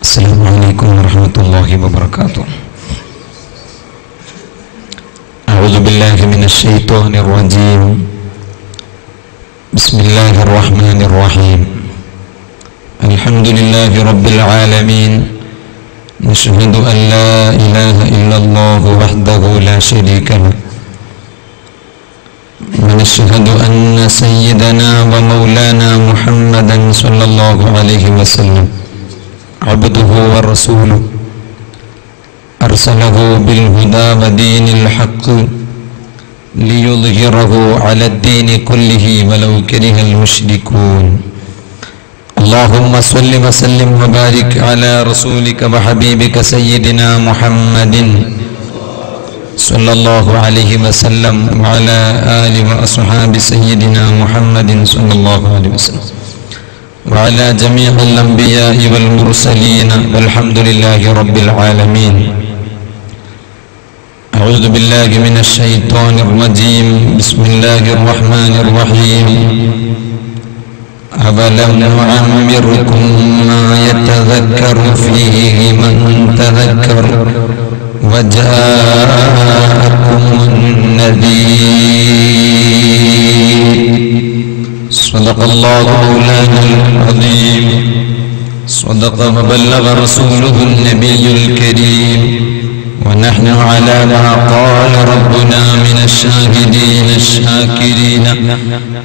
السلام عليكم ورحمة الله وبركاته. أعوذ بالله من الشيطان الرجيم. بسم الله الرحمن الرحيم. الحمد لله رب العالمين. نشهد أن لا إله إلا الله وحده لا شريك له، ونشهد أن سيدنا ومولانا محمدا صلى الله عليه وسلم عبده ورسوله، أرسله بالهدى ودين الحق ليظهره على الدين كله ولو كره المشركون. اللهم صل وسلم وبارك على رسولك وحبيبك سيدنا محمد صلى الله عليه وسلم وعلى آل وأصحاب سيدنا محمد صلى الله عليه وسلم وعلى جميع الأنبياء والمرسلين والحمد لله رب العالمين. أعوذ بالله من الشيطان الرجيم. بسم الله الرحمن الرحيم. أولم نعمركم ما يتذكر فيه من تذكر وجاءكم النذير. صدق الله مولانا العظيم. صدق وبلغ رسوله النبي الكريم. ونحن على ما قال ربنا من الشاهدين الشاكرين،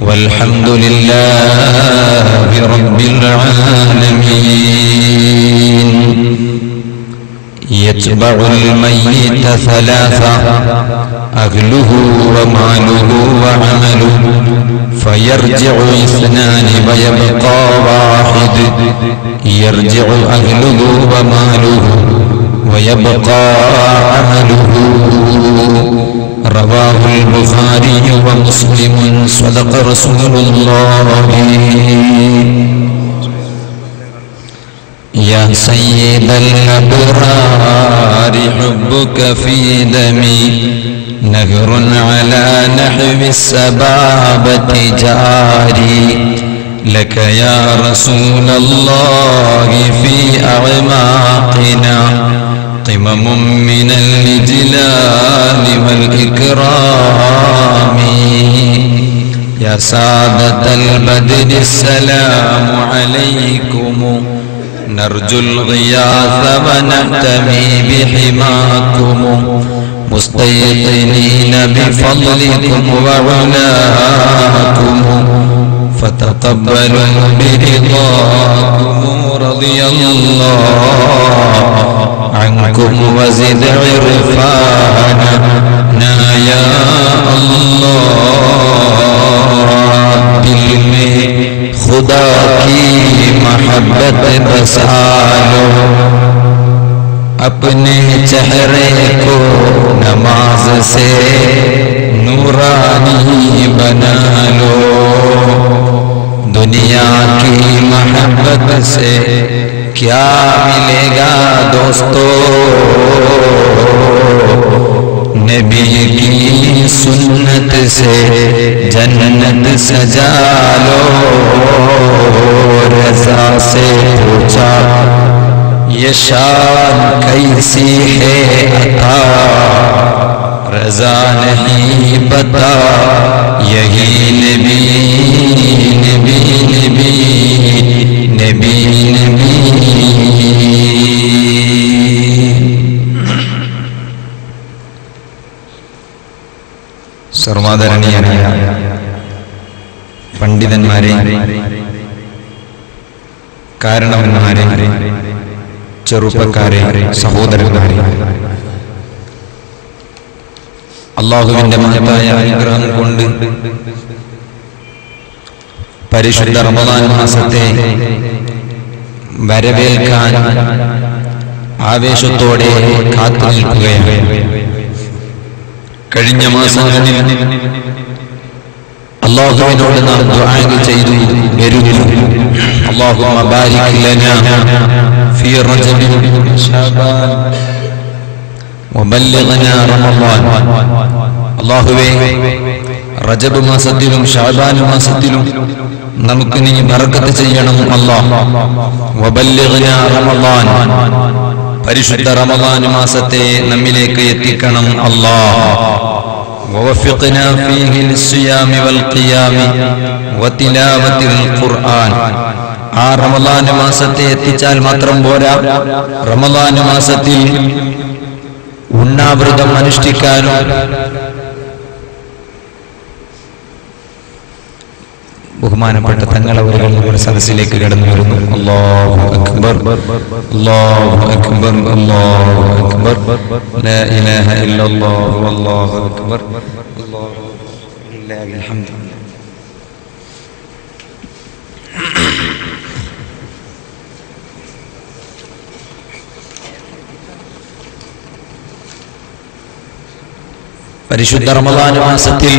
والحمد لله رب العالمين. يتبع الميت ثلاثة: أهله وماله وعمله، فيرجع اثنان ويبقى واحد. يرجع أهله وماله ويبقى عمله. رواه البخاري ومسلم. صدق رسول الله. يا سيد الأبرار حبك في دمي، نهر على نحو السبابة جاري. لك يا رسول الله في أعماقنا قمم من الإجلال والإكرام. يا سادة البدر السلام عليكم، نرجو الغياث ونهتمي بحماكم، مستيقنين بفضلكم وعلاكم، فتقبلوا برضاكم. رضي الله عنكم وزد عرفانا يا الله. दिल में खुदा की मोहब्बत बसा लो, अपने चेहरे को नमाज से नूरानी बना लो। दुनिया की मोहब्बत से क्या मिलेगा दोस्तों, नबी की सुन्नत से जन्नत सजा लो। रज़ा से पूछा ये शान कैसी है अता, रज़ा नहीं पता यही नबी नबी नबी नबी नबी। സർവാദരണീയരായ പണ്ഡിതന്മാരെ, കാരണവന്മാരെ, ചെറുപ്പക്കാരെ, സഹോദരന്മാരെ, അല്ലാഹുവിന്റെ മഹത്തായ അനുഗ്രഹം കൊണ്ട് പരിശുദ്ധ റമദാൻ മാസത്തെ വരവേൽക്കാൻ ആവേശത്തോടെ കാത്തു നിൽക്കുകയാണ്. കഴിഞ്ഞ മാസങ്ങളിൽ അല്ലാഹുവിനോട് നാം ദുആ ചെയ്തു വരുന്നു. അല്ലാഹുമ്മ ബാരിക് ലനാ ഫീ റജബിൻ ശഅബാൻ വബല്ലിഗ്നാ റമളാൻ. അല്ലാഹുവേ, റജബ് മാസത്തിലും ശഅബാൻ മാസത്തിലും നമുക്ക് നീ ബറക്കത്ത് ചെയ്യണം അല്ലാഹ്. വബല്ലിഗ്നാ റമളാൻ, പരിശുദ്ധ റമളാൻ മാസത്തെ നമ്മിലേക്ക് എത്തിക്കണം അല്ലാഹ്. വവഫിഖ്നാ ഫീഹി ലിസ്സിയാമി വൽ ഖിയാമി വതിലാവത്തിൽ ഖുർആൻ. ആ റമളാൻ മാസത്തെ എത്തിച്ചാൽ മാത്രം പോരാ, റമളാൻ മാസത്തിൽ ഉണ്ണാവൃതം അനുഷ്ഠിക്കാനും ബഹുമാനപ്പെട്ട തങ്ങൾ അവர்கள் നമ്മുടെ സദസ്സിലേക്ക് കടന്നു വരുന്നു. അല്ലാഹു അക്ബർ, അല്ലാഹു അക്ബർ, അല്ലാഹു അക്ബർ, ലാ ഇലാഹ ഇല്ലല്ലാഹു വല്ലാഹു അക്ബർ, അല്ലാഹു ലില്ലാഹിൽ ഹംദ്. പരിശുദ്ധ റമളാൻ മാസത്തിൽ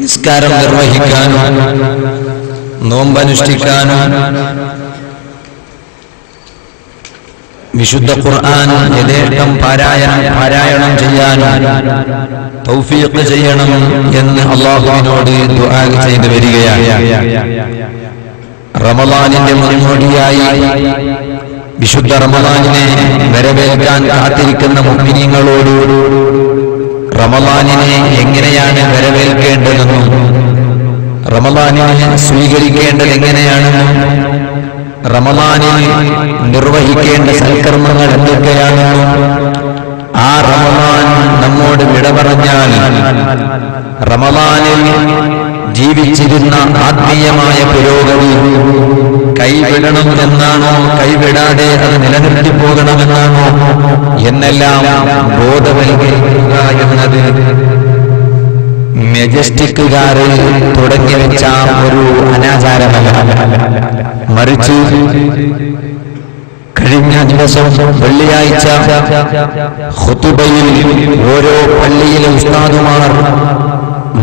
നിസ്കാരം നിർവഹിക്കാനും നോമ്പനുഷ്ഠിക്കാനും വിശുദ്ധ ഖുർആൻ യഥേഷ്ടം പാരായണം ചെയ്യാനും തൗഫീഖ് ചെയ്യണം എന്ന് അല്ലാഹുവിനോട് ദുആ ചെയ്തു വരികയാണ്. റമളാനിന്റെ മുൻപോടിയായി വിശുദ്ധ റമളാനിനെ വരവേൽക്കാൻ കാത്തിരിക്കുന്ന മുഅ്മിനീങ്ങളോട് റമളാനിനെ എങ്ങനെയാണ് വരവേൽക്കേണ്ടതെന്നും റമളാനിനെ സ്വീകരിക്കേണ്ടത് എങ്ങനെയാണെന്നും റമളാനിൽ നിർവഹിക്കേണ്ട സൽക്കർമ്മങ്ങൾ എന്തൊക്കെയാണെന്നും ആ റമളാൻ നമ്മോട് വിട പറഞ്ഞാൽ റമളാനിൽ ജീവിച്ചിരുന്ന ആത്മീയമായ പുരോഗതി കൈവിടണം എന്നാണോ, കൈവിടാതെ അത് നിലനിർത്തി പോകണമെന്നാണോ എന്നെല്ലാം ബോധവൽക്കരിക്കുക എന്നത് മെജസ്റ്റിക്കുകാര് തുടങ്ങി വെച്ച ഒരു അനാചാരമല്ല. മറിച്ച് കഴിഞ്ഞ ദിവസം വെള്ളിയാഴ്ച ഖുതുബയിൽ ഓരോ പള്ളിയിലെ ഉസ്താദുമാർ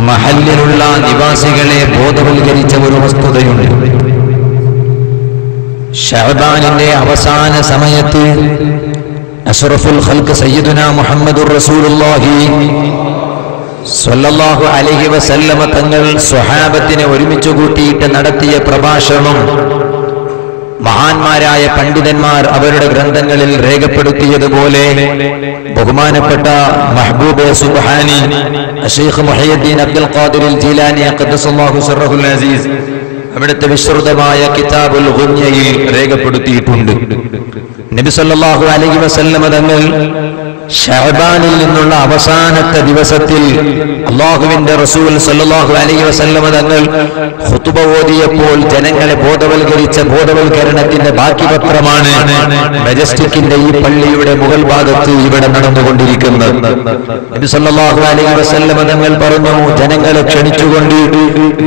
മഹല്ലിലുള്ള നിവാസികളെ ബോധവൽക്കരിച്ച ഒരു വസ്തുതയുണ്ട്. ശഅബാനിന്റെ അവസാന സമയത്ത് അഷ്റഫുൽ ഖൽഖ് സയ്യിദുനാ മുഹമ്മദുർ റസൂലുള്ളാഹി സ്വല്ലല്ലാഹു അലൈഹി വസല്ലമ തങ്ങൾ സ്വഹാബത്തിനെ ഒരുമിച്ച് കൂട്ടിയിട്ട് നടത്തിയ പ്രഭാഷണം മഹാന്മാരായ പണ്ഡിതന്മാർ അവരുടെ ഗ്രന്ഥങ്ങളിൽ രേഖപ്പെടുത്തിയതുപോലെ ബഹുമാനപ്പെട്ട മഹ്ബൂബ് സുബ്ഹാനി ശൈഖ് മുഹയ്യിദ്ദീൻ അബ്ദുൽ ഖാദിർ ജീലാനി ഖദ്ദസല്ലാഹു സിർറഹുൽ അസീസ് അവിടുത്തെ വിശുദ്ധമായ കിതാബുൽ ഗുന്യയിൽ രേഖപ്പെടുത്തിയിട്ടുണ്ട്. നബി സല്ലല്ലാഹു അലൈഹി വസല്ലമ തങ്ങൾ ശഅബാനിൽ നിന്നുള്ള അവസാനത്തെ ദിവസത്തിൽ അല്ലാഹുവിന്റെ റസൂൽ സല്ലല്ലാഹു അലൈഹി വസല്ലമ തങ്ങൾ ഖുതുബ ഓതിയപ്പോൾ ജനങ്ങളെ ബോധവൽക്കരിച്ച ബോധവൽക്കരണത്തിന്റെ ബാക്കി പത്രമാണ് മജസ്റ്റിക്കിന്റെ ഈ പള്ളിയുടെ മുകൾ ഭാഗത്ത് ഇവിടെ നടന്നുകൊണ്ടിരിക്കുന്നത്. നബി സല്ലല്ലാഹു അലൈഹി വസല്ലമ തങ്ങൾ പറഞ്ഞു, ജനങ്ങളെ ക്ഷണിച്ചുകൊണ്ട്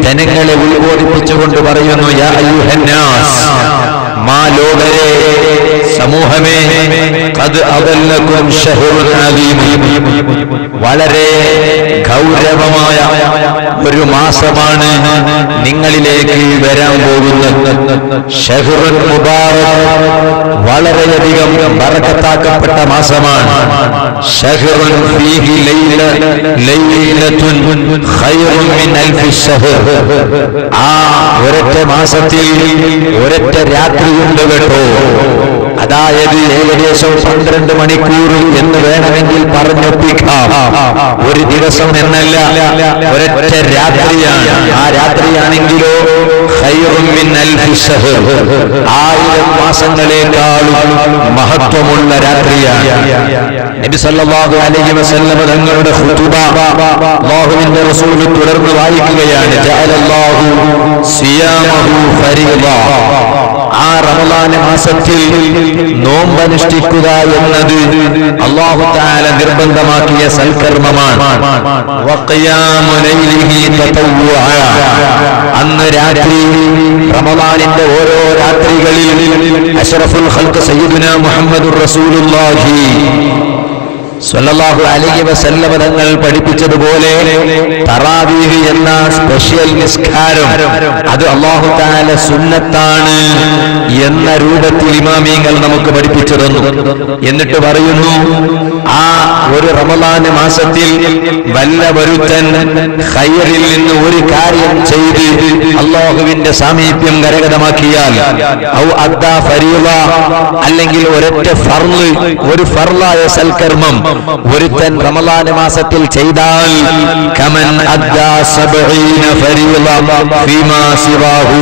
ജനങ്ങളെ ഉത്ബോധിപ്പിച്ചുകൊണ്ട് പറയുന്നു, യാ അയ്യുഹന്നാസ്, മാ ലോകരെ, സമൂഹമേ, ഖദ് അദല്ലകും ശഹ്റുൻ അലീം, വളരെ ഗൗരവമായ ഒരു മാസമാണ് നിങ്ങളിലേക്ക് വരാൻ പോകുന്നത്. ശഹ്റുൻ മുബാറക്, വളരെയധികം ബറക്കത്താക്കപ്പെട്ട മാസമാണ്. ശഹ്റുൻ ഫീഹി ലൈലത്തുൻ ഖൈറുൻ മിൻ അൽഫി ശഹ്ർ, ആ ഒരൊറ്റ മാസത്തിൽ ഒരൊറ്റ രാത്രിയുണ്ട് കേട്ടോ. അതായത് ഏകദേശം 12 മണിക്കൂർ എന്ന് വേണമെങ്കിൽ പറഞ്ഞൊപ്പിക്കാം. ഒരു ദിവസം എന്നല്ല, ഒരൊറ്റ രാത്രിയാണ്. ആ രാത്രിയാണെങ്കിലോ ഖൈറുൻ മിൻ അൽഫി ശഹ്ർ, 1000 മാസങ്ങളെക്കാളും മഹത്വമുള്ള രാത്രിയാണ്. നബി സല്ലല്ലാഹു അലൈഹി വസല്ലം തങ്ങളുടെ ഖുതുബ അല്ലാഹുവിന്റെ റസൂൽ തുടർന്ന് വായിക്കുകയാണ്, ജഅലല്ലാഹു സിയാമഹു ഫരീദ, ആ റമളാൻ മാസത്തിൽ നോമ്പനുഷ്ഠിക്കുക എന്നത് അല്ലാഹു തആല നിർബന്ധമാക്കിയ സൽക്കർമ്മമാണ്. വഖിയാമു ലൈലിഹി തതവ്വുഅ, അന്ന് രാത്രി റമളാനിന്റെ ഓരോ രാത്രികളിൽ അഷ്റഫുൽ ഖൽഖ് സയ്യിദുനാ മുഹമ്മദുർ റസൂലുള്ളാഹി സ്വല്ലല്ലാഹു അലൈഹി വസല്ലം തങ്ങൾ പഠിപ്പിച്ചതുപോലെ തറാവീഹ് എന്ന സ്പെഷ്യൽ നിസ്കാരം അത് അല്ലാഹു തആല സുന്നത്താണ് എന്ന രൂപത്തിൽ ഇമാമിയങ്ങൾ നമുക്ക് പഠിപ്പിച്ചു തന്നു. എന്നിട്ട് പറയുന്നു, ആ ഒരു റമളാൻ മാസത്തിൽ വല്ല ഒരുത്തൻ ഖൈറിൽ നിന്ന് ഒരു കാര്യം ചെയ്ത് അല്ലാഹുവിന്റെ സാമീപ്യം കരഗതമാക്കിയാൽ, ഔ അദ്ദാ ഫരീള, അല്ലെങ്കിൽ ഒരൊറ്റ ഫർള്, ഒരു ഫർളായ സൽക്കർമ്മം ഒരുത്തൻ റമളാൻ മാസത്തിൽ ചെയ്താൽ, കമൻ അദ്ദാ 70 ഫരീള ഫീമാ സിവാഹു,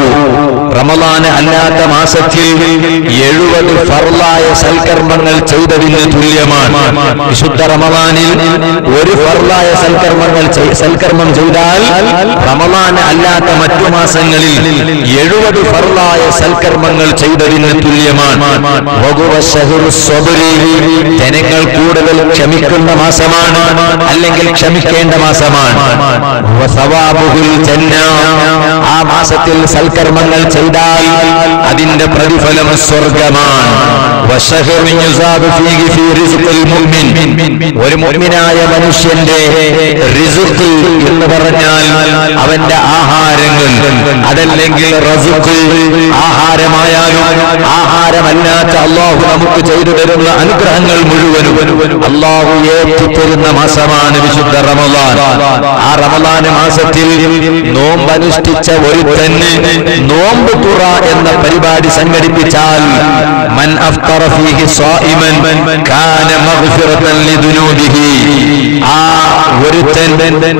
റമളാൻ അല്ലാത്ത മാസത്തിൽ 70 ഫർളായ സൽക്കർമ്മങ്ങൾ ചെയ്തതിന് തുല്യമാണ്. വിശുദ്ധ റമളാനിൽ ഒരു ഫർളായ സൽക്കർമ്മം ചെയ്താൽ റമളാൻ അല്ലാത്ത മറ്റു മാസങ്ങളിൽ 70 ഫർളായ സൽക്കർമ്മങ്ങൾ ചെയ്തതിന് തുല്യമാണ്. ജനങ്ങൾ കൂടുതൽ ക്ഷമിക്കുന്ന മാസമാണ്, അല്ലെങ്കിൽ ക്ഷമിക്കേണ്ട മാസമാണ്. ആ മാസത്തിൽ സൽക്കർമ്മങ്ങൾ ചെയ്താൽ അതിന്റെ പ്രതിഫലം സ്വർഗമാണ്. ഒരു മുഅ്മിനായ മനുഷ്യന്റെ റിസ്ഖ് എന്ന് പറഞ്ഞാൽ അവന്റെ ആഹാരങ്ങൾ, അതല്ലെങ്കിൽ റസ്ഖ് ആഹാരമായാലും ആഹാരമല്ലാത്ത അല്ലാഹു നമുക്ക് ചെയ്തു തരുന്ന അനുഗ്രഹങ്ങൾ മുഴുവനും അല്ലാഹു ഏറ്റിത്തരുന്ന മാസമാണ് വിശുദ്ധ റമളാൻ. ആ റമളാൻ മാസത്തിൽ നോമ്പനുഷ്ഠിച്ച ഒരുത്തന് നോമ്പ് തുറ എന്ന പരിപാടി സംഘടിപ്പിച്ചാൽ, മൻ അഫ്തറ ഫീഹി സ്വായിമൻ കാന മഗ്ഫിറതൻ ലിദുനൂബിഹി, ആ ഒരുത്തൻ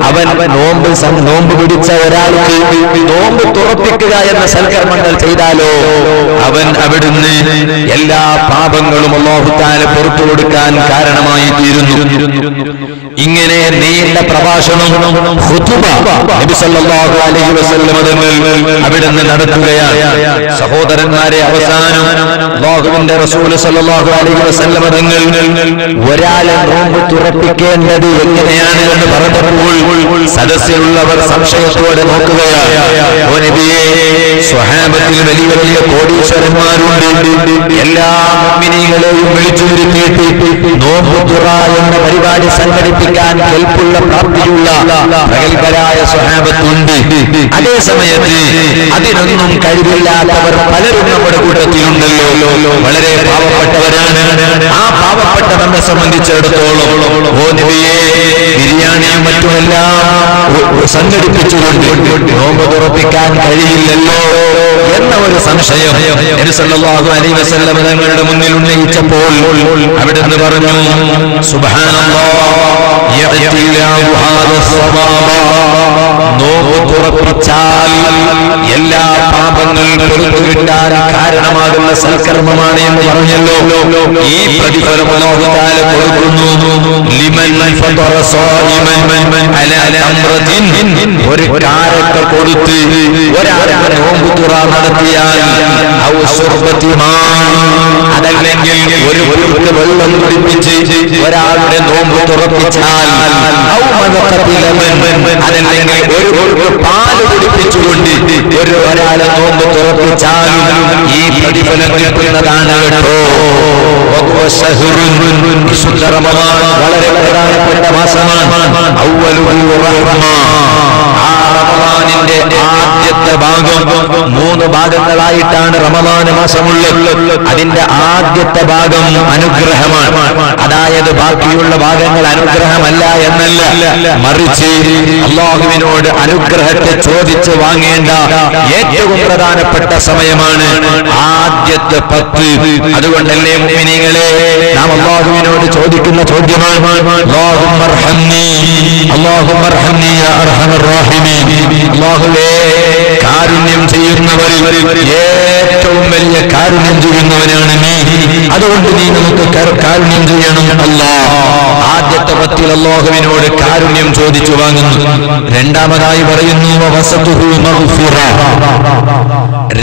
അവൻ നോമ്പ് പിടിച്ച ഒരാൾക്ക് നോമ്പ് തുറപ്പിക്കുക എന്ന സൽക്കർമ്മങ്ങൾ ചെയ്താലോ അവൻ അവിടുന്ന് എല്ലാ പാപങ്ങളും അല്ലാഹു തആല പുറത്തു കൊടുക്കാൻ കാരണമായി തീരുന്നു. ഇങ്ങനെ നീണ്ട പ്രഭാഷണം ഖുതുബ നബി സല്ലല്ലാഹു അലൈഹി വസല്ലം അവിടുന്ന് നടത്തുകയാണ്. സഹോദരന്മാരെ, അവസാനം അല്ലാഹുവിന്റെ റസൂൽ സല്ലല്ലാഹു അലൈഹി വസല്ലം തങ്ങൾ ഒരാളെ നോമ്പ് തുറപ്പിക്കേണ്ടത് എങ്ങനെയാണ് എന്ന് പറഞ്ഞപ്പോൾ സദസ്സിലുള്ളവർ സംശയത്തോടെ നോക്കുകയാണ്. ഓ നബിയേ, സ്വഹാബത്തിൽ വലിയ വലിയ കോടീശ്വരന്മാരുണ്ട്, എല്ലാ മുഅ്മിനീങ്ങളെയും വിളിച്ചു വരുത്തിയിട്ട് നോമ്പ് തുറ എന്ന പരിപാടി സംഘടിപ്പിക്കാൻ കെൽപ്പുള്ള പ്രാപ്തിയുള്ള പ്രഗൽഭരായ സ്വഹാബത്തുണ്ട്. അതേ സമയത്ത് അതിനൊന്നും കഴിവില്ലാത്തവർ പലരും നമ്മുടെ കൂട്ടത്തിലുണ്ടല്ലോ, വളരെ പാവപ്പെട്ടവരാണ്. ആ പാവപ്പെട്ട നമ്മെ സംബന്ധിച്ചിടത്തോളം ഓ നബിയേ, ബിരിയാണിയും മറ്റുമെല്ലാം സംഘടിപ്പിച്ചുകൊണ്ട് നോമ്പ് തുറപ്പിക്കാൻ കഴിയില്ലല്ലോ എന്ന ഒരു സംശയം നബി സല്ലല്ലാഹു അലൈഹി വസല്ലം തങ്ങളുടെ മുന്നിൽ ഉന്നയിച്ചപ്പോൾ അവിടുന്ന് പറഞ്ഞു, സുബ്ഹാനല്ലാഹ് യഅതില്ലാഹു ഹാദ സ്വബാബ, നോമ്പ് തുറപ്പിച്ചാൽ എല്ലാ പാപങ്ങളും പുറത്തു കിട്ടാൻ കാരണമാകുന്ന സൽക്കർമ്മമാണ് എന്ന് പറഞ്ഞല്ലോ. ഈ പ്രതിഫലം അല്ലാഹു തആല കൊടുക്കുന്നു. ലിമൻ ഫതറ സായിമൻ അലാ അംറതിൻ, ഒരു കാരക്ക കൊടുത്ത് ഒരാൾക്ക് നോമ്പ് തുറ നടത്തിയാൽ, ഔ സുർബതി മാ, അതല്ലെങ്കിൽ ഒരു വെള്ളം കുടിപ്പിച്ച് ഒരാളുടെ നോമ്പ് തുറപ്പിച്ചാൽ, ഔ മദഖതി ലബൻ, അതല്ലെങ്കിൽ ഒരു പാല് കുടിപ്പിച്ചുകൊണ്ട് ഒരാളെ നോമ്പ് തുറപ്പിച്ചാലും ഈ പ്രതിഫലം കിട്ടുന്നതാണ് കേട്ടോ. വിശുദ്ധ റമളാൻ വളരെ പ്രധാനപ്പെട്ട മാസമാണ്. അവ്വലുഹു റഹ്മ, ആ റമളാനിന്റെ ആദ്യത്തെ ഭാഗം 3 ഭാഗങ്ങളായിട്ടാണ് റമളാൻ മാസമുള്ളത്. അതിന്റെ ആദ്യത്തെ ഭാഗം അനുഗ്രഹമാണ്. അതായത് ബാക്കിയുള്ള ഭാഗങ്ങൾ അനുഗ്രഹമല്ല എന്നല്ല, മറിച്ച് അല്ലാഹുവിനോട് അനുഗ്രഹത്തെ ചോദിച്ച് വാങ്ങേണ്ട ഏറ്റവും പ്രധാനപ്പെട്ട സമയമാണ് ആദ്യത്തെ 10. അതുകൊണ്ടല്ലേ മുഅ്മിനീങ്ങളെ, നാം അല്ലാഹുവിനോട് ചോദിക്കുന്ന ചോദ്യമാണ്, അല്ലാഹുമ്മ അർഹംനി, അല്ലാഹുമ്മ അർഹംനി യാ അർഹമർ റഹീമീൻ. അല്ലാഹുവേ, കാരുണ്യം ചെയ്യുന്നവരിൽ ഏറ്റവും വലിയ കാരുണ്യം ചെയ്യുന്നവനാണ് നീ, അതുകൊണ്ട് നീ നമുക്ക് കാരുണ്യം ചെയ്യണം അല്ലാഹ്. ആദ്യത്തെ 10 അല്ലാഹുവിനോട് കാരുണ്യം ചോദിച്ചു വാങ്ങുന്നു. രണ്ടാമതായി പറയുന്നു വസതുഹു മഗ്ഫിറ,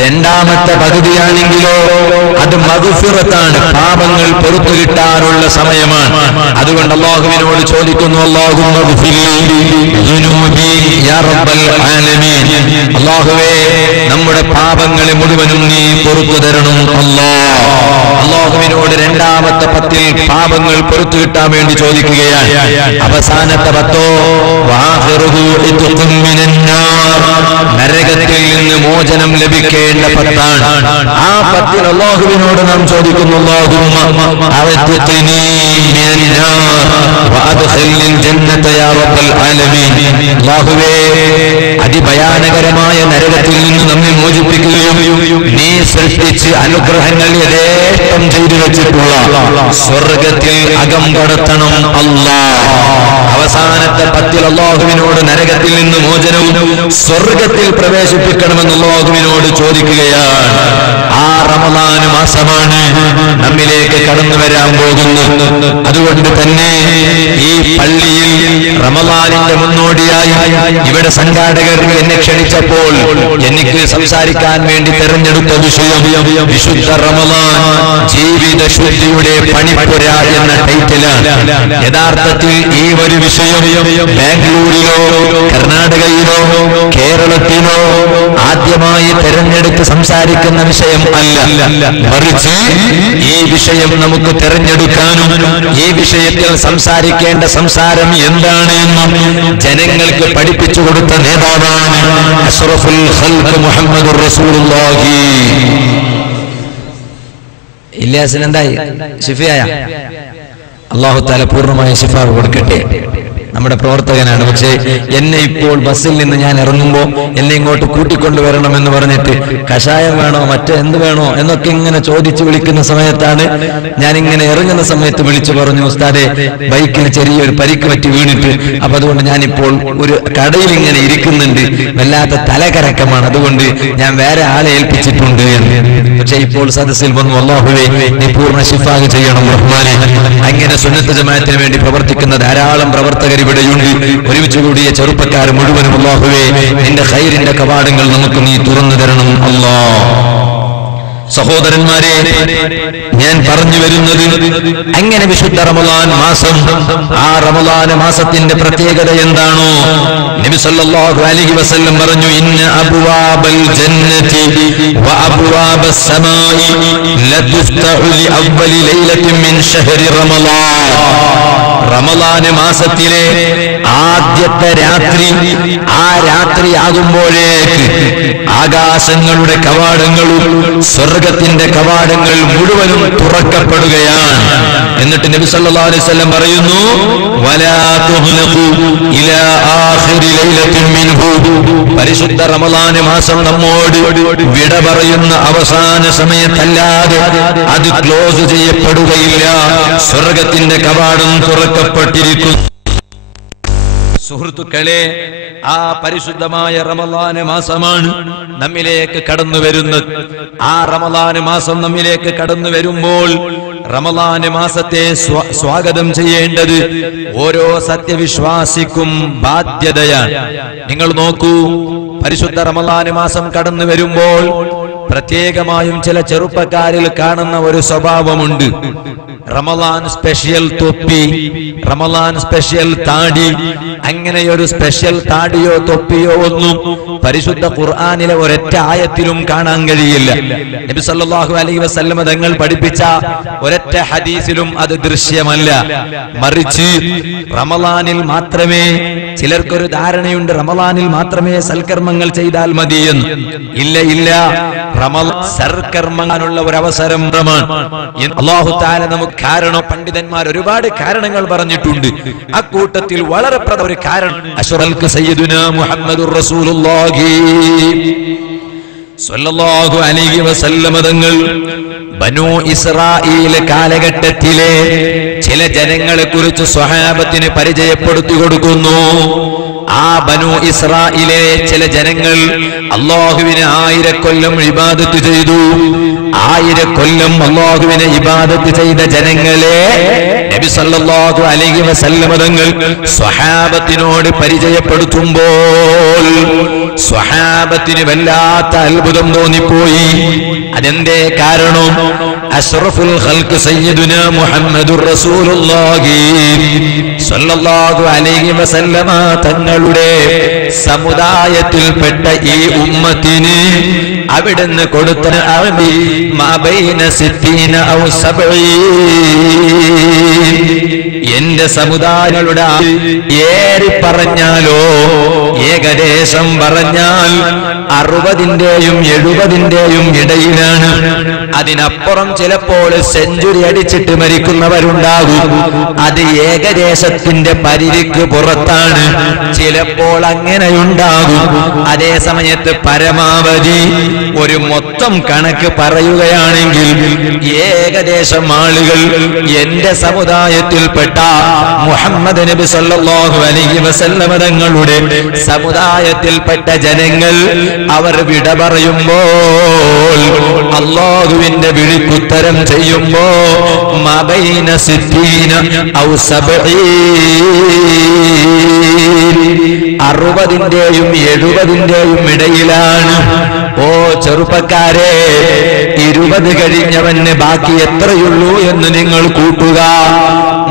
രണ്ടാമത്തെ പകുതിയാണെങ്കിലോ അത് മഗ്ഫിറത്താണ്, പാപങ്ങൾ പുറത്തു കിട്ടാനുള്ള സമയമാണ്. അതുകൊണ്ട് അല്ലാഹുവിനോട് ചോദിക്കുന്നു, അല്ലാഹുമ്മ ഗ്ഫിർലി ദുനൂബി യാ റബ്ബൽ ആലമീൻ. അല്ലാഹുവേ, നമ്മുടെ പാപങ്ങളെ മുഴുവനും നീ പുറത്തു തരണം അല്ലാഹ്. അല്ലാഹുവിനോട് രണ്ടാമത്തെ 10 പാപങ്ങൾ പൊറുത്തു കിട്ടാൻ വേണ്ടി ചോദിക്കുകയാണ്. അവസാനത്തെ 10 വാഖിറുഹു ഇത്ഖും മിനന്നാർ, നരകത്തിൽ നിന്ന് മോചനം ലഭിക്കേണ്ട 10 ആ 10 അല്ലാഹുവിനോട് നാം ചോദിക്കുന്നു, അല്ലാഹുമ്മ അഅ്തിഖ്നി മിനന്നാർ വഅദ്ഖിൽനി ജന്നത യാ റബ്ബൽ ആലമീൻ. അല്ലാഹുവേ, അതിഭയാനകരമായ നരകത്തിൽ നിന്ന് നമ്മെ മോചിപ്പിക്കുകയും നീ സൃഷ്ടിച്ച് അനുഗ്രഹങ്ങൾ യഥേഷ്ടം ചെയ്തു വെച്ചിട്ടുള്ള സ്വർഗത്തിൽ അകം കടത്തണം അല്ലാഹ്. അവസാനത്തെ 10 അല്ലാഹുവിനോട് നരകത്തിൽ നിന്ന് മോചനവും സ്വർഗത്തിൽ പ്രവേശിപ്പിക്കണമെന്ന് അല്ലാഹുവിനോട് ചോദിക്കുകയാണ്. ആ റമളാൻ മാസമാണ് നമ്മിലേക്ക് കടന്നു വരാൻ പോകുന്നത്. അതുകൊണ്ട് തന്നെ ഈ പള്ളിയിൽ റമളാനിന്റെ മുന്നോടിയായി ഇവിടെ സംഘാടകർ എന്നെ ക്ഷണിച്ചപ്പോൾ എനിക്ക് സംസാരിക്കാൻ വേണ്ടി തെരഞ്ഞെടുത്ത വിഷയം വിശുദ്ധ റമളാൻ ജീവിത ശുദ്ധിയുടെ പണിപ്പുര എന്ന ടൈറ്റിലാണ്. യഥാർത്ഥത്തിൽ ഈ ഒരു വിഷയം ബാംഗ്ലൂരിലോ കർണാടകയിലോ കേരളത്തിലോ ആദ്യമായി തെരഞ്ഞെടുത്ത് സംസാരിക്കുന്ന വിഷയം അല്ല. മറിച്ച് ഈ വിഷയം നമുക്ക് തെരഞ്ഞെടുക്കാനും ഈ വിഷയത്തിൽ സംസാരിക്കേണ്ട സംസാരം എന്താണ് എന്നും ജനങ്ങൾക്ക് പഠിപ്പിച്ചു കൊടുത്ത നേതാവാണ് അഷ്റഫുൽ ഖൽഖ് മുഹമ്മദുർ റസൂലുള്ളാഹി. ഇല്യാസിന് എന്തായി? ശിഫയായ? അല്ലാഹു തആല പൂർണ്ണമായ ശിഫ കൊടുക്കട്ടെ. നമ്മുടെ പ്രവർത്തകനാണ്. പക്ഷേ എന്നെ ഇപ്പോൾ ബസ്സിൽ നിന്ന് ഞാൻ ഇറങ്ങുമ്പോൾ എന്നെ ഇങ്ങോട്ട് കൂട്ടിക്കൊണ്ടുവരണമെന്ന് പറഞ്ഞിട്ട് കഷായം വേണോ മറ്റോ എന്ത് വേണോ എന്നൊക്കെ ഇങ്ങനെ ചോദിച്ചു വിളിക്കുന്ന സമയത്താണ് ഞാനിങ്ങനെ ഇറങ്ങുന്ന സമയത്ത് വിളിച്ചു പറഞ്ഞു, ഉസ്താദെ ബൈക്കിൽ ചെറിയൊരു പരിക്ക് പറ്റി വീണിട്ട്, അപ്പൊ അതുകൊണ്ട് ഞാനിപ്പോൾ ഒരു കടയിൽ ഇങ്ങനെ ഇരിക്കുന്നുണ്ട്, വല്ലാത്ത തലകരക്കമാണ്, അതുകൊണ്ട് ഞാൻ വേറെ ആളെ ഏൽപ്പിച്ചിട്ടുണ്ട് എന്ന്. പക്ഷെ ഇപ്പോൾ സദസ്സിൽ വന്നു, അല്ലാഹുവേ നീ പൂർണ്ണ ശിഫാഹ് ചെയ്യണം റഹ്മാനെ. അങ്ങനെ സുന്നത്ത് ജമാഅത്തിന് വേണ്ടി പ്രവർത്തിക്കുന്ന ധാരാളം പ്രവർത്തകർ ഇവിടെയുണ്ട്. ഒരുമിച്ച് കൂടിയ ചെറുപ്പക്കാർ മുഴുവനും അല്ലാഹുവേ നിന്റെ ഖൈറിന്റെ കവാടങ്ങൾ നമുക്ക് നീ തുറന്നു തരണം അല്ലാഹ്. സഹോദരന്മാരെ, ഞാൻ പറഞ്ഞു വരുന്നത് അങ്ങനെ വിശുദ്ധ റമളാൻ മാസം, ആ റമളാൻ മാസത്തിന്റെ പ്രത്യേകത എന്താണോ നബി സല്ലല്ലാഹു അലൈഹി വസല്ലം പറഞ്ഞു, ഇന്ന അബ്വാബൽ ജന്നതി വ അബ്വാബസ് സമാഇ ലതുഫ്തഹു ലി അവ്വലി ലൈലത്തിൻ മിൻ ശഹരി റമളാൻ. റമളാൻ മാസത്തിലെ ആദ്യത്തെ രാത്രി, ആ രാത്രി ആകുമ്പോഴേക്ക് ആകാശങ്ങളുടെ കവാടങ്ങളും സ്വർഗത്തിന്റെ കവാടങ്ങൾ മുഴുവനും തുറക്കപ്പെടുകയാണ്. എന്നിട്ട് നബി സല്ലല്ലാഹു അലൈഹി വസല്ലം പറയുന്നു, വലാ തുഗ്ലഖു ഇലാ ആഖിരി ലൈലത്തിൻ മിൻഹു. പരിശുദ്ധ റമളാൻ മാസം നമ്മോട് വിട പറയുന്ന അവസാന സമയത്തല്ലാതെ അത് ക്ലോസ് ചെയ്യപ്പെടുകയില്ല. സ്വർഗത്തിന്റെ കവാടം തുറക്കപ്പെട്ടിരിക്കുന്നു. സുഹൃത്തുക്കളെ, ആ പരിശുദ്ധമായ റമളാൻ മാസമാണ് നമ്മിലേക്ക് കടന്നു വരുന്നത്. ആ റമളാൻ മാസം നമ്മിലേക്ക് കടന്നു വരുമ്പോൾ റമളാൻ മാസത്തെ സ്വാഗതം ചെയ്യേണ്ടത് ഓരോ സത്യവിശ്വാസിക്കും ബാധ്യതയാണ്. നിങ്ങൾ നോക്കൂ, പരിശുദ്ധ റമളാൻ മാസം കടന്നു വരുമ്പോൾ പ്രത്യേകമായും ചില ചെറുപ്പക്കാരിൽ കാണുന്ന ഒരു സ്വഭാവമുണ്ട്. റമളാൻ സ്പെഷ്യൽ തൊപ്പി, റമളാൻ സ്പെഷ്യൽ താടി, അങ്ങനെയൊരു സ്പെഷ്യൽ താടിയോ തൊപ്പിയോ ഒന്നും പരിശുദ്ധ ഖുർആനിലെ ഒരൊറ്റ ആയത്തിലും കാണാൻ കഴിയില്ല. നബി സല്ലല്ലാഹു അലൈഹി വസല്ലം തങ്ങൾ പഠിപ്പിച്ച ഒരൊറ്റ ഹദീസിലും അത് ദൃശ്യമല്ല. മറിച്ച് റമളാനിൽ മാത്രമേ, ചിലർക്കൊരു ധാരണയുണ്ട് റമളാനിൽ മാത്രമേ സൽക്കർമ്മങ്ങൾ ചെയ്താൽ മതിയെന്ന്. ഇല്ല ഇല്ല, റമളാൻ സൽക്കർമ്മങ്ങളുള്ള ഒരു അവസരമാണ്. അല്ലാഹു തആല നമുക്ക് കാരണം, പണ്ഡിതന്മാർ ഒരുപാട് കാരണങ്ങൾ പറഞ്ഞിട്ടുണ്ട്. അക്കൂട്ടത്തിൽ വളരെ ഒരു കാരണം അഷ്റഫുൽ സയ്യിദുനാ മുഹമ്മദുർ റസൂലുള്ളാഹി സ്വല്ലല്ലാഹു അലൈഹി വസല്ലം തങ്ങൾ ബനൂ ഇസ്രായേൽ കാലഘട്ടത്തിലെ ചില ജനങ്ങളെ കുറിച്ച് സ്വഹാബത്തിന് പരിചയപ്പെടുത്തി കൊടുക്കുന്നു. ആ ബനൂ ഇസ്രായേലിലെ ചില ജനങ്ങൾ അല്ലാഹുവിനെ 1000 കൊല്ലം ഇബാദത്ത് ചെയ്തു. 1000 കൊല്ലം അല്ലാഹുവിനെ ഇബാദത്ത് ചെയ്ത ജനങ്ങളെ നബി സല്ലല്ലാഹു അലൈഹി വസല്ലം തങ്ങൾ സ്വഹാബത്തിനോട് പരിചയപ്പെടുത്തുമ്പോൾ സ്വഹാബത്തിന് വല്ലാത്ത അത്ഭുതം തോന്നിപ്പോയി. അതെന്തേ കാരണം? അഷ്റഫുൽ ഖൽഖ് സയ്യിദുനാ മുഹമ്മദുർ റസൂലുള്ളാഹി സ്വല്ലല്ലാഹു അലൈഹി വസല്ലമ തങ്ങളുടെ സമുദായത്തിൽപ്പെട്ട ഈ ഉമ്മത്തിന് അവിടുന്ന് കൊടുത്ത അറബി മാബൈന 60 ഔ 70 എന്റെ സമുദായങ്ങളുടെ ഏറി പറഞ്ഞാലോ ഏകദേശം പറഞ്ഞാൽ 60-ന്റെയും 70-ന്റെയും ഇടയിലാണ്. അതിനപ്പുറം ചിലപ്പോൾ സെഞ്ചുറി അടിച്ചിട്ട് മരിക്കുന്നവരുണ്ടാകും. അത് ഏകദേശത്തിന്റെ പരിധിക്ക് പുറത്താണ്. ചിലപ്പോൾ അങ്ങനെയുണ്ടാകും. അതേ സമയത്ത് പരമാവധി ഒരു മൊത്തം കണക്ക് പറയുകയാണെങ്കിൽ ഏകദേശം ആളുകൾ എന്റെ സമുദായത്തിൽപ്പെട്ട മുഹമ്മദ് നബി സല്ലല്ലാഹു അലൈഹി വസല്ലമ തങ്ങളുടെ സമുദായത്തിൽപ്പെട്ട ജനങ്ങൾ അവർ വിട പറയുമ്പോൾ, അല്ലാഹുവിന്റെ വിളിക്കുത്തരം ചെയ്യുമ്പോ മബൈന 60 ഔ 70 60-ന്റെയും 70-ന്റെയും ഇടയിലാണ്. ഓ ചെറുപ്പക്കാരെ, 20 കഴിഞ്ഞവന് ബാക്കി എത്രയുള്ളൂ എന്ന് നിങ്ങൾ കൂട്ടുക.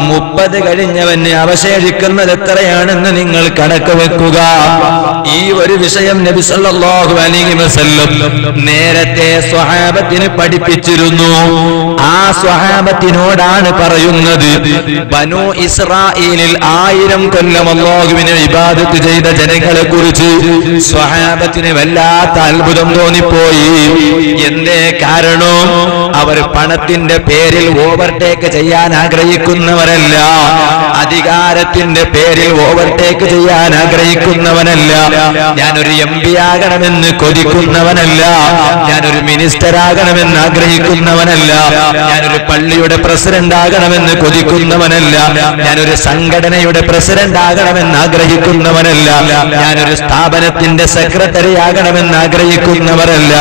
30 കഴിഞ്ഞവന് അവശേഷിക്കുന്നത് എത്രയാണെന്ന് നിങ്ങൾ കണക്ക് വെക്കുക. ഈ ഒരു വിഷയം നബി സല്ലല്ലാഹു അലൈഹി വസല്ലം നേരത്തെ സ്വഹാബത്തിനെ പഠിപ്പിച്ചിരുന്നു. ആ സ്വഹാബത്തിനോടാണ് പറയുന്നത്. ബനൂ ഇസ്രായേലിൽ 1000 കൊല്ലം അല്ലാഹുവിനെ ഇബാദത്ത് ചെയ്ത ജനങ്ങളെ കുറിച്ച് സ്വഹാബത്തിന് വല്ലാത്ത അത്ഭുതം തോന്നിപ്പോയി. എന്തേ കാരണം? അവർ പണത്തിന്റെ പേരിൽ ഓവർടേക്ക് ചെയ്യാൻ ആഗ്രഹിക്കുന്നവരല്ല, അധികാരത്തിന്റെ പേരിൽ ഓവർടേക്ക് ചെയ്യാൻ ആഗ്രഹിക്കുന്നവനല്ല, ഞാനൊരു MP ആകണമെന്ന് കൊതിക്കുന്നവനല്ല, ഞാനൊരു മിനിസ്റ്റർ ആകണമെന്ന് ആഗ്രഹിക്കുന്നവനല്ല, ഞാനൊരു പള്ളിയുടെ പ്രസിഡന്റ് ആകണമെന്ന് കൊതിക്കുന്നവനല്ല, ഞാനൊരു സംഘടനയുടെ പ്രസിഡന്റ് ആകണമെന്ന് ആഗ്രഹിക്കുന്നവനല്ല, ഞാനൊരു സ്ഥാപനത്തിന്റെ സെക്രട്ടറി ആകണമെന്ന് ആഗ്രഹിക്കുന്നവരല്ല.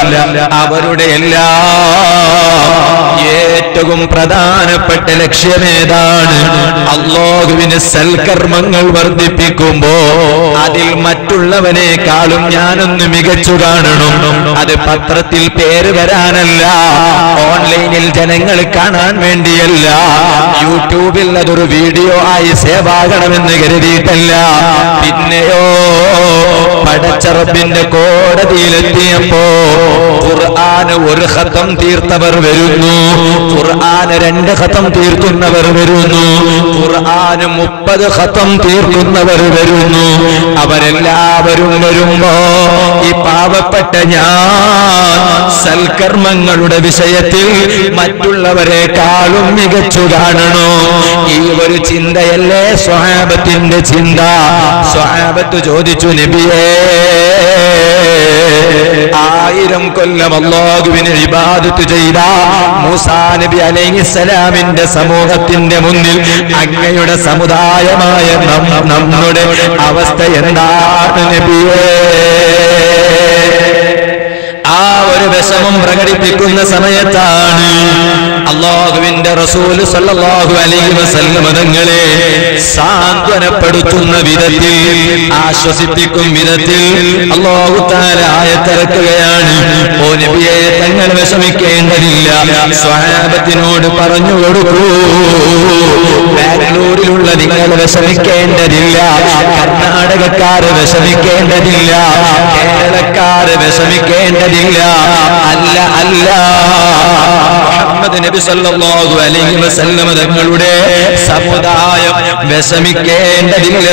അവരുടെ എല്ലാ ഏറ്റവും പ്രധാനപ്പെട്ട ലക്ഷ്യമേതാണ്? അല്ലാഹുവിന് സൽക്കർമ്മങ്ങൾ വർദ്ധിപ്പിക്കുമ്പോ അതിൽ മറ്റുള്ളവനേക്കാളും ഞാനൊന്ന് മികച്ചു കാണണം. അത് പത്രത്തിൽ പേര് വരാനല്ല, ഓൺലൈനിൽ ജനങ്ങൾ കാണാൻ വേണ്ടിയല്ല, യൂട്യൂബിൽ അതൊരു വീഡിയോ ആയി സേവ് ആകണമെന്ന് കരുതിയിട്ടല്ല. പിന്നെയോ പടച്ച റബ്ബിന്റെ കോടതിയിലെത്തിയപ്പോ ഖുർആൻ ഒരു ഖതം തീർത്തവർ വരുന്നു, ഖുർആൻ 2 ഖതം തീർക്കുന്നവർ വരുന്നു, ഖുർആൻ 30 ഖതം തീർക്കുന്നവർ വരുന്നു. അവരെല്ലാവരും വരുമ്പോ ഈ പാവപ്പെട്ട ഞാൻ സൽക്കർമ്മങ്ങളുടെ വിഷയത്തിൽ മറ്റുള്ളവരെക്കാളും മികച്ചു കാണണോ? ഈ ഒരു ചിന്തയല്ലേ സ്വഹാബത്തിന്റെ ചിന്ത? സ്വഹാബത്ത് ചോദിച്ചു, നബിയേ, 1000 കൊല്ലം അല്ലാഹുവിനെ ഇബാദത്ത് ചെയ്ത മൂസാ നബി അലൈഹിസ്സലാമിന്റെ സമൂഹത്തിന്റെ മുന്നിൽ അങ്ങയുടെ സമുദായമായ നമ്മുടെ അവസ്ഥ എന്താണ് നബിയേ? ആ ഒരു വിഷമം പ്രകടിപ്പിക്കുന്ന സമയത്താണ് അല്ലാഹുവിന്റെ റസൂൽ സല്ലല്ലാഹു അലൈഹി വസല്ലം തങ്ങളെ സാന്ത്വനപ്പെടുത്തുന്ന വിധത്തിൽ, ആശ്വസിപ്പിക്കും വിധത്തിൽ അല്ലാഹു തആല ആയത്തിറക്കുകയാണ്. ഓ നബിയെ, തങ്ങൾ വിഷമിക്കേണ്ടതില്ല, സ്വഹാബത്തിനോട് പറഞ്ഞു കൊടുക്കൂ. ബാംഗ്ലൂരിലുള്ള നിങ്ങൾ വിഷമിക്കേണ്ടതില്ല, കർണാടകക്കാർ വിഷമിക്കേണ്ടതില്ല, കേരളക്കാർ വിഷമിക്കേണ്ടതില്ല. അല്ല അല്ല, മുഹമ്മദ് നബി സല്ലല്ലാഹു അലൈഹി വസല്ലം തങ്ങളുടെ സമുദായം വിഷമിക്കേണ്ടതില്ല.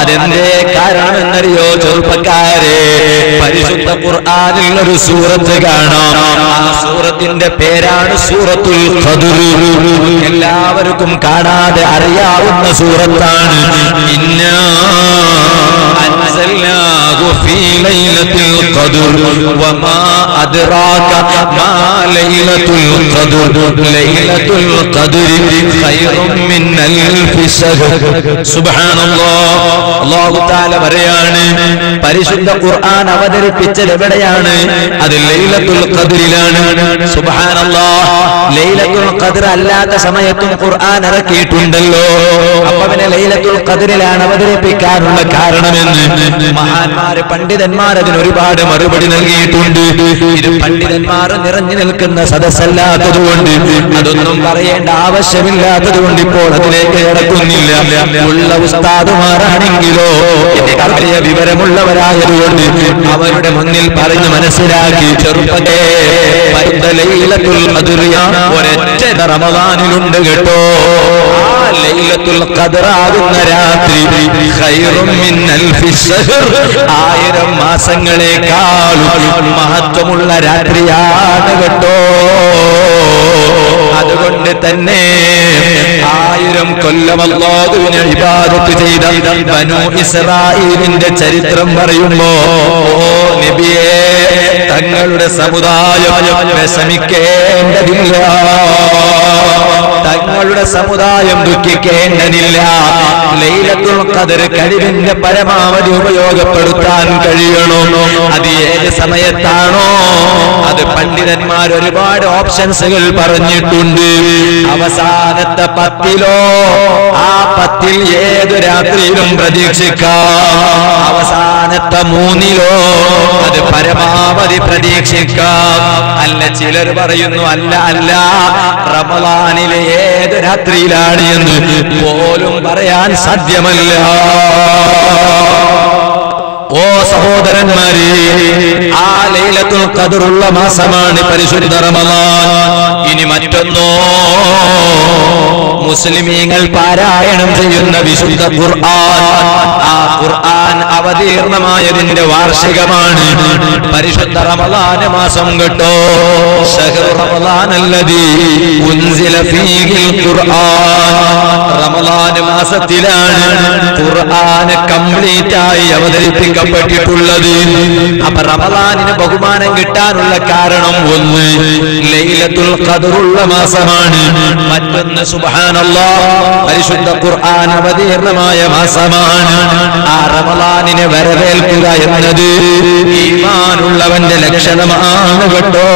അതെന്തേ കാരണമെന്നറിയോ ചെറുപ്പക്കാരെ? പരിശുദ്ധ ഖുർആനിൽ ഒരു സൂറത്ത് കാണാം. ആ സൂറത്തിന്റെ പേരാണ് സൂറത്തുൽ ഖദ്ർ. എല്ലാവർക്കും കാണാതെ അറിയാവുന്ന സൂറത്താണ്. ഇന്നാ അൻസൽനാഹു ഫീ ലൈലത്തുൽ ഖദ്ർ വമാ അദ്റാക മാ ലൈലത്തുൽ ഖദ്ർ ലൈലത്തുൽ ഖദ്രി ഖൈറും മിൻ അൽഫി ശഹർ. സുബ്ഹാനല്ലാഹ്. അല്ലാഹു തആല പറയാണ്, പരിശുദ്ധ ഖുർആൻ അവതരിപ്പിച്ചത് എവിടെയാണ്? അത് ലൈലത്തുൽ ഖദ്റിലാണ്. സുബ്ഹാനല്ലാഹ്. ലൈലത്തുൽ ഖദ്ർ അല്ലാത്ത സമയത്തും ഖുർആൻ ഇറക്കിയിട്ടുണ്ടല്ലോ. അപ്പോൾ പിന്നെ ലൈലത്തുൽ ഖദ്റിലാണ് അവതരിപ്പിക്കാനുള്ള കാരണമെന്ന് മഹാന്മാര്, പണ്ഡിതന്മാർ അതിന് ഒരുപാട് മറുപടി നൽകിയിട്ടുണ്ട്. ഇത് പണ്ഡിതന്മാർ നിറഞ്ഞു നിൽക്കുന്ന സദസ്സല്ലാത്തതുകൊണ്ട് അതൊന്നും പറയേണ്ട ആവശ്യമില്ലാത്തതുകൊണ്ട് ഇപ്പോൾ അതിലേക്ക് കിടക്കുന്നില്ല. ഉള്ള ഉസ്താദുമാരാണെങ്കിലോ വലിയ വിവരമുള്ളവരായതുകൊണ്ട് അവരുടെ മുന്നിൽ പറഞ്ഞു മനസ്സിലാക്കി, ചെറുപ്പത്തെ ലൈലത്തുൽ ഖദ്റിയ ഒരൊറ്റ റമളാനിലുണ്ട് കേട്ടോ. ആ ലൈലത്തുൽ ഖദ്റാകുന്ന രാത്രി ഖൈറും മിൻ അൽഫി ശഹർ, 1000 മാസങ്ങളെക്കാളും മഹത്വമുള്ള രാത്രിയാണ് കേട്ടോ. അതുകൊണ്ട് തന്നെ 1000 കൊല്ലം അല്ലാഹുവിനെ ഇബാദത്ത് ചെയ്ത ബനൂ ഇസ്രായീലിന്റെ ചരിത്രം പറയുമ്പോ, ഓ നബിയേ, തങ്ങളുടെ സമുദായം വിഷമിക്കേണ്ടതില്ല, തങ്ങളുടെ സമുദായം ദുഃഖിക്കേണ്ടതില്ല. ലൈലത്തുൽ ഖദ്ർ കഴിവിന്റെ പരമാവധി ഉപയോഗപ്പെടുത്താൻ കഴിയണോ? അത് ഏത് സമയത്താണോ? അത് പണ്ഡിതന്മാർ ഒരുപാട് ഓപ്ഷൻസുകൾ പറഞ്ഞിട്ടുണ്ട്. അവസാനത്തെ 10 ആ 10 ഏത് രാത്രിയിലും പ്രതീക്ഷിക്കാം. അവസാനത്തെ 3 അത് പരമാവധി പ്രതീക്ഷിക്കാം. അല്ല, ചിലർ പറയുന്നു അല്ല റമളാനിലെ ഏത് രാത്രിയിലാണ് എന്ന് പോലും പറയാൻ സാധ്യമല്ല. ഓ സഹോദരന്മാരെ, ആ ലൈലത്തുൽ ഖദ്റുള്ള മാസമാണ് പരിശുദ്ധ റമളാൻ. ഇനി മറ്റൊന്നോ, മുസ്ലിമീങ്ങൾ പാരായണം ചെയ്യുന്ന വിശുദ്ധ ഖുർആൻ. ആ ഖുർആൻ അവതീർണമായതിന്റെ വാർഷികമാണ് പരിശുദ്ധ റമളാൻ മാസം കേട്ടോ. ശഹ്റു റമളാനല്ലദീ ഉൻസില ഫീഹിൽ ഖുർആൻ. റമളാൻ മാസത്തിലാണ് ഖുർആൻ കംപ്ലീറ്റ് ആയി അവതരിപ്പിക്കപ്പെട്ടിട്ടുള്ളത്. അപ്പൊ റമളാനിന് ബഹുമാനം കിട്ടാനുള്ള കാരണം ഒന്ന് ലൈലത്തുൽ ഖദ്റുള്ള മാസമാണ്, മറ്റൊന്ന് സുബ്ഹാനല്ലാഹ് പരിശുദ്ധ ഖുർആൻ അവതീർണമായ മാസമാണ്. ആ റമളാനിനെ വരവേൽക്കുക എന്നത് ഈമാനുള്ളവന്റെ ലക്ഷണമാണ് കേട്ടോ.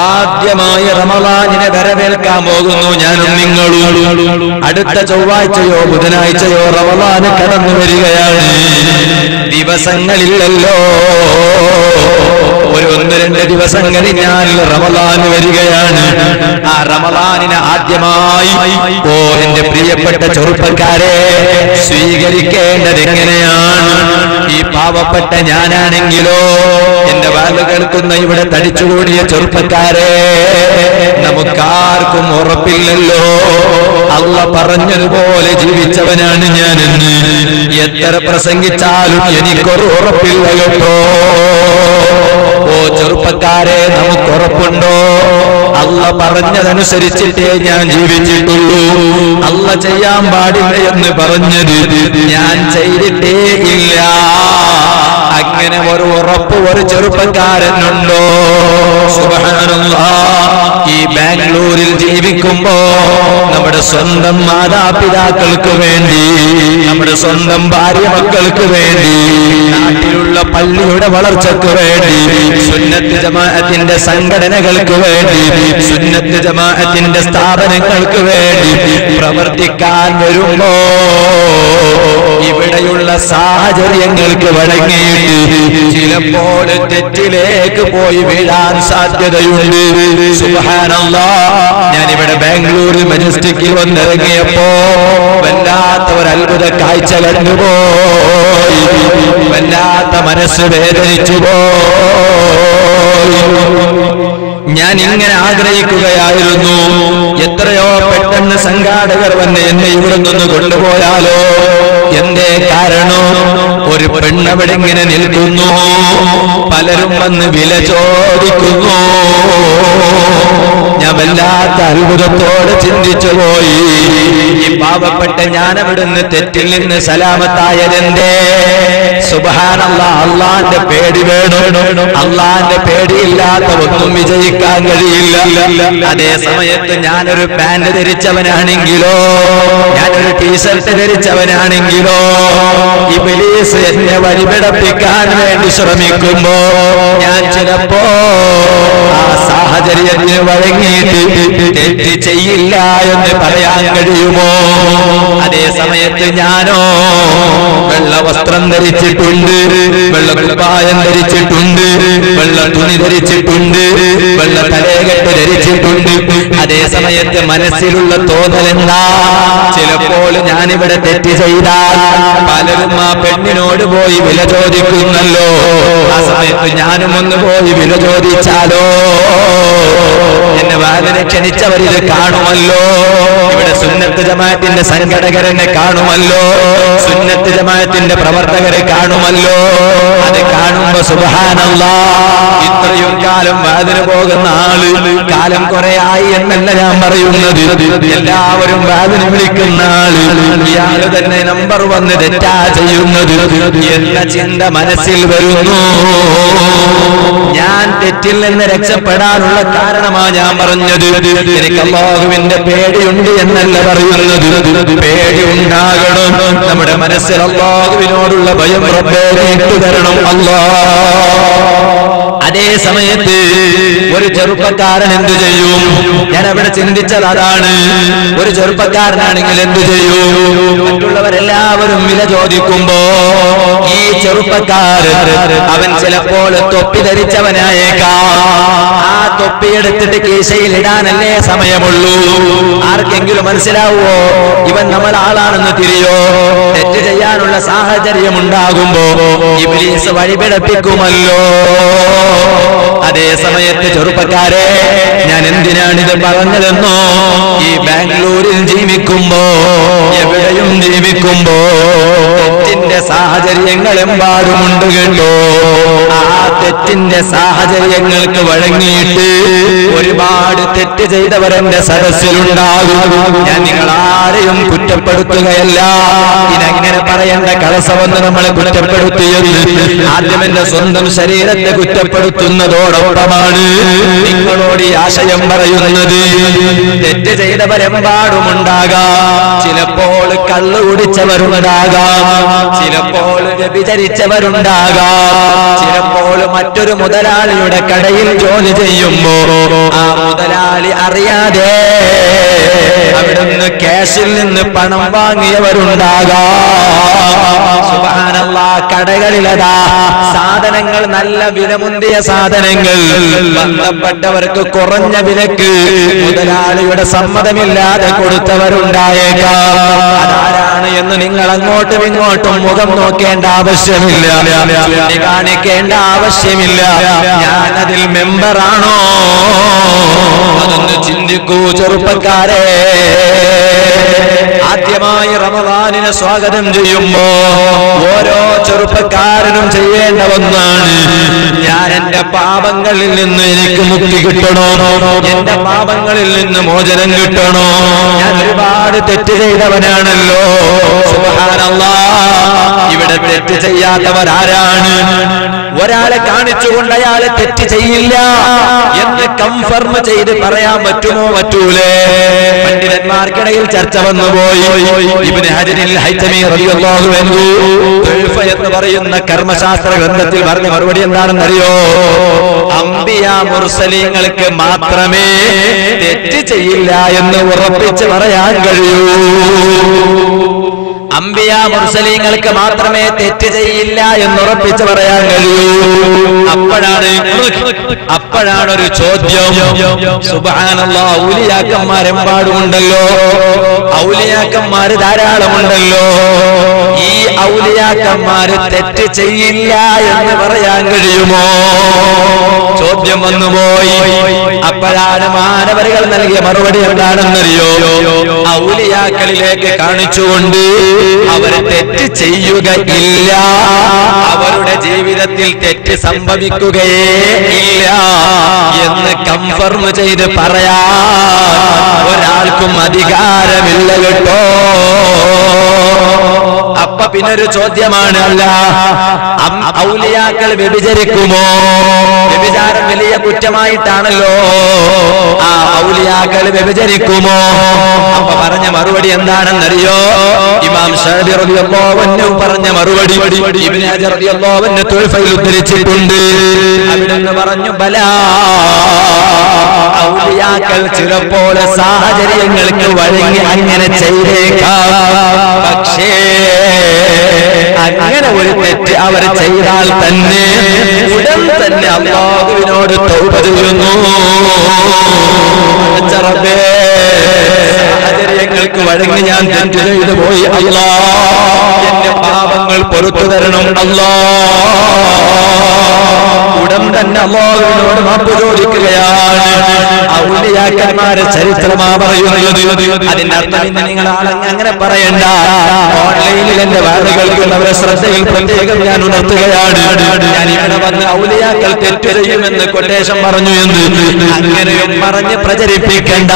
ആദ്യമായി റമളാനിനെ വരവേൽക്കാൻ പോകുന്നു ഞാനും നിങ്ങളും. അടുത്ത ചൊവ്വാഴ്ചയോ ബുധനാഴ്ചയോ റമളാൻ കടന്നു വരികയാണ്. ദിവസങ്ങളില്ലല്ലോ, ഒരു 1-2 ദിവസം കഴിഞ്ഞാൽ റമളാൻ വരികയാണ്. ആ റമളാനിനെ ആദ്യമായി ഓ എന്റെ പ്രിയപ്പെട്ട ചെറുപ്പക്കാരെ സ്വീകരിക്കേണ്ടത് എങ്ങനെയാണ്? ഈ പാവപ്പെട്ട ഞാനാണെങ്കിലോ, എന്റെ വാല് കേൾക്കുന്ന ഇവിടെ തടിച്ചുകൂടിയ ചെറുപ്പക്കാരെ, നമുക്കാർക്കും ഉറപ്പില്ലല്ലോ. അല്ലാഹ് പറഞ്ഞതുപോലെ ജീവിച്ചവനാണ് ഞാനെന്ന് എത്ര പ്രസംഗിച്ചാലും എനിക്കൊരു ഉറപ്പില്ല കേട്ടോ. ഓ ചെറുപ്പക്കാരെ, നമുക്കുറപ്പുണ്ടോ? അല്ലാഹ് പറഞ്ഞതനുസരിച്ചിട്ടേ ഞാൻ ജീവിച്ചിട്ടുള്ളൂ. അല്ലാഹ് ചെയ്യാൻ പാടില്ല എന്ന് പറഞ്ഞത് ഞാൻ ചെയ്തിട്ടേ ഇല്ല. അങ്ങനെ ഒരു ഉറപ്പ് ഒരു ചെറുപ്പക്കാരനുണ്ടോ? സുബ്ഹാനല്ലാഹ്. ഈ ബാംഗ്ലൂരിൽ ജീവിക്കുമ്പോ നമ്മുടെ സ്വന്തം മാതാപിതാക്കൾക്ക് വേണ്ടി, നമ്മുടെ സ്വന്തം ഭാര്യ മക്കൾക്ക് വേണ്ടി, നാട്ടിലുള്ള പള്ളിയുടെ വളർച്ചയ്ക്ക് വേണ്ടി, സുന്നത്ത് ജമാഅത്തിന്റെ സംഘടനകൾക്ക് വേണ്ടി, സുന്നത്ത് ജമാഅത്തിന്റെ സ്ഥാപനങ്ങൾക്ക് വേണ്ടി പ്രവർത്തിക്കാൻ വരുമ്പോ ഇവിടെയുള്ള സാഹചര്യങ്ങൾക്ക് വഴങ്ങിയിട്ട് ചിലപ്പോൾ തെറ്റിലേക്ക് പോയി വീഴാൻ സാധ്യതയുണ്ട്. സുബ്ഹാനല്ലാഹ്. ഞാനിവിടെ ബാംഗ്ലൂരിൽ മജസ്റ്റിക്കിൽ വന്നിറങ്ങിയപ്പോ വല്ലാത്ത ഒരു അത്ഭുത കാഴ്ച കണ്ടുപോയി. വല്ലാത്ത മനസ്സ് വേദനിച്ചു പോയി. ഞാൻ ഇങ്ങനെ ആഗ്രഹിക്കുകയായിരുന്നു, എത്രയോ പെട്ടെന്ന് സംഘാടകർ വന്ന് എന്നെ ഇവിടെ നിന്ന് കൊണ്ടുപോയാലോ. എന്തേ കാരണം? ഒരു പെണ്ണവിടെ ഇങ്ങനെ നിൽക്കുന്നു, പലരും വന്ന് വില ചോദിക്കുന്നു. ഞാൻ വല്ലാത്ത അത്ഭുതത്തോടെ ചിന്തിച്ചു പോയി. ഈ പാവപ്പെട്ട ഞാനവിടുന്ന് തെറ്റിൽ നിന്ന് സലാമത്തായതെന്തേ? സുബ്ഹാനല്ലാഹ്. അള്ളാന്റെ പേടി വേണം. അള്ളാന്റെ പേടിയില്ലാത്ത ഒന്നും വിജയിക്കാൻ കഴിയില്ല. അതേ സമയത്ത് ഞാനൊരു പാന്റ് ധരിച്ചവനാണെങ്കിലോ, ഞാനൊരു ടീഷർട്ട് ധരിച്ചവനാണെങ്കിലോ, ഇബ്ലീസ് എന്നെ വഴിപിടപ്പിക്കാൻ വേണ്ടി ശ്രമിക്കുമ്പോ ഞാൻ ചിലപ്പോ ആ സാഹചര്യത്തിന് വഴങ്ങി വഴങ്ങിയിട്ട് തെറ്റ് ചെയ്യില്ല എന്ന് പറയാൻ കഴിയുമോ? അതേ സമയത്ത് ഞാനോ വെള്ള വസ്ത്രം ധരിച്ചിട്ടുണ്ട്, വെള്ള കുപ്പായം ധരിച്ചിട്ടുണ്ട്, വെള്ള തുണി ധരിച്ചിട്ടുണ്ട്, വെള്ള തലകെട്ട് ധരിച്ചിട്ടുണ്ട്. അതേ സമയത്ത് മനസ്സിലുള്ള തോന്നലെന്താ? ചിലപ്പോൾ ഞാനിവിടെ തെറ്റ് ചെയ്താൽ പലരും ആ പെണ്ണിനോട് പോയി വില ചോദിക്കുന്നല്ലോ. ആ സമയത്ത് ഞാനും ഒന്ന് പോയി വില ചോദിച്ചാലോ? എന്നെ വാതിനെ ക്ഷണിച്ചവരിത് കാണുമല്ലോ. ഇവിടെ സുന്നത്ത് ജമാഅത്തിന്റെ സംഘടകരെന്നെ കാണുമല്ലോ, സുന്നത്ത് ജമാഅത്തിന്റെ പ്രവർത്തകരെ കാണുമല്ലോ. അത് കാണുമ്പോ സുബ്ഹാനല്ലാഹ്, ഇത്രയും കാലം വാതിന് പോകുന്ന ആള് കാലം കുറെ ആയി എന്നല്ല ഞാൻ പറയുന്നത്. എല്ലാവരും വാതിന് വിളിക്കുന്ന ആള് ഇയാള് തന്നെ നമ്പർ വന്ന് തെറ്റാ ചെയ്യുന്നത് എന്ന ചിന്ത മനസ്സിൽ വരുന്നു. ഞാൻ തെറ്റിൽ നിന്ന് രക്ഷപ്പെടാനുള്ള കാരണമാ ഞാൻ പറഞ്ഞത്. എനിക്ക് അല്ലാഹുവിന്റെ പേടിയുണ്ട് എന്നല്ല പറയുന്നത്. പേടി ഉണ്ടാകണം നമ്മുടെ മനസ്സിൽ. അല്ലാഹുവിനോടുള്ള ഭയം റബ്ബേ നീട്ടി തരണം അല്ലാഹ്. അതേ സമയത്ത് ഒരു ചെറുപ്പക്കാരൻ എന്തു ചെയ്യും? ഞാൻ അവിടെ ചിന്തിച്ചത് അതാണ്. ഒരു ചെറുപ്പക്കാരനാണെങ്കിൽ എന്തു ചെയ്യും? മറ്റുള്ളവരെല്ലാവരും വില ചോദിക്കുമ്പോ ഈ ചെറുപ്പക്കാരൻ അവൻ ചിലപ്പോൾ തൊപ്പി ധരിച്ചവനായേക്കാം. ആ തൊപ്പിയെടുത്തിട്ട് കീശയിൽ ഇടാനല്ലേ സമയമുള്ളൂ. ആർക്കെങ്കിലും മനസ്സിലാവോ ഇവൻ നമ്മൾ ആളാണെന്ന് തിരിയോ? തെറ്റ് ചെയ്യാനുള്ള സാഹചര്യം ഉണ്ടാകുമ്പോ ഇബ്ലീസ് വഴിപിഴപ്പിക്കുമല്ലോ. അതേ സമയത്ത് ചെറുപ്പക്കാരെ, ഞാൻ എന്തിനാണിത് പറഞ്ഞതെന്നോ? ഈ ബാംഗ്ലൂരിൽ ജീവിക്കുമ്പോ, എവിടെയും ജീവിക്കുമ്പോ തെറ്റിന്റെ സാഹചര്യങ്ങൾ എമ്പാടുമുണ്ട് കേട്ടോ. ആ തെറ്റിന്റെ സാഹചര്യങ്ങൾക്ക് വഴങ്ങിയിട്ട് ഒരുപാട് തെറ്റ് ചെയ്തവരെന്റെ സദസ്സിലുണ്ടാകും. ഞാൻ നിങ്ങളാരെയും കുറ്റപ്പെടുത്തുകയല്ല. ഇതെങ്ങനെ പറയേണ്ട കളസമെന്ന് നമ്മളെ കുറ്റപ്പെടുത്തിയത് ആദ്യം എന്റെ സ്വന്തം ശരീരത്തെ കുറ്റപ്പെടുത്തുന്നതോടൊപ്പമാണ് നിങ്ങളോട് ഈ ആശയം പറയുന്നത്. തെറ്റ് ചെയ്തവരെമ്പാടുമുണ്ടാകാം. ചിലപ്പോൾ കള്ളു കുടിച്ചവരുണ്ടാകാം, ചിലപ്പോൾ വ്യഭിചരിച്ചവരുണ്ടാകാം, ചിലപ്പോൾ മറ്റൊരു മുതലാളിയുടെ കടയിൽ ജോലി ചെയ്യുമ്പോ ആ മുതലാളി അറിയാതെ അവിടുന്ന് ക്യാഷിൽ നിന്ന് പണം വാങ്ങിയവരുണ്ടാകാം. സുബ്ഹാനല്ലാഹ്, കടകളിലതാ സാധനങ്ങൾ നല്ല വിലമുന്തിയ സാധനങ്ങൾ ബന്ധപ്പെട്ടവർക്ക് കുറഞ്ഞ വിലക്ക് മുതലാളിയുടെ സമ്മതമില്ലാതെ കൊടുത്തവരുണ്ടായേക്കാം. അതാരാണ് എന്ന് നിങ്ങൾ അങ്ങോട്ടും ഇങ്ങോട്ടും മുഖം നോക്കേണ്ട ആവശ്യമില്ല, കാണിക്കേണ്ട ആവശ്യമില്ല. ഞാനതിൽ മെമ്പറാണോ? അതൊന്ന് ചിന്തിക്കൂ ചെറുപ്പക്കാരെ. ആദ്യമായി റമദാനിനെ സ്വാഗതം ചെയ്യുമ്പോ ഓരോ ചെറുപ്പക്കാരനും ചെയ്യേണ്ട ഒന്നാണ്, ഞാൻ എന്റെ പാപങ്ങളിൽ നിന്ന് എനിക്ക് മുക്തി കിട്ടണോ, എന്റെ പാപങ്ങളിൽ നിന്ന് മോചനം കിട്ടണോ. ഞാൻ ഒരുപാട് തെറ്റ് ചെയ്തവനാണല്ലോ. സുബ്ഹാനല്ലാഹ്, ഇവിടെ തെറ്റ് ചെയ്യാത്തവരാരാണ്? ഒരാളെ കാണിച്ചുകൊണ്ട് അയാളെ തെറ്റ് ചെയ്യില്ല എന്ന് കൺഫർം ചെയ്ത് പറയാൻ പറ്റുമോ? പറ്റൂലേ? പണ്ഡിതന്മാർക്കിടയിൽ ചർച്ച വന്നുപോയി. ഇബ്നു ഹജറിൽ ഹൈതമി റളിയല്ലാഹു അൻഹു തുൽഫ എന്ന് പറയുന്ന കർമ്മശാസ്ത്ര ഗ്രന്ഥത്തിൽ പറഞ്ഞ മറുപടി എന്താണെന്നറിയോ? അംബിയാ മുർസലീങ്ങൾക്ക് മാത്രമേ തെറ്റ് ചെയ്യില്ല എന്ന് ഉറപ്പിച്ച് പറയാൻ കഴിയൂ. അംബിയാ മുർസലീങ്ങൾക്ക് മാത്രമേ തെറ്റ് ചെയ്യില്ല എന്നുറപ്പിച്ച് പറയാൻ കഴിയൂ. അപ്പോഴാണ് ഒരു ചോദ്യം. സുബ്ഹാനല്ലാഹ്, ഔലിയാക്കന്മാരെമ്പാടുമുണ്ടല്ലോ, ഔലിയാക്കന്മാര് ധാരാളമുണ്ടല്ലോ. ഈ ഔലിയാക്കന്മാര് തെറ്റ് ചെയ്യില്ല എന്ന് പറയാൻ കഴിയുമോ? ചോദ്യം വന്നുപോയി. അപ്പോഴാണ് മാനവരികൾ നൽകിയ മറുപടി എന്താണെന്നറിയോ? ഔലിയാക്കളിലേക്ക് കാണിച്ചുകൊണ്ട് അവർ തെറ്റ് ചെയ്യുകയില്ല, അവരുടെ ജീവിതത്തിൽ തെറ്റ് സംഭവിക്കുകയേ ഇല്ല എന്ന് കൺഫർം ചെയ്ത് പറയാൻ ഒരാൾക്കും അധികാരമില്ല കേട്ടോ. അപ്പൊ പിന്നൊരു ചോദ്യമാണ്, അല്ല ഔലിയാക്കൾ വ്യഭിചരിക്കുമോ? വ്യഭിചാരം വലിയ കുറ്റമായിട്ടാണല്ലോ. ആ ഔലിയാക്കൾ വ്യഭിചരിക്കുമോ? അപ്പൊ പറഞ്ഞ മറുപടി എന്താണെന്നറിയോ? ഇമാം ശഅബി റളിയല്ലാഹു അൻഹു പറഞ്ഞ മറുപടി ഇബ്നു ഹജർ റളിയല്ലാഹു അൻഹു തുൽഫയിൽ ഉദ്ധരിച്ചിട്ടുണ്ട്. അവിടുന്ന് പറഞ്ഞു, ബലാ ഔലിയാക്കൾ ചിലപ്പോൾ സാഹചര്യങ്ങൾക്ക് വഴങ്ങി അങ്ങനെ ചെയ്തേക്കാം. പക്ഷേ അങ്ങനെ ഒരു തെറ്റ് അവർ ചെയ്താൽ തന്നെ ഉടൻ തന്നെ അല്ലാഹുവിനോട് തൗബ ചെയ്യുന്നു. റബ്ബേ, സാഹചര്യങ്ങൾക്ക് വഴങ്ങി ഞാൻ തെറ്റ് ചെയ്തു പോയി, അല്ലാഹ് എന്റെ പാപങ്ങൾ പൊറുത്തു തരണം അല്ലാഹ്. ഉടൻ തന്നെ അല്ലാഹുവിനോട് മാപ്പ് ചോദിക്കുകയാണ്. ഔലിയാക്കന്മാരെ ചരിത്രമാ പറയുന്നത്. അതിന്റെ അർത്ഥം ഇന്ന് നിങ്ങൾ അങ്ങനെ പറയണ്ട. ഓൺലൈനിൽ എന്റെ വാർത്തകൾ കേൾക്കുന്നവരെ ശ്രദ്ധയിൽ പ്രത്യേകം ഞാൻ ഉണർത്തുകയാണ്. ഞാൻ ഇവിടെ വന്ന് ഔലിയാക്കൾ തെറ്റ് ചെയ്യുമെന്ന് കൊട്ടേഷൻ പറഞ്ഞു എന്ന് അങ്ങനെയും പറഞ്ഞ് പ്രചരിപ്പിക്കണ്ട.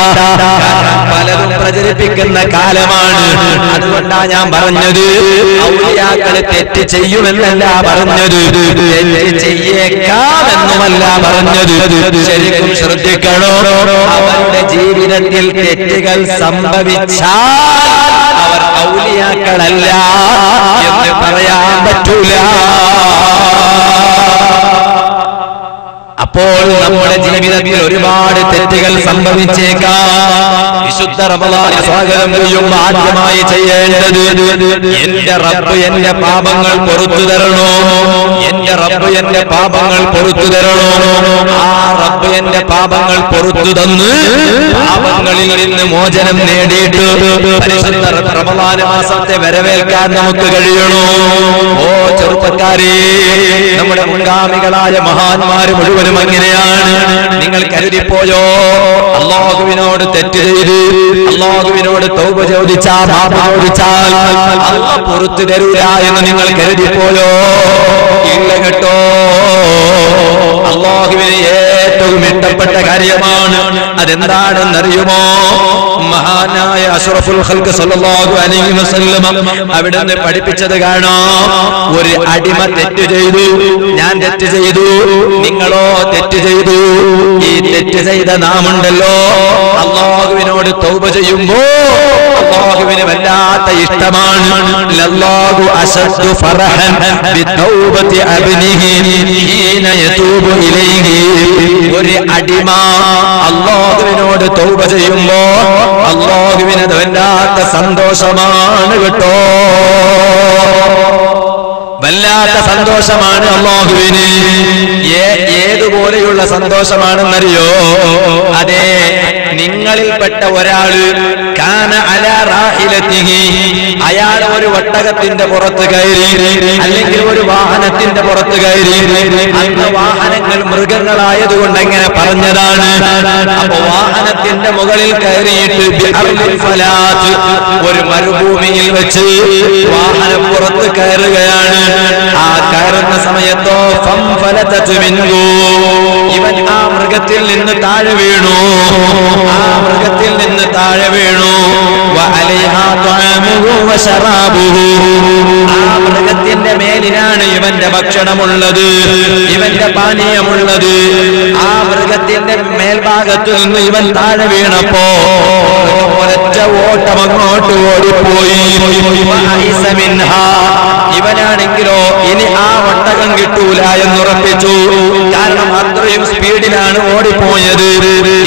പലരും പ്രചരിപ്പിക്കുന്ന കാലമാണ്. അതുകൊണ്ടാണ് ഞാൻ പറഞ്ഞത് ഔലിയാക്കൾ തെറ്റ് ചെയ്യുമെന്നല്ല പറഞ്ഞത്, തെറ്റ് ചെയ്യേക്കാമെന്നുമല്ല പറഞ്ഞത്. ശരിക്കും ശ്രദ്ധിക്കണോ? അവരുടെ ജീവിതത്തിൽ തെറ്റുകൾ സംഭവിച്ചാൽ അവർ ഔലിയാക്കളല്ല എന്ന് പറയാൻ പറ്റൂല. അപ്പോൾ നമ്മുടെ ജീവിതത്തിൽ ഒരുപാട് തെറ്റുകൾ സംഭവിച്ചേക്കാം. വിശുദ്ധ റമളാനെ സ്വാഗതം ചെയ്യുമ്പോൾ ആദ്യമായി ചെയ്യേണ്ടത് എന്റെ റബ്ബ് എന്റെ പാപങ്ങൾ പൊറുത്തു തരണോ, എന്റെ റബ്ബ് എന്റെ പാപങ്ങൾ പൊറുത്തു തരണോ. ആ റബ്ബ് എന്റെ പാപങ്ങൾ പൊറുത്തു തന്ന് പാപങ്ങളിൽ നിന്ന് മോചനം നേടിയിട്ട് പരിശുദ്ധ റമളാൻ മാസത്തെ വരവേൽക്കാൻ നമുക്ക് കഴിയണോ? ഓ ചെറുപ്പക്കാരെ, നമ്മുടെ മുൻഗാമികളായ മഹാന്മാര് മുഴുവനും അങ്ങനെയാണ്. നിങ്ങൾ കരുതിപ്പോയോ അല്ലാഹുവിനോട് തെറ്റ് ചെയ്ത് അല്ലാഹുവിനോട് തൗബ ചോദിച്ചാൽ മാപ്പ് ചോദിച്ചാൽ അല്ലാഹ് പുറത്തു തരൂല എന്ന് നിങ്ങൾ കരുതിപ്പോയോ? ഇല്ല കേട്ടോ. അല്ലാഹുവിന് ഏറ്റവും ഇഷ്ടപ്പെട്ട കാര്യമാണ്. അതെന്താണെന്നറിയുമോ? മഹാനായ അഷ്റഫുൽ ഖൽഖ് സല്ലല്ലാഹു അലൈഹി വസല്ലം അവിടുന്ന് പഠിപ്പിച്ചത് കാണാം. ഒരു അടിമ തെറ്റ് ചെയ്തു, ഞാൻ തെറ്റ് ചെയ്തു, നിങ്ങളോ തെറ്റ് ചെയ്തു. ഈ തെറ്റ് ചെയ്ത നാമുണ്ടല്ലോ അല്ലാഹുവിനോട് തൗബ ചെയ്യുമ്പോ അല്ലാഹുവിന് വല്ലാത്ത ഇഷ്ടമാണ്. ലല്ലാഹു അശദ്ദു ഫറഹൻ ബിതൗബതി അബ്നിഹി ഹീന യതൂബു ഇലൈഹി. ഒരു അടിമ അല്ലാഹുവിനോട് തൗബ ചെയ്യുമ്പോ അല്ലാഹുവിന് വല്ലാത്ത സന്തോഷമാണ് കേട്ടോ. വല്ലാത്ത സന്തോഷമാണ് അല്ലാഹുവിന്. ഏതുപോലെയുള്ള സന്തോഷമാണെന്നറിയോ? അതെ, നിങ്ങളിൽപ്പെട്ട ഒരാള് കാന അലാ റാഹിലതിഹി, അയാൾ ഒരു ഒട്ടകത്തിന്റെ പുറത്ത് കയറി അല്ലെങ്കിൽ ഒരു വാഹനത്തിന്റെ പുറത്ത് കയറി. അന്ന് വാഹനങ്ങൾ മൃഗങ്ങളായതുകൊണ്ട് എങ്ങനെ പറഞ്ഞതാണ്. അപ്പൊ വാഹനത്തിന്റെ മുകളിൽ കയറിയിട്ട് ബിഅർദിൽ ഫലാത്ത്, ഒരു മരുഭൂമിയിൽ വെച്ച് വാഹനം പുറത്ത് കയറുകയാണ്. ആ കയറുന്ന സമയത്തോ ഫംഫലതതു മിൻഹു, ഇവൻ ആ മൃഗത്തിൽ നിന്ന് താഴെ വീണു. ആ മൃഗത്തിൽ നിന്ന് താഴെ വീണു. വഅലൈഹാ തഅമുഹു വശറാബുഹു, ആ മൃഗത്തിന്റെ മേലിനാണ് ഇവന്റെ ഭക്ഷണമുള്ളത്, ഇവന്റെ പാനീയമുള്ളത്. ആ മൃഗത്തിന്റെ മേൽഭാഗത്തു നിന്ന് ഇവൻ താഴെ വീണപ്പോ ഒരൊറ്റ ഓട്ടം അങ്ങോട്ട് ഓടിപ്പോയി. ഇവനാണെങ്കിലോ ഇനി ആ ഒട്ടകം കിട്ടൂല എന്നുറപ്പിച്ചു. കാരണം അത്രയും സ്പീഡിലാണ് ഓടിപ്പോയത്.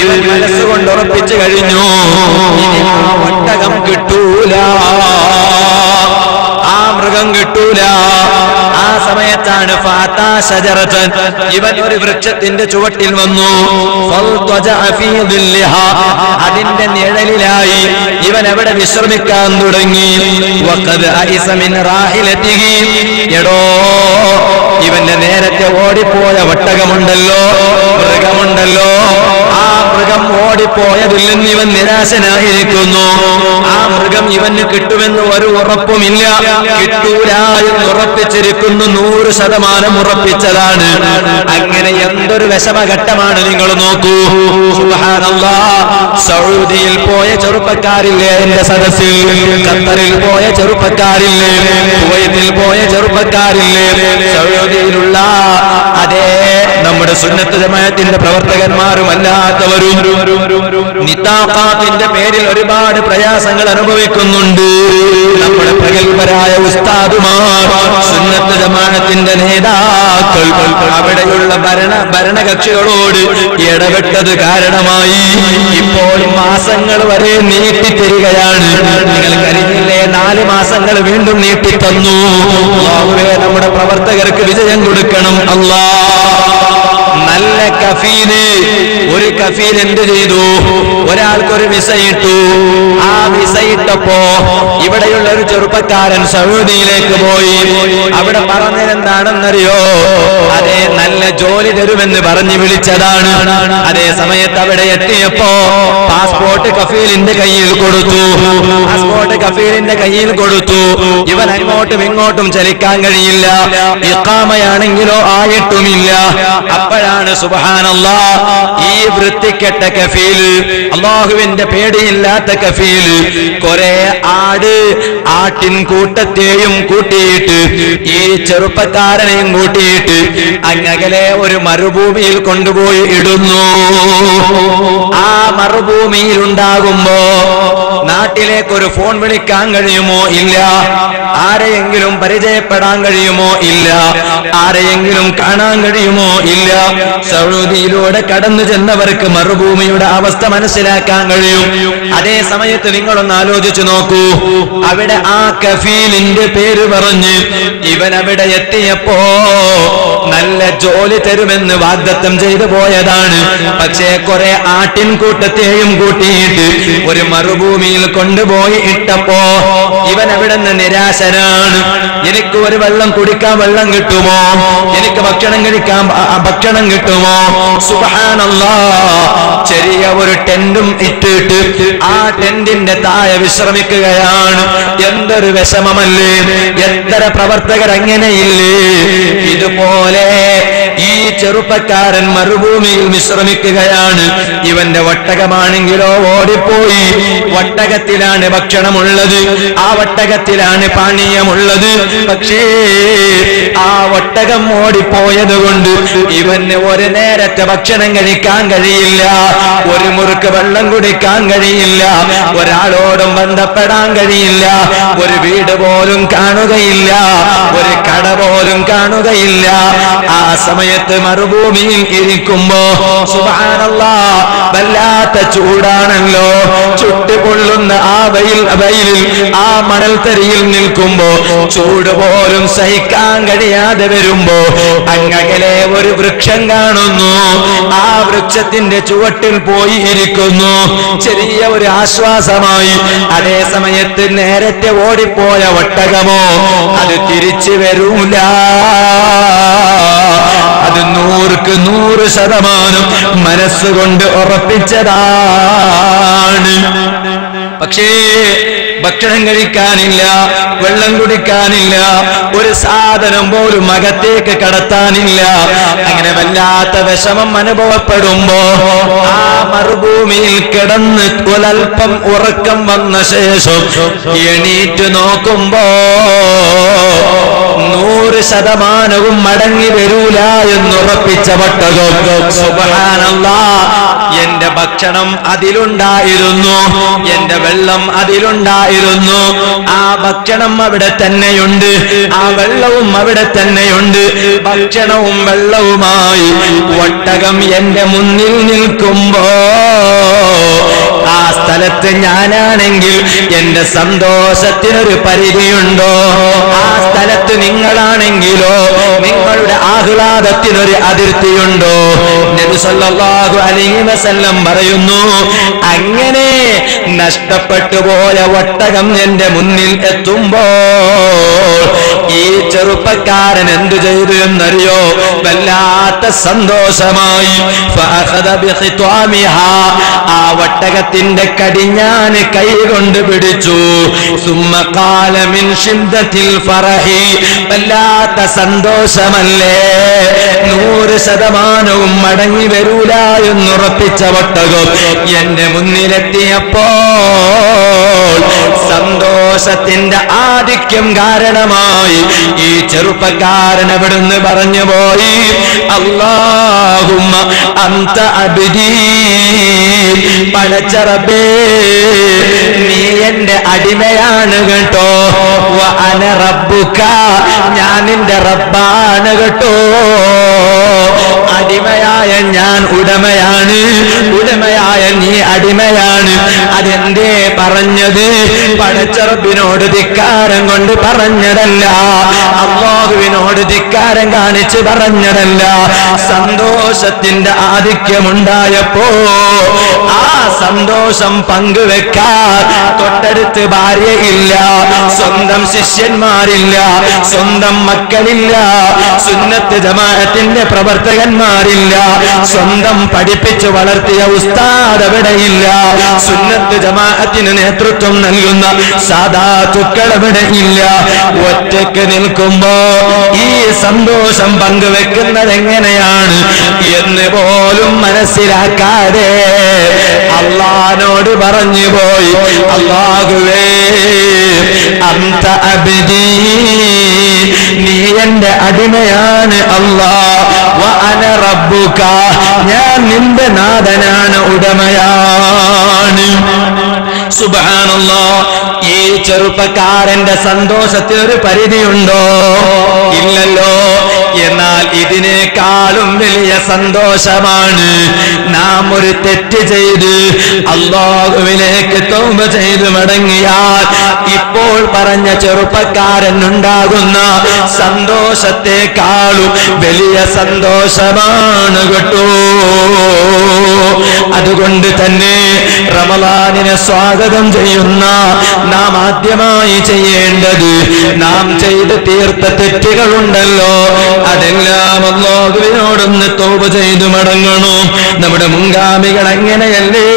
ഇവൻ മനസ്സുകൊണ്ട് ഉറപ്പിച്ചു കഴിഞ്ഞു, ഇനി ആ ഒട്ടകം കിട്ടൂല, ആ മൃഗം കിട്ടൂല. ആ സമയത്താണ് ഫാത്താ ശജറതൻ, ഇവൻ ഒരു വൃക്ഷത്തിന്റെ ചുവട്ടിൽ വന്നു. ഫൽതജഅ ഫീ ദില്ലിഹാ, അതിന്റെ നിഴലിലായി ഇവൻ അവിടെ വിശ്രമിക്കാൻ തുടങ്ങി. വഖദ് അഇസ മിൻ റാഹിലതിഹി, എടോ ഇവന്റെ നേരത്തെ ഓടിപ്പോയ ഒട്ടകമുണ്ടല്ലോ, മൃഗമുണ്ടല്ലോ, ആ മൃഗം ഓടിപ്പോയതിൽ നിന്ന് ഇവൻ നിരാശനായിരിക്കുന്നു. ആ മൃഗം ഇവന് കിട്ടുമെന്ന് ഒരു ഉറപ്പുമില്ല, കിട്ടൂല എന്ന് ഉറപ്പിച്ചിരിക്കുന്നു. 100% ഉറപ്പിച്ചതാണ്. അങ്ങനെ എന്തൊരു വിഷമഘട്ടമാണ് നിങ്ങൾ നോക്കൂ. സുബ്ഹാനല്ലാഹ്, സൗദിയിൽ പോയ ചെറുപ്പക്കാരില്ലേ എന്റെ സദസ്സിൽ, ഖത്തറിൽ പോയ ചെറുപ്പക്കാരില്ലേ, കുവൈത്തിൽ പോയ ചെറുപ്പക്കാരില്ലേ, സൗദിയിലുള്ള അതേ നമ്മുടെ സുന്നത്ത് ജമാഅത്തിന്റെ പ്രവർത്തകന്മാരും അല്ലാത്തവരും നിതാഖാത്തിന്റെ പേരിൽ ഒരുപാട് പ്രയാസങ്ങൾ അനുഭവിക്കുന്നുണ്ട്. നമ്മുടെ പ്രഗത്ഭരായ ഉസ്താദുമാർ, സുന്നത്ത് ജമാഅത്തിന്റെ നേതാക്കൾ, അവിടെയുള്ള ഭരണ ഭരണകക്ഷികളോട് ഇടപെട്ടത് കാരണമായി ഇപ്പോൾ മാസങ്ങൾ വരെ നീട്ടിത്തരികയാണ്. നിങ്ങൾ കരുതില്ലേ 4 മാസങ്ങൾ വീണ്ടും നീട്ടിത്തന്നു. അല്ലാഹുവേ, നമ്മുടെ പ്രവർത്തകർക്ക് വിജയം കൊടുക്കണം അല്ലാഹ്. നല്ല കഫീല്, ഒരു കഫീൽ എന്ത് ചെയ്തു? ഒരാൾക്കൊരു വിസ ഇട്ടു. ആ വിസ ഇട്ടപ്പോ ഇവിടെയുള്ള ഒരു ചെറുപ്പക്കാരൻ സൗദിയിലേക്ക് പോയി. അവിടെ പറഞ്ഞതെന്താണെന്നറിയോ? അതെ, നല്ല ജോലി തരുമെന്ന് പറഞ്ഞു വിളിച്ചതാണ്. അതേ സമയത്ത് അവിടെ എത്തിയപ്പോ പാസ്പോർട്ട് കഫീലിന്റെ കയ്യിൽ കൊടുത്തു. ഇവൻ അങ്ങോട്ടും ഇങ്ങോട്ടും ചലിക്കാൻ കഴിയില്ല. ഇഖാമയാണെങ്കിലോ ആയിട്ടുമില്ല. അപ്പോഴാണ് സുബ്ഹാനല്ലാഹ്, ഈ വൃത്തികെട്ട കഫീല്, അല്ലാഹുവിന്റെ പേടിയില്ലാത്ത കഫീല്, കുറെ ആട്ടിൻ കൂട്ടത്തെയും കൂട്ടിയിട്ട് ഈ ചെറുപ്പക്കാരനെയും കൂട്ടിയിട്ട് അങ്ങകലെ ഒരു മരുഭൂമിയിൽ കൊണ്ടുപോയി ഇടുന്നു. ആ മരുഭൂമിയിൽ ഉണ്ടാകുമ്പോ നാട്ടിലേക്ക് ഒരു ഫോൺ വിളിക്കാൻ കഴിയുമോ? ഇല്ല. ആരെയെങ്കിലും പരിചയപ്പെടാൻ കഴിയുമോ? ഇല്ല. ആരെയെങ്കിലും കാണാൻ കഴിയുമോ? ഇല്ല. സൗദിയിലൂടെ കടന്നു ചെന്നവർക്ക് മരുഭൂമിയുടെ അവസ്ഥ മനസ്സിലാക്കാൻ കഴിയും. അതേ സമയത്ത് നിങ്ങളൊന്ന് ആലോചിച്ചു നോക്കൂ. അവിടെ ആ കഫീലിന്റെ പേര് പറഞ്ഞ് ഇവൻ അവിടെ എത്തിയപ്പോ നല്ല ജോലി തരുമെന്ന് വാഗ്ദത്തം ചെയ്തു പോയതാണ്. പക്ഷേ കുറെ ആട്ടിൻകൂട്ടത്തെയും കൂട്ടിയിട്ട് ഒരു മരുഭൂമിയിൽ കൊണ്ടുപോയി ഇട്ടപ്പോ ഇവൻ അവിടെ നിന്ന് നിരാശനാണ്. എനിക്ക് ഒരു വെള്ളം കുടിക്കാൻ വെള്ളം കിട്ടുമോ? എനിക്ക് ഭക്ഷണം കഴിക്കാൻ ഭക്ഷണം കിട്ടുമോ? സുബ്ഹാനല്ലാഹ്, ചെറിയ ഒരു ടെന്റും ഇട്ടിട്ട് ആ ടെന്റിന്റെ താഴെ വിശ്രമിക്കുകയാണ്. എന്തൊരു വിഷമമല്ലേ! എത്ര പ്രവർത്തകർ അങ്ങനെയില്ലേ? ഇതുപോലെ ഈ ചെറുപ്പക്കാരൻ മരുഭൂമിയിൽ വിശ്രമിക്കുകയാണ്. ഇവന്റെ ഒട്ടകമാണെങ്കിലോ ഓടിപ്പോയി. ഒട്ടകത്തിലാണ് ഭക്ഷണമുള്ളത്, ആ ഒട്ടകത്തിലാണ് പാനീയമുള്ളത്. പക്ഷേ ആ ഒട്ടകം ഓടിപ്പോയത് കൊണ്ട് ഇവന് ഒരു നേരത്തെ ഭക്ഷണം കഴിക്കാൻ കഴിയില്ല, ഒരു മുറുക്ക് വെള്ളം കുടിക്കാൻ കഴിയില്ല, ഒരാളോടും ബന്ധപ്പെടാൻ കഴിയില്ല, ഒരു വീട് പോലും കാണുകയില്ല, ഒരു കട പോലും കാണുകയില്ല. ആ സമയത്ത് മരുഭൂമിയിൽ ഇരിക്കുമ്പോ സുബ്ഹാനല്ലാഹ്, വല്ലാത്ത ചൂടാണല്ലോ. ചുട്ടുപൊള്ളുന്ന ആ വെയിലിൽ, ആ മണൽത്തരിയിൽ നിൽക്കുമ്പോ ചൂട് പോലും സഹിക്കാൻ കഴിയാതെ വരുമ്പോ അങ്ങകലെ ഒരു വൃക്ഷം കാണുന്നു. ആ വൃക്ഷത്തിന്റെ ചുവട്ടിൽ പോയി ഇരിക്കുന്നു. ചെറിയ ഒരു ആശ്വാസമായി. അതേ സമയത്ത് നേരത്തെ ഓടിപ്പോയ ഒട്ടകമോ അത് തിരിച്ചു വരൂല. അത് 100% മനസ്സുകൊണ്ട് ഉറപ്പിച്ചതാണ്. പക്ഷേ ഭക്ഷണം കഴിക്കാനില്ല, വെള്ളം കുടിക്കാനില്ല, ഒരു സാധനം പോലും അകത്തേക്ക് കടത്താനില്ല. അങ്ങനെ വല്ലാത്ത വിഷമം അനുഭവപ്പെടുമ്പോ ആ മരുഭൂമിയിൽ കിടന്ന് ഒരൽപ്പം ഉറക്കം വന്ന ശേഷം എണീറ്റ് നോക്കുമ്പോ 100% മടങ്ങി വരൂല എന്നുറപ്പിച്ച ഒട്ടകം സുബ്ഹാനല്ലാഹ്, എന്റെ ഭക്ഷണം അതിലുണ്ടായിരുന്നു, എന്റെ വെള്ളം അതിലുണ്ടായിരുന്നു, ആ ഭക്ഷണം അവിടെ തന്നെയുണ്ട്, ആ വെള്ളവും അവിടെ തന്നെയുണ്ട്. ഭക്ഷണവും വെള്ളവുമായി ഒട്ടകം എന്റെ മുന്നിൽ നിൽക്കുമ്പോ ആ സ്ഥലത്ത് ഞാനാണെങ്കിൽ എന്റെ സന്തോഷത്തിനൊരു പരിധിയുണ്ടോ? ആ സ്ഥലത്ത് നിങ്ങളാണെങ്കിലോ നിങ്ങളുടെ ആഹ്ലാദത്തിനൊരു അതിർത്തിയുണ്ടോ? നബി സല്ലല്ലാഹു അലൈഹി വസല്ലം പറയുന്നു, അങ്ങനെ നഷ്ടപ്പെട്ടു പോയ ഒട്ടകം എന്റെ മുന്നിൽ എത്തുമ്പോ ഈ ചെറുപ്പക്കാരൻ എന്തു ചെയ്തു എന്നറിയോ? വല്ലാത്ത സന്തോഷമായി. ആ ഒട്ടകത്തിന്റെ കടിഞ്ഞാന് കൈ കൊണ്ട് പിടിച്ചു. വല്ലാത്ത സന്തോഷമല്ലേ! 100% മടങ്ങി വരൂല എന്നുറപ്പിച്ച ഒട്ടകം എന്റെ മുന്നിലെത്തിയപ്പോൾ സന്തോഷത്തിന്റെ ആധിക്യം കാരണമായി ഈ ചെറുപ്പക്കാരൻ അവിടുന്ന് പറഞ്ഞു പോയി, അല്ലാഹുമ്മ അന്ത അബ്ദീ, പടച്ച റബ്ബേ നീ എന്റെ അടിമയാണ് കേട്ടോ. വഅന റബ്ബുക, ഞാൻ നിന്റെ റബ്ബാണ് കേട്ടോ. അടിമയായ ഞാൻ ഉടമയാണ്, ഉടമയായ നീ അടിമയാണ്. അതെന്തേ പറഞ്ഞത്? പടച്ചറബിനോട് ധിക്കാരം കൊണ്ട് പറഞ്ഞതല്ല, അല്ലാഹുവിനോട് ധിക്കാരം കാണിച്ച് പറഞ്ഞതല്ല. സന്തോഷത്തിന്റെ ആധിക്യമുണ്ടായപ്പോ ആ സന്തോഷം പങ്കുവെക്കാൻ തൊട്ടടുത്ത് ഭാര്യയില്ല, സ്വന്തം ശിഷ്യന്മാരില്ല, സ്വന്തം മക്കളില്ല, സുന്നത്ത് ജമാഅത്തിന്റെ പ്രവർത്തകന്മാരില്ല, സ്വന്തം പഠിപ്പിച്ചു വളർത്തിയ ഉസ്താദ് അവിടെയില്ല, സുന്നത്ത് ജമാഅത്തിന് നേതൃത്വം നൽകുന്ന സാദാത്തുക്കൾ അവിടെയില്ല. ഒറ്റയ്ക്ക് നിൽക്കുമ്പോ ഈ സന്തോഷം പങ്കുവെക്കുന്നത് എങ്ങനെയാണ് എന്ന് പോലും മനസ്സിലാക്കാതെ അല്ലാഹുവോട് പറഞ്ഞു പോയി, അല്ലാഹുവേ അന്ത അബ്ദീ, നീ എന്റെ അടിമയാണ് അല്ലാഹ്. വഅന റബ്ബുക, ഞാൻ നിന്റെ നാഥനാണ്, ഉടമയാണ്. സുബ്ഹാനല്ലാഹ്. ഈ ചെറുപ്പക്കാരന്റെ സന്തോഷത്തിനൊരു പരിധിയുണ്ടോ? ഇല്ലല്ലോ. എന്നാൽ ഇതിനേക്കാളും വലിയ സന്തോഷമാണ് നാം ഒരു തെറ്റ് ചെയ്ത് അല്ലാഹുവിലേക്ക് തൗബ ചെയ്ത് മടങ്ങിയാൽ ഇപ്പോൾ പറഞ്ഞ ചെറുപ്പക്കാരനുണ്ടാകുന്ന സന്തോഷത്തെക്കാളും വലിയ സന്തോഷമാണ് കേട്ടോ. അതുകൊണ്ട് തന്നെ റമളാനിനെ സ്വാഗതം ചെയ്യുന്ന നാം ആദ്യമായി ചെയ്യേണ്ടത്, നാം ചെയ്ത് തീർത്ത തെറ്റുകളുണ്ടല്ലോ, അതെല്ലാം അല്ലാഹുവിനോടൊന്ന് തൗബ ചെയ്തു മടങ്ങണം. നമ്മുടെ മുൻഗാമികൾ അങ്ങനെയല്ലേ?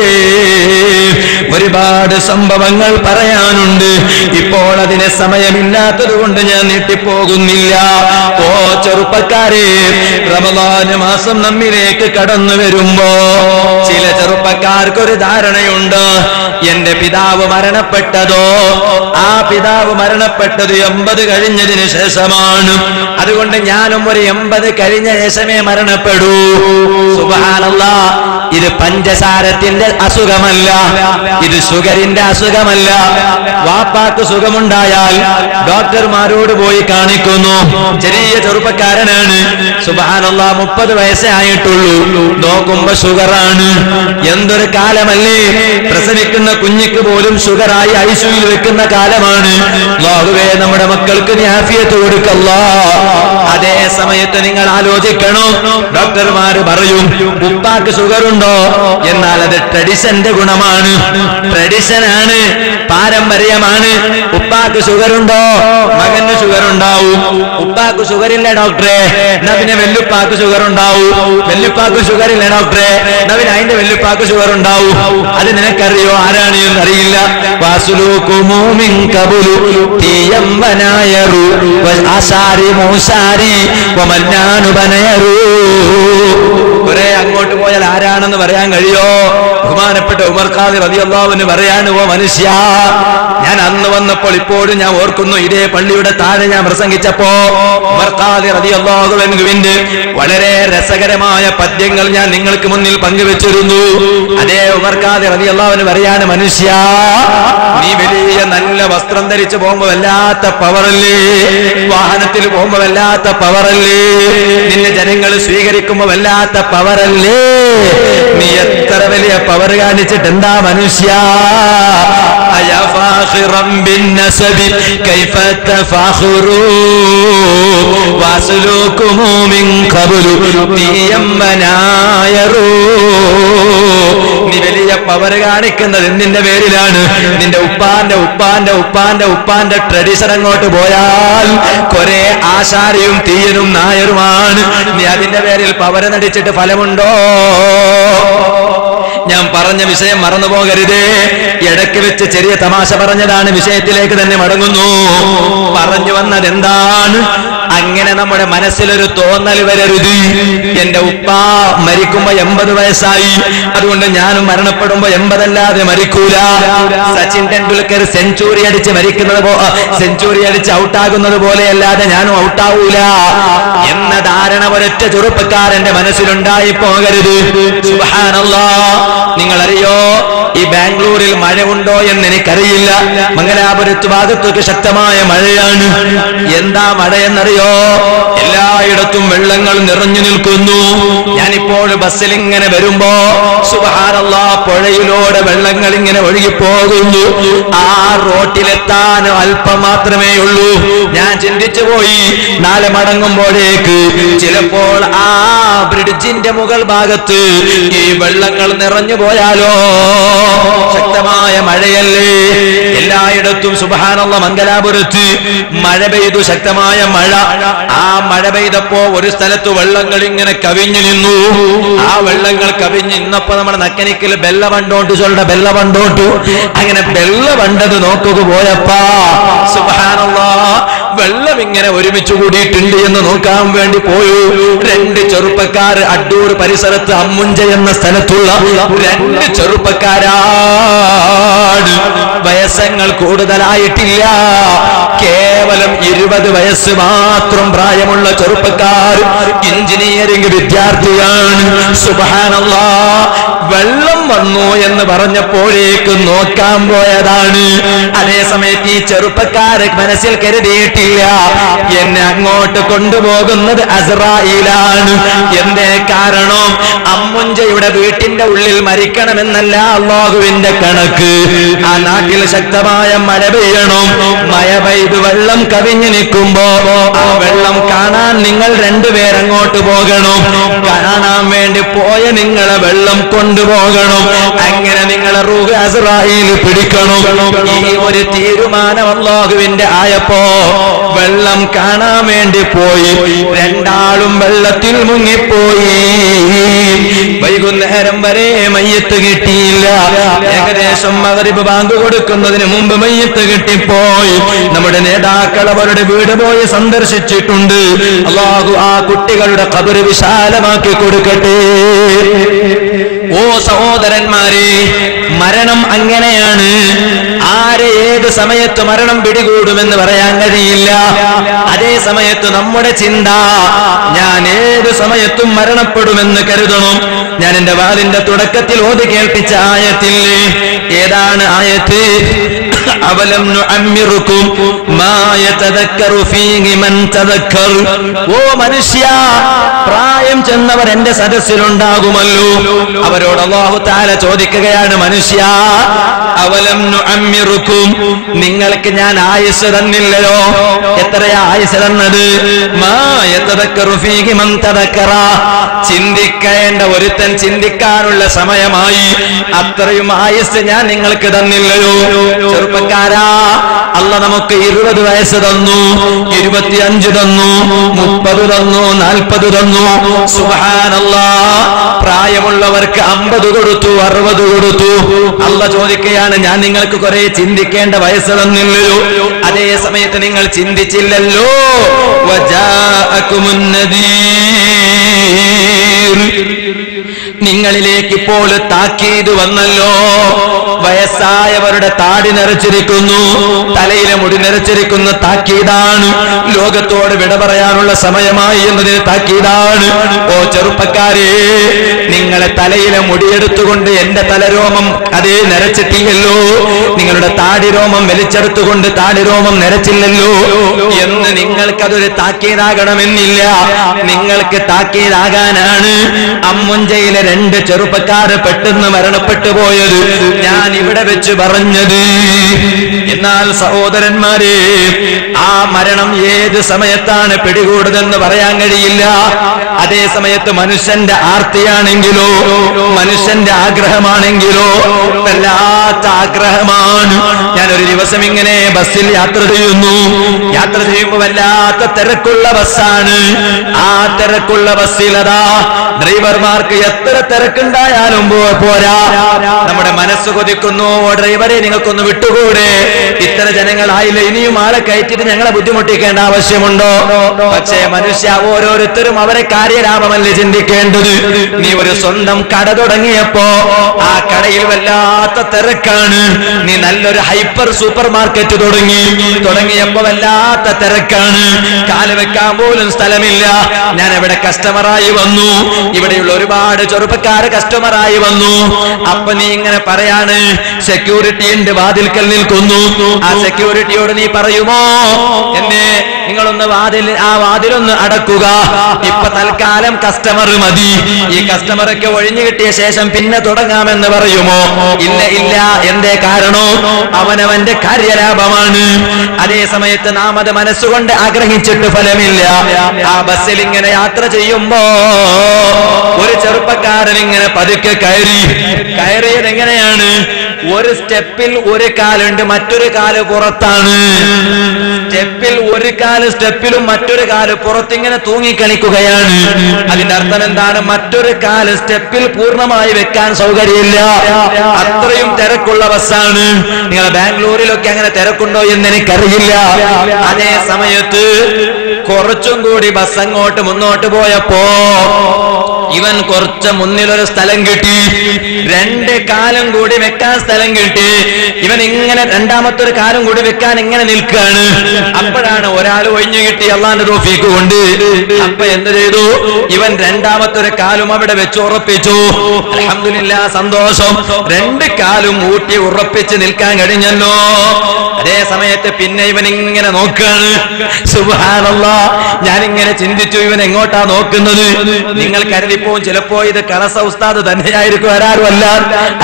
ഒരുപാട് സംഭവങ്ങൾ പറയാനുണ്ട്. ഇപ്പോൾ അതിന് സമയമില്ലാത്തത് കൊണ്ട് ഞാൻ നീട്ടിപ്പോകുന്നില്ല. ഓ ചെറുപ്പക്കാരെ, റമളാൻ മാസം നമ്മിലേക്ക് കടന്നു വരുമ്പോ ചില ചെറുപ്പക്കാർക്കൊരു ധാരണയുണ്ട്, എന്റെ പിതാവ് മരണപ്പെട്ടതോ, ആ പിതാവ് മരണപ്പെട്ടത് 80 കഴിഞ്ഞതിന് ശേഷമാണ്, അതുകൊണ്ട് ഞാനും ഒരു 80 കഴിഞ്ഞ ശേഷമേ മരണപ്പെടൂ. സുബ്ഹാനല്ലാഹ്. ഇത് പഞ്ചസാരത്തിന്റെ അസുഖമല്ല, ഇത് ഷുഗറിന്റെ അസുഖമല്ല. വാപ്പാക്ക് സുഖമുണ്ടായാൽ ഡോക്ടർമാരോട് പോയി കാണിക്കുന്നു. ചെറിയ ചെറുപ്പക്കാരനാണ്, സുബ്ഹാനല്ലാഹ്, 30 വയസ്സേ ആയിട്ടുള്ളൂ. നോക്കുമ്പോ ഷുഗറാണ്. എന്തൊരു കാലമല്ലേ! പ്രസവിക്കുന്ന കുഞ്ഞിക്ക് പോലും ഷുഗറായി ഐസിയുയിൽ വെക്കുന്ന കാലമാണ്. അല്ലാഹുവേ, നമ്മുടെ മക്കൾക്ക് നീ ആഫിയത്ത് കൊടുക്കല്ലാ. അതേ സമയത്ത് നിങ്ങൾ ആലോചിക്കണം, ഡോക്ടർമാര് പറയും ഉപ്പാക്ക് ഷുഗറുണ്ടോ, എന്നാൽ അത് ട്രഡിഷന്റെ ഗുണമാണ്, ട്രഡിഷനാണ്, പാരമ്പര്യമാണ്. ഉപ്പാക്ക് ഷുഗറുണ്ടോ, മകന് ഷുഗർ ഉണ്ടാവും. ഉപ്പാക്ക് ഷുഗറില്ല ഡോക്ടറെ, എന്നാ പിന്നെ വെല്ലുപ്പാക്ക് ഷുഗർ ഉണ്ടാവും. വെല്ലുപ്പാക്ക് ഷുഗറില്ല ഡോക്ടറെ, എന്നാ പിന്നെ അതിന്റെ വെല്ലുപ്പാക്ക് ഷുഗർ ഉണ്ടാവും. അത് നിനക്കറിയോ? ആരാണ് എന്നറിയില്ല. വാസുലൂകുമു മിൻ ഖബലു തീയംബനായറു വആസാരി മൂസാരി വമന്നാനു ബനയറു. കുറെ അങ്ങോട്ട് പോയാൽ ആരാണെന്ന് പറയാൻ കഴിയോ? ബഹുമാനപ്പെട്ട ഉമർ ഖാദി റളിയല്ലാഹു അൻഹു പറയാണ്, ഓ മനുഷ്യ, ഞാൻ അന്ന് വന്നപ്പോൾ ഇപ്പോഴും ഞാൻ ഓർക്കുന്നു, ഇതേ പള്ളിയുടെ താഴെ ഞാൻ പ്രസംഗിച്ചപ്പോ ഉമർ ഖാദി റളിയല്ലാഹു അൻഹുവിന്റെ വളരെ രസകരമായ പദ്യങ്ങൾ ഞാൻ നിങ്ങൾക്ക് മുന്നിൽ പങ്കുവെച്ചിരുന്നു. അതേ ഉമർ ഖാദി റളിയല്ലാഹു അൻഹു പറയാണ്, മനുഷ്യ, നീ വലിയ നല്ല വസ്ത്രം ധരിച്ചു പോകുമ്പോ വല്ലാത്ത പവറല്ലേ, വാഹനത്തിൽ പോകുമ്പോ വല്ലാത്ത പവറല്ലേ, നിന്നെ ജനങ്ങൾ സ്വീകരിക്കുമ്പോ വല്ലാത്ത പവറല്ലേ, നീ എത്ര വലിയ പവർ കാണിച്ചിട്ട് എന്താ മനുഷ്യ? അയഫാഖിറം ബിന്നസബി കൈഫ തഫഖുറു വസ്ലൂകുമു മിൻ ഖബ്ലു തീയംബനായറു. നീ വലിയ പവർ കാണിക്കുന്നത് എന്തിന്റെ പേരിലാണ്? നിന്റെ ഉപ്പാന്റെ ഉപ്പാന്റെ ഉപ്പാന്റെ ഉപ്പാന്റെ ട്രഡിഷൻ അങ്ങോട്ട് പോയാൽ കുറെ ആശാരിയും തീയനും നായരുമാണ്. നീ അതിന്റെ പേരിൽ പവർ നടിച്ചിട്ട് ഫലമുണ്ടോ? ഞാൻ പറഞ്ഞ വിഷയം മറന്നു പോകരുതേ. ഇടയ്ക്ക് വെച്ച് ചെറിയ തമാശ പറഞ്ഞതാണ്, വിഷയത്തിലേക്ക് തന്നെ മടങ്ങുന്നു. പറഞ്ഞു വന്നത് എന്താണ്? അങ്ങനെ നമ്മുടെ മനസ്സിലൊരു തോന്നൽ വരരുത്, എന്റെ ഉപ്പ മരിക്കുമ്പോ 80 വയസ്സായി, അതുകൊണ്ട് ഞാനും മരണപ്പെടുമ്പോ 80 അല്ലാതെ മരിക്കൂല. സച്ചിൻ ടെണ്ടുൽക്കർ സെഞ്ചുറി അടിച്ച് സെഞ്ചുറി അടിച്ച് ഔട്ടാകുന്നത് പോലെ അല്ലാതെ ഞാനും ഔട്ടാവൂല എന്ന ധാരണ ഒരൊറ്റ ചെറുപ്പക്കാരന്റെ മനസ്സിലുണ്ടായി പോകരുത്. സുബ്ഹാനല്ലാഹ്. നിങ്ങളറിയോ, ഈ ബാംഗ്ലൂരിൽ മഴ ഉണ്ടോ എന്ന് എനിക്കറിയില്ല. മംഗലാപുരത്ത് ഭാഗത്തൊക്കെ ശക്തമായ മഴയാണ്. എന്താ മഴയെന്നറിയോ? എല്ലായിടത്തും വെള്ളങ്ങൾ നിറഞ്ഞു നിൽക്കുന്നു. ഞാനിപ്പോൾ ബസ്സിൽ ഇങ്ങനെ വരുമ്പോ സുബ്ഹാനല്ലാഹ് പുഴയിലൂടെ വെള്ളങ്ങൾ ഇങ്ങനെ ഒഴുകിപ്പോകുന്നു. ആ റോട്ടിലെത്താൻ അല്പം മാത്രമേ ഉള്ളൂ. ഞാൻ ചിന്തിച്ചു പോയി, നാളെ മടങ്ങുമ്പോഴേക്ക് ചിലപ്പോൾ ആ ബ്രിഡ്ജിന്റെ മുകൾ ഭാഗത്ത് ഈ വെള്ളങ്ങൾ നിറഞ്ഞു പോയാലോ. ശക്തമായ മഴയല്ലേ എല്ലായിടത്തും. സുബ്ഹാനല്ലാഹ്. മംഗലാപുരത്ത് മഴ പെയ്തു, ശക്തമായ മഴ. ആ മഴ പെയ്തപ്പോ ഒരു സ്ഥലത്ത് വെള്ളങ്ങൾ ഇങ്ങനെ കവിഞ്ഞു നിന്നു. ആ വെള്ളങ്ങൾ കവിഞ്ഞ് ഇന്നപ്പോ നമ്മുടെ നക്കനിക്കൽ ബെല്ലവണ്ടോട്ട് അങ്ങനെ ബെല്ലവണ്ടത് നോക്കുക പോയപ്പാ സുബ്ഹാനല്ലാഹ്, വെള്ളം ഇങ്ങനെ ഒരുമിച്ച് കൂടിയിട്ടുണ്ട് എന്ന് നോക്കാൻ വേണ്ടി പോയി. 2 ചെറുപ്പക്കാർ അഡ്ഡൂർ പരിസരത്ത് അമ്മുഞ്ച എന്ന സ്ഥലത്തുള്ള 2 ചെറുപ്പക്കാരാണ്. വയസ്സങ്ങൾ കൂടുതലായിട്ടില്ല, കേവലം 20 വയസ്സ് മാത്രം പ്രായമുള്ള ചെറുപ്പക്കാർ. എഞ്ചിനീയറിംഗ് വിദ്യാർത്ഥിയാണ്. സുബ്ഹാനല്ലാഹ്. വെള്ളം വന്നു എന്ന് പറഞ്ഞപ്പോഴേക്ക് നോക്കാൻ പോയതാണ്. അതേ സമയത്ത് ഈ ചെറുപ്പക്കാരെ മനസ്സിൽ കരുതിയിട്ടില്ല, എന്നെ അങ്ങോട്ട് കൊണ്ടുപോകുന്നത് അസ്രായീലാണ്. എന്തേ കാരണം? അമ്മുഞ്ചയുടെ വീട്ടിന്റെ ഉള്ളിൽ മരിക്കണമെന്നല്ല അല്ലാഹുവിന്റെ കണക്ക്. ആ നാട്ടിൽ ശക്തമായ മഴ പെയ്യണം. മഴ പെയ്ത് വെള്ളം കവിഞ്ഞു നിൽക്കുമ്പോ ആ വെള്ളം കാണാൻ നിങ്ങൾ 2 പേരങ്ങോട്ട് പോകണം. കാണാൻ വേണ്ടി പോയ നിങ്ങളെ വെള്ളം കൊണ്ടുപോകണം. അങ്ങനെ നിങ്ങളെ റൂഹ് അസ്രായീൽ പിടിക്കണം. ഈ ഒരു തീരുമാനം അല്ലാഹുവിന്റെ ആയപ്പോ വെള്ളം കാണാൻ വേണ്ടി പോയി. 2 ആളും വെള്ളത്തിൽ മുങ്ങിപ്പോയി. വൈകുന്നേരം വരെ മയ്യത്ത് കിട്ടിയില്ല. ഏകദേശം മഗ്രിബ് ബാങ്ക് കൊടുക്കുന്നതിന് മുമ്പ് മയ്യത്ത് കിട്ടിപ്പോയി. നമ്മുടെ നേതാക്കൾ അവരുടെ വീട് പോയി സന്ദർശിച്ചിട്ടുണ്ട്. അല്ലാഹു ആ കുട്ടികളുടെ ഖബർ വിശാലമാക്കി കൊടുക്കട്ടെ. ഓ സഹോദരന്മാരെ, മരണം അങ്ങനെയാണ്. ആരെ ഏത് സമയത്ത് മരണം പിടികൂടുമെന്ന് പറയാൻ കഴിയില്ല. അതേ സമയത്ത് നമ്മുടെ ചിന്ത, ഞാൻ ഏത് സമയത്തും മരണപ്പെടുമെന്ന് കരുതണം. ഞാൻ എന്റെ വാലിന്റെ തുടക്കത്തിൽ ഓതി കേൾപ്പിച്ച ആയത്തില്ലേ, ഏതാണ് ആയത്ത്? അവലം നുഅമ്മിറുകും മാ യതദക്കറു ഫീഹി മൻ തദക്കർ. ഓ മനുഷ്യ, പ്രായം ചെന്നവർ എന്റെ സദസ്സിലുണ്ടാകുമല്ലോ. അവരോട് അല്ലാഹു തആല ചോദിക്കുകയാണ്, മനുഷ്യ, അവലം നുഅമ്മിറുകും, നിങ്ങൾക്ക് ഞാൻ ആയുസ് തന്നില്ലയോ? എത്രയാ ആയുസ് തന്നത്? മാ യതദക്കറു ഫീഹി മൻ തദക്കറ. ചിന്തിക്കേണ്ട ഒരുത്തൻ ചിന്തിക്കാനുള്ള സമയമായി. അത്രയും ആയുസ് ഞാൻ നിങ്ങൾക്ക് തന്നില്ലയോ? ചെറുപ്പക്കാരാ, അല്ല നമുക്ക് 20 വയസ്സ് തന്നു, 25 തന്നു, 30 തന്നു, 40 തന്നു. സുബ്ഹാനല്ലാഹ്. പ്രായമുള്ളവർക്ക് 50 കൊടുത്തു, 60 കൊടുത്തു. അല്ല ചോദിക്കുകയാണ്, ഞാൻ നിങ്ങൾക്ക് കുറെ ചിന്തിക്കേണ്ട വയസ്സ് തന്നില്ലയോ? അതേ സമയത്ത് നിങ്ങൾ ചിന്തിച്ചില്ലല്ലോ. വജാഅകുമുൻ നദീർ. നിങ്ങളിലേക്ക് ഇപ്പോൾ താക്കീത് വന്നല്ലോ. വയസ്സായവരുടെ താടി നിറച്ചിരിക്കുന്നു, തലയിലെ മുടി നിറച്ചിരിക്കുന്ന താക്കീതാണ്. ലോകത്തോട് വിട പറയാനുള്ള സമയമായി എന്നതിന് താക്കീതാണ്. ഓ ചെറുപ്പക്കാരെ, നിങ്ങളെ തലയിലെ മുടിയെടുത്തുകൊണ്ട് എന്റെ തലരോമം അതേ നിറച്ചിട്ടില്ലല്ലോ, നിങ്ങളുടെ താടിരോമം വലിച്ചെടുത്തുകൊണ്ട് താടിരോമം നിറച്ചില്ലല്ലോ എന്ന് നിങ്ങൾക്കതൊരു താക്കീതാകണമെന്നില്ല. നിങ്ങൾക്ക് താക്കീതാകാനാണ് അമ്മുഞ്ചയിലെ 2 ചെറുപ്പക്കാർ പെട്ടെന്ന് മരണപ്പെട്ടു പോയത് ഞാൻ ഇവിടെ വെച്ച് പറഞ്ഞത്. എന്നാൽ സഹോദരന്മാരെ, ആ മരണം ഏത് സമയത്താണ് പിടികൂടുതെന്ന് പറയാൻ കഴിയില്ല. അതേ സമയത്ത് മനുഷ്യന്റെ ആർത്തിയാണെങ്കിൽ ആഗ്രഹമാണെങ്കിലോ മനുഷ്യന്റെ ആഗ്രഹമാണെങ്കിലോ വല്ലാത്ത ആഗ്രഹമാണ്. ഞാനൊരു ദിവസം ഇങ്ങനെ ബസ്സിൽ യാത്ര ചെയ്യുമ്പോൾ വല്ലാത്ത തിരക്കുള്ള ബസ്സാണ്. ആ തിരക്കുള്ള ബസ്സിലതാ ഡ്രൈവർമാർക്ക് എത്ര തിരക്കുണ്ടായാലും പോരാ, നമ്മുടെ മനസ്സ് കൊതിക്കുന്നു, ഡ്രൈവറെ നിങ്ങൾക്കൊന്ന് വിട്ടുകൂടെ, ഇത്ര ജനങ്ങളായില്ല, ഇനിയും ആളെ കയറ്റിട്ട് ഞങ്ങളെ ബുദ്ധിമുട്ടിക്കേണ്ട ആവശ്യമുണ്ടോ? പക്ഷേ മനുഷ്യ ഓരോരുത്തരും അവരെ കാര്യലാഭമല്ലേ ചിന്തിക്കേണ്ടത്. നീ ഒരു സ്വന്തം കട തുടങ്ങിയപ്പോ ആ കടയിൽ വല്ലാത്ത തിരക്കാണ്. നീ നല്ലൊരു ഹൈപ്പർ സൂപ്പർ മാർക്കറ്റ് തുടങ്ങിയപ്പോ വല്ലാത്ത തിരക്കാണ്. കാല് വെക്കാൻ പോലും സ്ഥലമില്ല. ഞാൻ ഇവിടെ കസ്റ്റമറായി വന്നു, ഇവിടെയുള്ള ഒരുപാട് ചെറുപ്പക്കാര് കസ്റ്റമറായി വന്നു. അപ്പൊ നീ ഇങ്ങനെ പറയാണ്, സെക്യൂരിറ്റി ഉണ്ട് വാതിൽക്കൽ നിൽക്കുന്നു. ആ സെക്യൂരിറ്റിയോട് നീ പറയുമോ, എന്നെ നിങ്ങളൊന്ന് വാതിലൊന്ന് അടക്കുക, ഇപ്പൊ തൽക്കാലം കസ്റ്റമർ മതി, ഈ കസ്റ്റമറൊക്കെ ഒഴിഞ്ഞു കിട്ടിയ ശേഷം പിന്നെ തുടങ്ങാമെന്ന് പറയുമോ? ഇല്ല. എന്തേ കാരണോ? അവനവന്റെ കാര്യലാഭമാണ്. അതേ സമയത്ത് നാം അത് മനസ്സുകൊണ്ട് ആഗ്രഹിച്ചിട്ട് ഫലമില്ല. ആ ബസ്സിൽ ഇങ്ങനെ യാത്ര ചെയ്യുമ്പോ ഒരു ചെറുപ്പക്കാരൻ ഇങ്ങനെ പതുക്കെ കയറിയത് എങ്ങനെയാണ്? ഒരു സ്റ്റെപ്പിൽ ഒരു കാലുണ്ട്, മറ്റൊരു കാല് പുറത്താണ്. സ്റ്റെപ്പിൽ ഒരു കാല് സ്റ്റെപ്പിലും മറ്റൊരു കാല് പുറത്തിങ്ങനെ തൂങ്ങിക്കളിക്കുകയാണ്. അതിന്റെ അർത്ഥം എന്താണ്? മറ്റൊരു കാല് സ്റ്റെപ്പിൽ പൂർണ്ണമായി വെക്കാൻ സൗകര്യമില്ല. അത്രയും തിരക്കുള്ള ബസ്സാണ്. നിങ്ങൾ ബാംഗ്ലൂരിലൊക്കെ അങ്ങനെ തിരക്കുണ്ടോ എന്ന് എനിക്കറിയില്ല. അതേ സമയത്ത് കുറച്ചും കൂടി ബസ് അങ്ങോട്ട് മുന്നോട്ട് പോയപ്പോ ഇവൻ കുറച്ച് മുന്നിലൊരു സ്ഥലം കിട്ടി, രണ്ട് കാലും കൂടി വെക്കാൻ സ്ഥലം കിട്ടി. ഇവൻ ഇങ്ങനെ രണ്ടാമത്തൊരു കാലും കൂടി വെക്കാൻ ഇങ്ങനെ നിൽക്കുകയാണ്. അപ്പോഴാണ് ഒരാൾ ഒഴിഞ്ഞു കിട്ടി, അള്ളാന്റെ തൗഫീഖ് കൊണ്ട്. അപ്പൊ എന്ത് ചെയ്തു? ഇവൻ രണ്ടാമത്തൊരു കാലും അവിടെ വെച്ച് ഉറപ്പിച്ചു. അൽഹംദുലില്ലാ, സന്തോഷം. രണ്ട് കാലും ഊട്ടി ഉറപ്പിച്ച് നിൽക്കാൻ കഴിഞ്ഞല്ലോ. അതേ സമയത്ത് പിന്നെ ഇവൻ ഇങ്ങനെ നോക്കാണ്. സുബ്ഹാനല്ലാഹ്, ഞാനിങ്ങനെ ചിന്തിച്ചു, ഇവൻ എങ്ങോട്ടാ നോക്കുന്നത്? നിങ്ങൾ കരുതിപ്പോ ചിലപ്പോ ഇത് കളസ ഉസ്താദ് തന്നെയായിരിക്കും, ആരും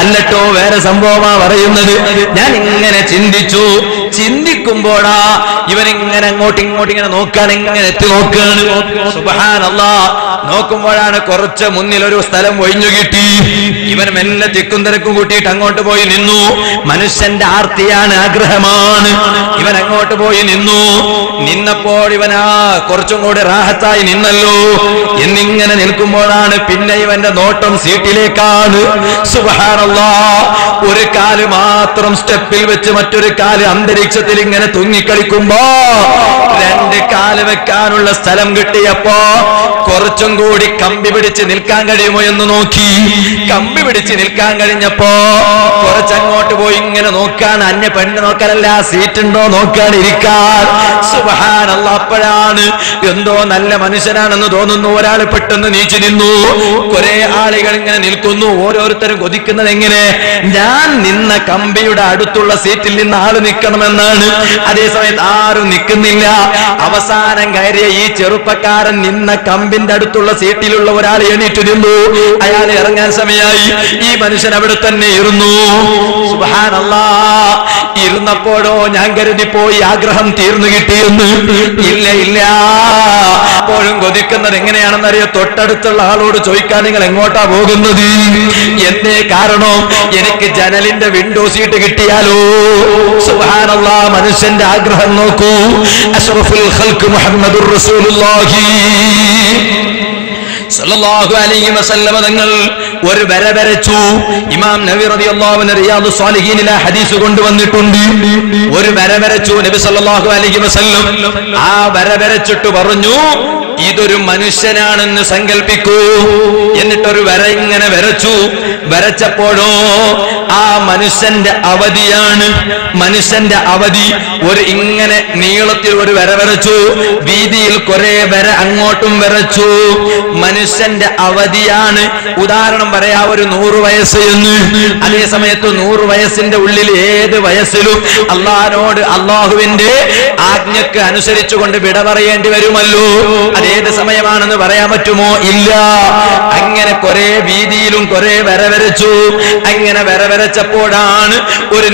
അല്ലട്ടോ, വേറെ സംഭവമാ പറയുന്നത്. ഞാൻ ഇങ്ങനെ ചിന്തിക്കുമ്പോഴാ ഇവനിങ്ങനെ അങ്ങോട്ടും ഇങ്ങനെ നോക്കാൻ, ഇങ്ങനെ എത്തി നോക്കാണ്. സുബ്ഹാനല്ലാഹ്, നോക്കുമ്പോഴാണ് കുറച്ച് മുന്നിൽ ഒരു സ്ഥലം ഒഴിഞ്ഞു കിട്ടി. ഇവൻ മെല്ലെ തിക്കും തിരക്കും കൂട്ടിയിട്ട് അങ്ങോട്ട് പോയി നിന്നു. മനുഷ്യന്റെ ആർത്തിയാണ്, ആഗ്രഹമാണ്. ഇവൻ അങ്ങോട്ട് പോയി നിന്നപ്പോൾ ഇവനാ കുറച്ചും കൂടി റാഹത്തായി നിന്നല്ലോ. എന്നിങ്ങനെ നിൽക്കുമ്പോഴാണ് പിന്നെ ഇവന്റെ നോട്ടം സീറ്റിലേക്കാണ്. സുബ്ഹാനല്ലാഹ്, ഒരു കാല് മാത്രം സ്റ്റെപ്പിൽ വെച്ച് മറ്റൊരു കാല് അന്തരീക്ഷത്തിൽ ഇങ്ങനെ തൂങ്ങിക്കളിക്കുമ്പോ രണ്ട് കാല് വെക്കാനുള്ള സ്ഥലം കിട്ടിയപ്പോ കുറച്ചും കൂടി കമ്പി പിടിച്ച് നിൽക്കാൻ കഴിയുമോ എന്ന് നോക്കി. കമ്പി പിടിച്ച് നിൽക്കാൻ കഴിഞ്ഞപ്പോ കുറച്ചങ്ങോട്ട് പോയി ഇങ്ങനെ നോക്കാൻ, അന്യ പെണ്ണ് നോക്കാനല്ല, സീറ്റ് ഉണ്ടോ നോക്കാൻ, ഇരിക്കാൻ. സുബ്ഹാനല്ലാഹ്, അപ്പോഴാണ് എന്തോ നല്ല മനുഷ്യനാണെന്ന് തോന്നുന്നു ഒരാൾ പെട്ടെന്ന് നീച്ചു നിന്നു. കുറെ ആളുകൾ ഇങ്ങനെ നിൽക്കുന്നു. ഓരോരുത്തരും കൊതിക്കുന്നത് എങ്ങനെ? ഞാൻ നിന്ന കമ്പിയുടെ അടുത്തുള്ള സീറ്റിൽ നിന്ന് ആള് നിൽക്കണമെന്നാണ്. അതേസമയത്ത് ആരും നിൽക്കുന്നില്ല. അവസാനം കയറിയ ഈ ചെറുപ്പക്കാരൻ നിന്ന കമ്പിന്റെ അടുത്തുള്ള സീറ്റിലുള്ള ഒരാൾ എണീറ്റ് നിന്നു. അയാൾ ഇറങ്ങാൻ സമയമായി. ഈ മനുഷ്യൻ അവിടെ തന്നെ ഇരുന്നു. സുബ്ഹാനല്ലാഹ്, ഇരുന്നപ്പോഴോ ഞാൻ കരുതിപ്പോയി ആഗ്രഹം തീർന്നു കിട്ടിയെന്ന്. ഇല്ല, അപ്പോഴും കൊതിക്കുന്നത് എങ്ങനെയാണെന്നറിയോ? തൊട്ടടുത്തുള്ള ആളോട് ചോദിക്കാൻ, നിങ്ങൾ എങ്ങോട്ടാ പോകുന്നത്? എന്തേ കാരണം? എനിക്ക് ജനലിന്റെ വിൻഡോ സീറ്റ് കിട്ടിയാലോ? സുബ്ഹാനല്ലാഹ്, മനുഷ്യന്റെ ആഗ്രഹം നോക്കൂ. അഷ്റഫുൽ ഖൽഖ് മുഹമ്മദുർ റസൂലുള്ളാഹി സല്ലല്ലാഹു അലൈഹി വസല്ലം തങ്ങൾ ഒരു വര വരച്ചു. ഇമാം നബി റളിയല്ലാഹു അൻഹു റിയാദുസ് സ്വാലിഹീനിലെ ഹദീസ് കൊണ്ടുവന്നിട്ടുണ്ട്. ഒരു വര വരച്ചു നബി സല്ലല്ലാഹു അലൈഹി വസല്ലം. ആ വര വരച്ചിട്ട് പറഞ്ഞു, ഇതൊരു മനുഷ്യനാണെന്ന് സങ്കല്പിക്കൂ. എന്നിട്ടൊരു വര ഇങ്ങനെ വരച്ചു. വരച്ചപ്പോഴോ ആ മനുഷ്യന്റെ അവധിയാണ്. മനുഷ്യന്റെ അവധി ഒരു ഇങ്ങനെ നീളത്തിൽ ഒരു വര വരച്ചു. വീതിയിൽ കുറെ വര അങ്ങോട്ടും വരച്ചു. മനുഷ്യന്റെ അവധിയാണ്. ഉദാഹരണം പറയാ, ഒരു 100 വയസ്സ് എന്ന്. അതേ സമയത്ത് 100 വയസ്സിന്റെ ഉള്ളിൽ ഏത് വയസ്സിലും അള്ളാഹിനോട് അള്ളാഹുവിന്റെ ആജ്ഞക്ക് അനുസരിച്ചുകൊണ്ട് വിട പറയേണ്ടി വരുമല്ലോ. ഏത് സമയമാണെന്ന് പറയാൻ പറ്റുമോ? ഇല്ല. അങ്ങനെ കുറെ വീതിയിലും കുറെ വരവരച്ചു. അങ്ങനെ വരവരച്ചപ്പോഴാണ് ഒരു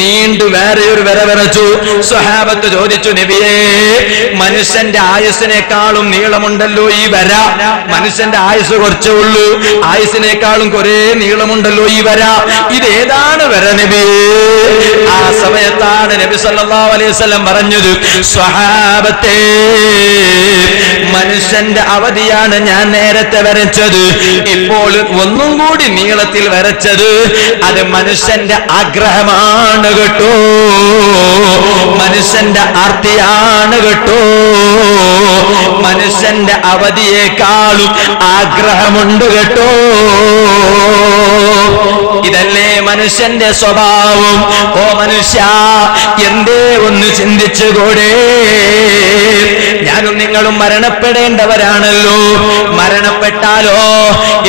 നീണ്ടു വേറെ ഒരു വരവരച്ചു. സ്വഹാബത്ത് ചോദിച്ചു, നബിയേ, മനുഷ്യന്റെ ആയുസ്സിനേക്കാളും നീളമുണ്ടല്ലോ ഈ വര. മനുഷ്യന്റെ ആയുസ് കുറച്ചേ ഉള്ളൂ, ആയുസ്സിനേക്കാളും കുറെ നീളമുണ്ടല്ലോ ഈ വര. ഇതേതാണ് വര നബിയേ? ആ സമയത്താണ് നബി സല്ലല്ലാഹു അലൈഹി വസല്ലം പറഞ്ഞത്, സ്വഹാബത്തേ, മനുഷ്യന്റെ അവധിയാണ് ഞാൻ നേരത്തെ വരച്ചത്. ഇപ്പോൾ ഒന്നും കൂടി നീളത്തിൽ വരച്ചത് അത് മനുഷ്യന്റെ ആഗ്രഹമാണ് കേട്ടോ, മനുഷ്യന്റെ ആർത്തിയാണ് കേട്ടോ. മനുഷ്യന്റെ അവധിയേക്കാളും ആഗ്രഹമുണ്ട് കേട്ടോ. ഇതല്ലേ മനുഷ്യന്റെ സ്വഭാവം. ഓ മനുഷ്യ, എന്തേ ഒന്ന് ചിന്തിച്ചുകൂടെ? ഞാനും നിങ്ങളും മരണപ്പെടേണ്ടവരാണല്ലോ. മരണപ്പെട്ടാലോ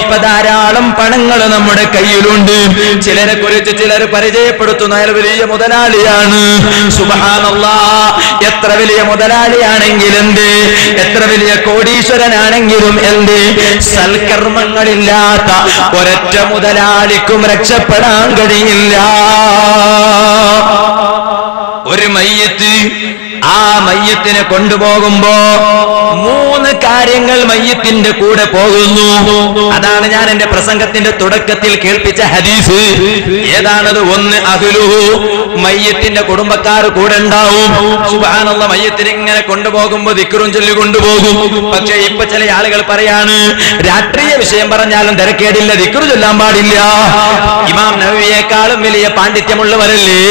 ഇപ്പൊ ധാരാളം പണങ്ങൾ നമ്മുടെ കയ്യിലുണ്ട്. ചിലരെ കുറിച്ച് ചിലർ പരിചയപ്പെടുത്തുന്ന അയാൾ വലിയ മുതലാളിയാണ്. സുബ്ഹാനല്ലാഹ്, എത്ര വലിയ മുതലാളിയാണെങ്കിൽ എന്ത്, എത്ര വലിയ കോടീശ്വരനാണെങ്കിലും എന്ത്, സൽക്കർമ്മങ്ങളില്ലാത്ത ഒരൊറ്റ മുതലാളിക്കും രക്ഷപ്പെടാൻ കഴിയില്ല. ഒരു മയ്യത്ത്, ആ മയ്യത്തിനെ കൊണ്ടുപോകുമ്പോ 3 കാര്യങ്ങൾ മയ്യത്തിന്റെ കൂടെ പോകുന്നു. അതാണ് ഞാൻ എന്റെ പ്രസംഗത്തിന്റെ തുടക്കത്തിൽ കേൾപ്പിച്ച ഹദീസ്. ഏതാണത്? 1 അഹ്ലുഹു, മയ്യത്തിന്റെ കുടുംബക്കാർ കൂടെ ഉണ്ടാവും. സുബ്ഹാനല്ലാഹ്, മയ്യത്തിനെ ഇങ്ങനെ കൊണ്ടുപോകുമ്പോ ദിക്റും ചൊല്ലി കൊണ്ടുപോകും. പക്ഷെ ഇപ്പൊ ചില ആളുകൾ പറയാണ്, രാഷ്ട്രീയ വിഷയം പറഞ്ഞാലും തിരക്കേടില്ല, ദിക്റ് ചൊല്ലാൻ പാടില്ല. ഇമാം നവവിയേക്കാളും വലിയ പാണ്ഡിത്യമുള്ളവരല്ലേ?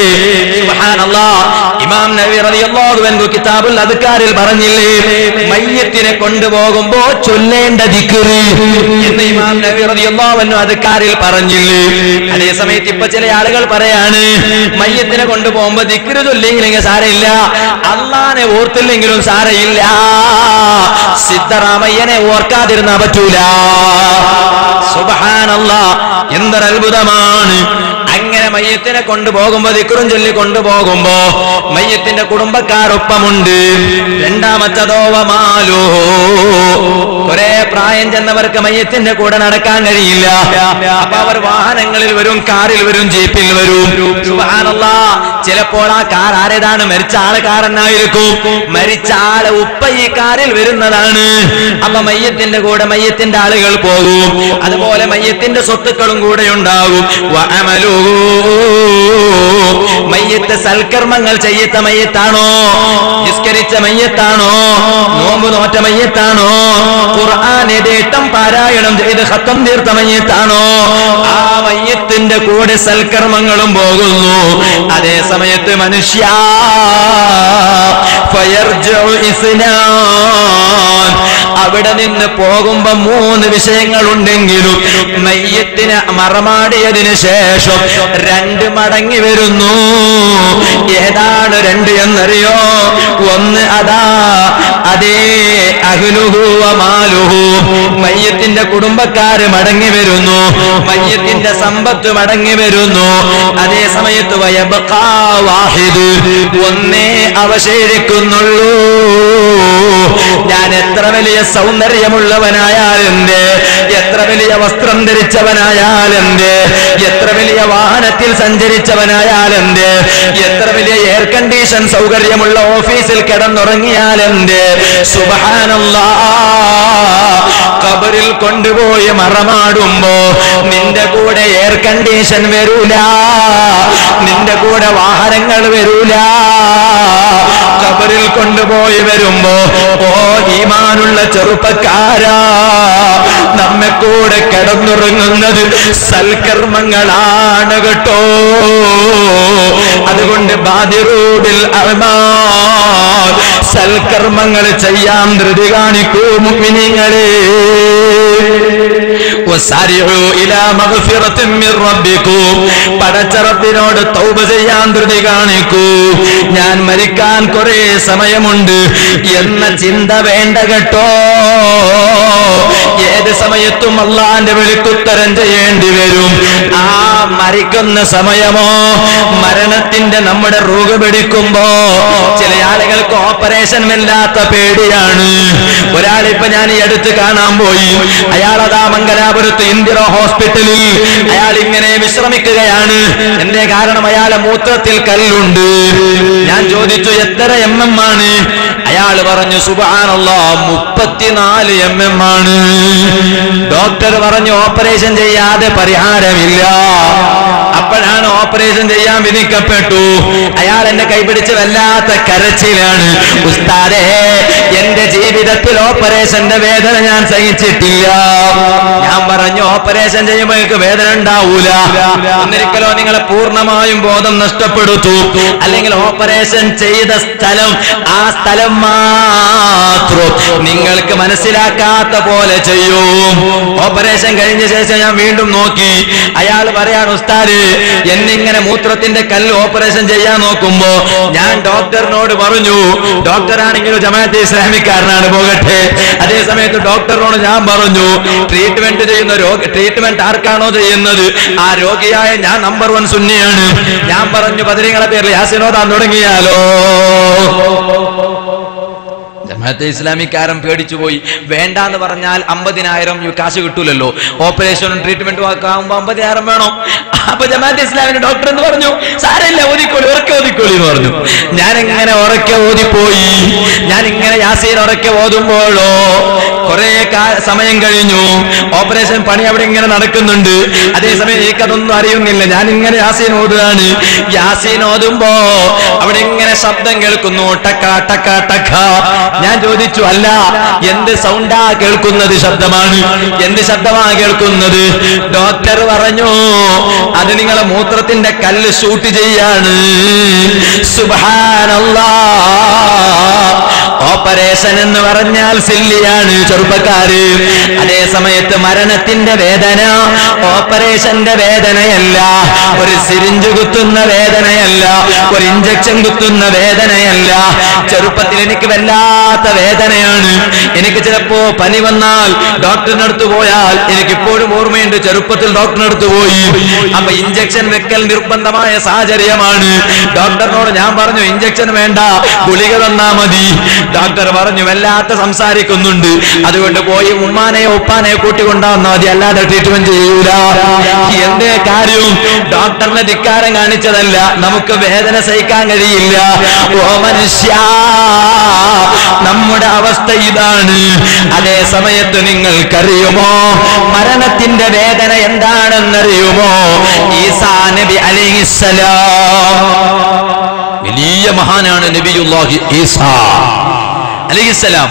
സുബ്ഹാനല്ലാഹ്, ഇമാം നവവി റളിയല്ലാഹു അൻഹു കിതാബുൽ അദ്കാറിൽ പറഞ്ഞില്ലേ, മയ്യത്തിനെ കൊണ്ടുപോകുമ്പോ ചൊല്ലേണ്ട ദിക്റ് എന്ന് ഇമാം നവവി റളിയല്ലാഹു അൻഹു അദ്കാറിൽ പറഞ്ഞില്ലേ? അതേ സമയത്ത് ഇപ്പൊ ചില ആളുകൾ പറയാണ്, മയ്യത്തിനെ കൊണ്ടുപോകുമ്പോ ദിക്റ് ചൊല്ലിയെങ്കിലും സാരമില്ല, അള്ളാനെ ഓർത്തില്ലെങ്കിലും സാരമില്ല, സിദ്ധറാമയ്യനെ ഓർക്കാതിരുന്നാ പറ്റൂല. സുബ്ഹാനല്ലാഹ്, എന്തൊരു അത്ഭുതമാണ്. അങ്ങനെ മയ്യത്തിനെ കൊണ്ടുപോകുമ്പോ ദിക്റും ചൊല്ലി കൊണ്ടുപോകുമ്പോ മയ്യത്തിന്റെ കുടുംബക്കാരൊപ്പമുണ്ട്. രണ്ടാമത്തതോ വമാലോ, ഒരേ പ്രായം ചെന്നവർക്ക് മയ്യത്തിന്റെ കൂടെ നടക്കാൻ കഴിയില്ല. അപ്പൊ അവർ വാഹനങ്ങളിൽ വരും, കാറിൽ വരും, ജീപ്പിൽ വരും. സുബ്ഹാനല്ലാഹ്, ചിലപ്പോൾ ആ കാർ ആരേതാണ്? മരിച്ച ആള് കാരനായിരിക്കും. മരിച്ച ആളെ ഉപ്പ ഈ കാറിൽ വരുന്നതാണ്. അപ്പൊ മയ്യത്തിന്റെ കൂടെ മയ്യത്തിന്റെ ആളുകൾ പോകും. അതുപോലെ മയ്യത്തിന്റെ സ്വത്തുക്കളും കൂടെ ഉണ്ടാകും. വഅമലു, മയ്യത്ത് സൽക്കർമ്മങ്ങൾ ചെയ്യത്ത മയ്യത്താണോ? നിസ്കരിച്ച മയ്യത്താണോ? നോമ്പ് നോറ്റ മയ്യത്താണോ? ഖുർആൻ യഥേഷ്ടം പാരായണം ചെയ്ത് ഖത്തം തീർത്ത മയ്യത്താണോ? ആ മയ്യത്തിന്റെ കൂടെ സൽക്കർമ്മങ്ങളും പോകുന്നു. അതേ സമയത്ത് മനുഷ്യ ഫയർജഉ ഇസ്നാൻ, അവിടെ നിന്ന് പോകുമ്പോ 3 വിഷയങ്ങളുണ്ടെങ്കിലും മയ്യത്തിനെ മറമാടിയതിനു ശേഷം 2 മടങ്ങി വരുന്നു. ഏതാണ് 2 എന്നറിയോ? 1 അതാ, അതേ അഹ്ലുഹു വമാലുഹു, മയ്യത്തിന്റെ കുടുംബക്കാര് മടങ്ങി വരുന്നു, മയ്യത്തിന്റെ സമ്പത്ത് മടങ്ങി വരുന്നു. അതേ സമയത്ത് വയബ്ഖാ വാഹിദ്, 1 അവശേഷിക്കുന്നുള്ളൂ. ഞാൻ എത്ര വലിയ സൗന്ദര്യമുള്ളവനായാലെന്ത്, എത്ര വലിയ വസ്ത്രം ധരിച്ചവനായാലെന്ത്, എത്ര വലിയ വാഹനത്തിൽ സഞ്ചരിച്ചവനായാലെന്ത്, എത്ര വലിയ എയർ കണ്ടീഷൻ സൗകര്യമുള്ള ഓഫീസിൽ കിടന്നുറങ്ങിയാലെന്ത്, സുബ്ഹാനല്ലാഹ്, ഖബറിൽ കൊണ്ടുപോയി മറമാടുമ്പോ നിന്റെ കൂടെ എയർ കണ്ടീഷൻ വരൂല, നിന്റെ കൂടെ വാഹനങ്ങൾ വരൂല. ഖബറിൽ കൊണ്ടുപോയി വരുമ്പോ, ഓ ഈമാനുള്ള ചെറുപ്പക്കാരാ, നമ്മെ കൂടെ കിടന്നുറങ്ങുന്നത് സൽക്കർമ്മങ്ങളാണ് കേട്ടോ. അതുകൊണ്ട് ബാദിറൂബിൽ അഅ്മാൽ, സൽക്കർമ്മങ്ങൾ ചെയ്യാൻ ധൃതി കാണിക്കൂ മുഅ്മിനീങ്ങളെ. വസാരിഉ ഇലാ മഗ്ഫിറത്തിൻ മിർ റബ്ബികും, പടച്ച റബ്ബിനോട് തൗബ ചെയ്യാൻ ധൃതി കാണിക്കൂ, ഞാൻ മരിക്കാൻ കുറെ സമയമുണ്ട് എന്ന ചിന്ത വേണ്ട കേട്ടോ. ഏത് സമയത്തും അള്ളാന്റെ വിളിക്കുത്തരം ചെയ്യേണ്ടി വരും. ആ മരിക്കുന്ന സമയമോ മരണത്തിന്റെ നമ്മുടെ റൂഹ് പിടിക്കുമ്പോ ചില ആളുകൾക്ക് ഓപ്പറേഷൻ വല്ലാത്ത പേടിയാണ്. ഒരാളിപ്പോ ഞാൻ ഈ അടുത്ത് കാണാൻ പോയി. അയാളതാ മംഗലാപുരത്ത് ഇന്ദിര ഹോസ്പിറ്റലിൽ അയാൾ ഇങ്ങനെ വിശ്രമിക്കുകയാണ്. എന്റെ കാരണം അയാളെ മൂത്രത്തിൽ കല്ലുണ്ട്. ഞാൻ ചോദിച്ചു എത്ര mm ആണ്? അയാൾ പറഞ്ഞു സുബ്ഹാനല്ലാഹ് 34 mm ആണ്. ഡോക്ടർ പറഞ്ഞു ഓപ്പറേഷൻ ചെയ്യാതെ പരിഹാരമില്ല. അപ്പോഴാണ് ഓപ്പറേഷൻ ചെയ്യാൻ വിധിക്കപ്പെട്ടു. അയാൾ എന്നെ കൈപിടിച്ച് വല്ലാത്ത കരച്ചിലാണ്. ഉസ്താദേ, എന്റെ ജീവിതത്തിൽ ഓപ്പറേഷന്റെ വേദന ഞാൻ സഹിച്ചിട്ടില്ല. ഞാൻ പറഞ്ഞു ഓപ്പറേഷൻ ചെയ്യുമ്പോൾ എനിക്ക് വേദന ഉണ്ടാവൂല. ഒന്നിരിക്കലോ നിങ്ങളെ പൂർണ്ണമായും ബോധം നഷ്ടപ്പെടുത്തു, അല്ലെങ്കിൽ ഓപ്പറേഷൻ ചെയ്ത സ്ഥലം ആ സ്ഥലം മാത്രം നിങ്ങൾക്ക് മനസ്സിലാക്കാത്ത പോലെ ചെയ്യും. ഓപ്പറേഷൻ കഴിഞ്ഞ ശേഷം ഞാൻ വീണ്ടും നോക്കി. അയാൾ പറയാണ് ഉസ്താദ്, എന്നിങ്ങനെ മൂത്രത്തിന്റെ കല്ല് ഓപ്പറേഷൻ ചെയ്യാൻ നോക്കുമ്പോ ഞാൻ ഡോക്ടറിനോട് പറഞ്ഞു, ഡോക്ടറാണെങ്കിലും ജമാഅത്തെ ഇസ്ലാമിക്കാരനാണ് പോകട്ടെ, അതേ സമയത്ത് ഡോക്ടറിനോട് ഞാൻ പറഞ്ഞു ട്രീറ്റ്മെന്റ് ചെയ്യുന്ന ട്രീറ്റ്മെന്റ് ആർക്കാണോ ചെയ്യുന്നത് ആ രോഗിയായ ഞാൻ നമ്പർ 1 സുന്നിയാണ്. ഞാൻ പറഞ്ഞു ബദരീങ്ങളെ പേരിൽ യാസീനോദാൻ തുടങ്ങിയാലോ. ജമാഅത്തെ ഇസ്ലാമിക്കാരൻ പേടിച്ചുപോയി. വേണ്ടാന്ന് പറഞ്ഞാൽ 50,000 കാശ് കിട്ടൂലല്ലോ. ഓപ്പറേഷനും ട്രീറ്റ്മെന്റും ആകുമ്പോ 50,000 വേണം. അപ്പൊ ജമാഅത്തെ ഇസ്ലാമിന്റെ ഡോക്ടർ എന്ന് പറഞ്ഞു സാരമില്ല, ഓതിക്കോളി, ഉറക്കെ ഓതിക്കോളി എന്ന് പറഞ്ഞു. ഞാൻ ഇങ്ങനെ ഉറക്കെ ഓതിപ്പോയി. ഞാൻ ഇങ്ങനെ യാസീൻ ഉറക്കെ ഓതുമ്പോഴോ കുറെ സമയം കഴിഞ്ഞു. ഓപ്പറേഷൻ പണി അവിടെ ഇങ്ങനെ നടക്കുന്നുണ്ട്. അതേസമയം എനിക്കതൊന്നും അറിയുന്നില്ല. ഞാൻ ഇങ്ങനെ യാസീൻ ഓതുകയാണ്. യാസീൻ ഓതുമ്പോ അവിടെ ഇങ്ങനെ ശബ്ദം കേൾക്കുന്നു, ടക്ക ടക്ക ടക്ക. ഞാൻ ചോദിച്ചു അല്ല എന്ത് സൗണ്ടാ കേൾക്കുന്നത്? ശബ്ദമാണ്. എന്ത് ശബ്ദമാണ് കേൾക്കുന്നത്? ഡോക്ടർ പറഞ്ഞു അത് നിങ്ങളെ മൂത്രത്തിന്റെ കല്ല് ഷൂട്ട് ചെയ്യാണ്. സുബ്ഹാനല്ലാഹ്. ഓപ്പറേഷൻ എന്ന് പറഞ്ഞാൽ സില്ലിയാണ് ചെറുപ്പക്കാര്. അതേ സമയത്ത് മരണത്തിന്റെ വേദന ഓപ്പറേഷന്റെ വേദനയല്ല, ഒരു സിരിഞ്ച് കുത്തുന്ന വേദനയല്ല, ഒരു ഇഞ്ചക്ഷൻ കുത്തുന്ന വേദനയല്ല. ചെറുപ്പത്തിൽ എനിക്ക് വല്ലാത്ത വേദനയാണ്. എനിക്ക് ചിലപ്പോ പനി വന്നാൽ ഡോക്ടറിനടുത്ത് പോയാൽ എനിക്കിപ്പോഴും ഓർമ്മയുണ്ട്, ചെറുപ്പത്തിൽ ഡോക്ടറിനടുത്ത് പോയി. അപ്പൊ ഇഞ്ചക്ഷൻ വെക്കൽ നിർബന്ധമായ സാഹചര്യമാണ്. ഡോക്ടറിനോട് ഞാൻ പറഞ്ഞു ഇഞ്ചക്ഷൻ വേണ്ട, ഗുളിക തന്നാ മതി. ഡോക്ടർ പറഞ്ഞു വല്ലാത്ത സംസാരിക്കുന്നുണ്ട്, അതുകൊണ്ട് പോയി ഉമ്മാനെയോ ഉപ്പാനെയോ കൂട്ടിക്കൊണ്ടാവുന്ന മതി, അല്ലാതെ ട്രീറ്റ്മെന്റ് ചെയ്യൂല. എന്തേ കാര്യവും ഡോക്ടറിനെ ധിക്കാരം കാണിച്ചതല്ല, നമുക്ക് വേദന സഹിക്കാൻ കഴിയില്ല. ഓ മനുഷ്യ, നമ്മുടെ അവസ്ഥ ഇതാണ്. അതേ സമയത്ത് നിങ്ങൾക്കറിയുമോ മരണത്തിന്റെ വേദന എന്താണെന്നറിയുമോ? ഈസാ നബി അലൈഹിസ്സലാം, വലിയ മഹാനാണ് നബിയുല്ലാഹി ഈസാ അലൈഹിസ്സലാം.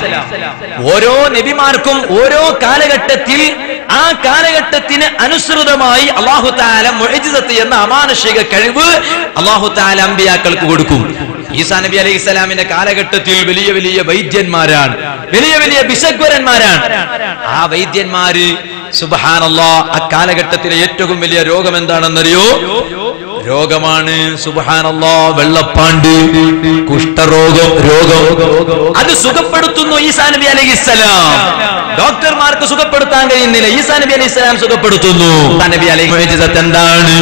ഓരോ നബിമാർക്കും ഓരോ കാലഘട്ടത്തിൽ ആ കാലഘട്ടത്തിന് അനുസൃതമായി അല്ലാഹു തആല മുഅ്ജിസത്ത് എന്ന അമാനുഷിക കഴിവ് അല്ലാഹു തആല അമ്പിയാക്കൾക്ക് കൊടുക്കും. ഈസാ നബി അലൈഹിസ്സലാമിന്റെ കാലഘട്ടത്തിൽ വലിയ വലിയ വൈദ്യന്മാരാണ്, വലിയ വലിയ ബിശഗ്വരന്മാരാണ്. ആ വൈദ്യന്മാര് സുബ്ഹാനല്ലാഹ് ആ കാലഘട്ടത്തിലെ ഏറ്റവും വലിയ രോഗം എന്താണെന്നറിയോ? രോഗമാണ് സുബ്ഹാനല്ലാഹ് വെള്ളപ്പാണ്ട്, കുഷ്ഠരോഗം. അത് സുഖപ്പെടുത്തുന്നു ഈസാ നബി അലൈഹിസ്സലാം. ഡോക്ടർമാർക്ക് സുഖപ്പെടുത്താൻ കഴിയുന്നില്ല, ഈസാ നബി അലൈഹിസ്സലാം സുഖപ്പെടുത്തുന്നു. നബി അലൈഹി മുഅ്ജിസത്ത് എന്താണ്?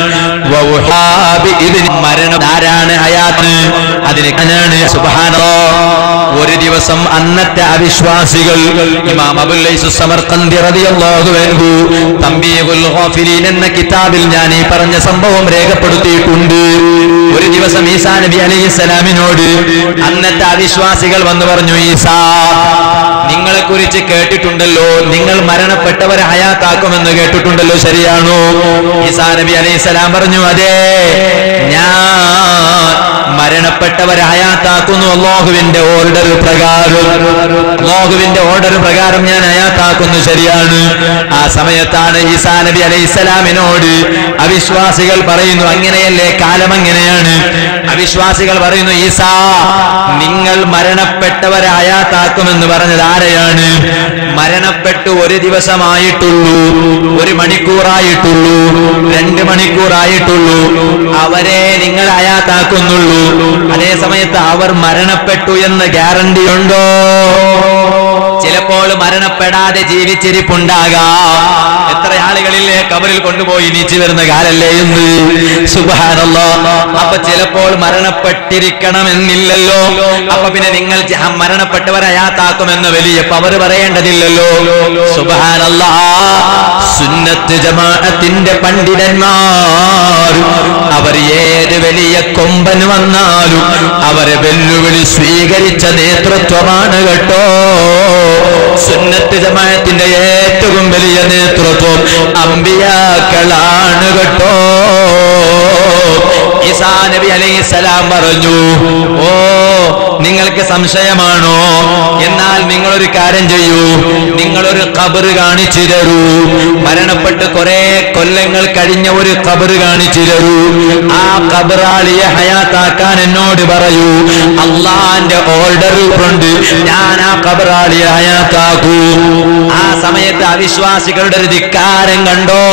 മരണം ആരാണ്? ഹയാത്ത്. അതിന് സുബ്ഹാനല്ലാഹ് ഒരു ദിവസം അന്നത്തെ അവിശ്വാസികൾ ഇമാം അബുൽ ലൈസ് സമർഖന്ദി റളിയല്ലാഹു അൻഹു തംബീഹുൽ ഗാഫിലീൻ എന്ന കിതാബിൽ ഞാൻ ഈ പറഞ്ഞ സംഭവം രേഖപ്പെടുത്തിയിട്ടുണ്ട്. ഒരു ദിവസം ഈസാ നബി അലൈഹിസ്സലാമിനോട് അന്നത്തെ അവിശ്വാസികൾ വന്നു പറഞ്ഞു, ഈസാ നിങ്ങളെ കുറിച്ച് കേട്ടിട്ടുണ്ടല്ലോ, നിങ്ങൾ മരണപ്പെട്ടവരെ ഹയാത്താക്കുമെന്ന് കേട്ടിട്ടുണ്ടല്ലോ, ശരിയാണോ? ഈസാ നബി അലൈഹിസ്സലാം പറഞ്ഞു, അതെ, ഞാൻ മരണപ്പെട്ടവരെ ഹയാത്താക്കുന്നു അല്ലാഹുവിന്റെ ഓർഡർ പ്രകാരം. അല്ലാഹുവിന്റെ ഓർഡർ പ്രകാരം ഞാൻ ഹയാത്താക്കുന്നു, ശരിയാണ്. ആ സമയത്താണ് ഈസാ നബി അലൈഹിസ്സലാമിനോട് അവിശ്വാസികൾ പറയുന്നു, അങ്ങനെയല്ലേ, കാലം അങ്ങനെയാണ്. അവിശ്വാസികൾ പറയുന്നു, ഈസാ നിങ്ങൾ മരണപ്പെട്ടവരെ ഹയാത്താക്കുമെന്ന് പറഞ്ഞത് ആരെയാണ്? മരണപ്പെട്ടു ഒരു ദിവസമായിട്ടുള്ളൂ, 1 മണിക്കൂറായിട്ടുള്ളൂ, 2 മണിക്കൂറായിട്ടുള്ളൂ, അവരെ നിങ്ങൾ ഹയാത്താക്കുന്നുള്ളൂ. അതേ സമയത്ത് അവർ മരണപ്പെട്ടു എന്ന് ഗ്യാരണ്ടി ഉണ്ടോ? ചിലപ്പോൾ മരണപ്പെടാതെ ജീവിച്ചിരിപ്പുണ്ടാകാം. എത്ര ആളുകളിലെ കബറിൽ കൊണ്ടുപോയി നീച്ചു വരുന്ന കാലല്ലേ എന്ന്. സുബ്ഹാനല്ലാഹ്. അപ്പൊ ചിലപ്പോൾ മരണപ്പെട്ടിരിക്കണമെന്നില്ലല്ലോ. അപ്പൊ പിന്നെ നിങ്ങൾ മരണപ്പെട്ടവരെ ഹയാത്താക്കുമെന്ന് വലിയ പവർ പറയേണ്ടതില്ലല്ലോ. സുബ്ഹാനല്ലാഹ്. സുന്നത്ത് ജമാഅത്തിന്റെ പണ്ഡിതന്മാർ അവർ ഏത് വലിയ കൊമ്പൻ വന്നാലും അവരെ വെല്ലുവിളി സ്വീകരിച്ച നേതൃത്വമാണ് കേട്ടോ. സുന്നത്ത് ജമാഅത്തിന്റെ ഏറ്റവും വലിയ നേതൃത്വം അമ്പിയാക്കളാണ് കേട്ടോ. ഈസാ നബി അലൈഹിസ്സലാം പറഞ്ഞു, ഓ നിങ്ങൾക്ക് സംശയമാണോ? എന്നാൽ നിങ്ങളൊരു കാര്യം ചെയ്യൂ, നിങ്ങളൊരു ഖബർ കാണിച്ചു തരൂ. മരണപ്പെട്ട് കുറെ കൊല്ലങ്ങൾ കഴിഞ്ഞ ഒരു ഖബർ കാണിച്ചു തരൂ. ആ ഖബറാളിയെ ഹയാത്താക്കാൻ എന്നോട് പറയൂ. അള്ളാന്റെ ഓർഡർ കൊണ്ട് ഞാൻ ആ ഖബറാളിയെ ഹയാത്താക്കൂ. ആ സമയത്ത് അവിശ്വാസികളുടെ ഒരു ധിക്കാരം കണ്ടോ?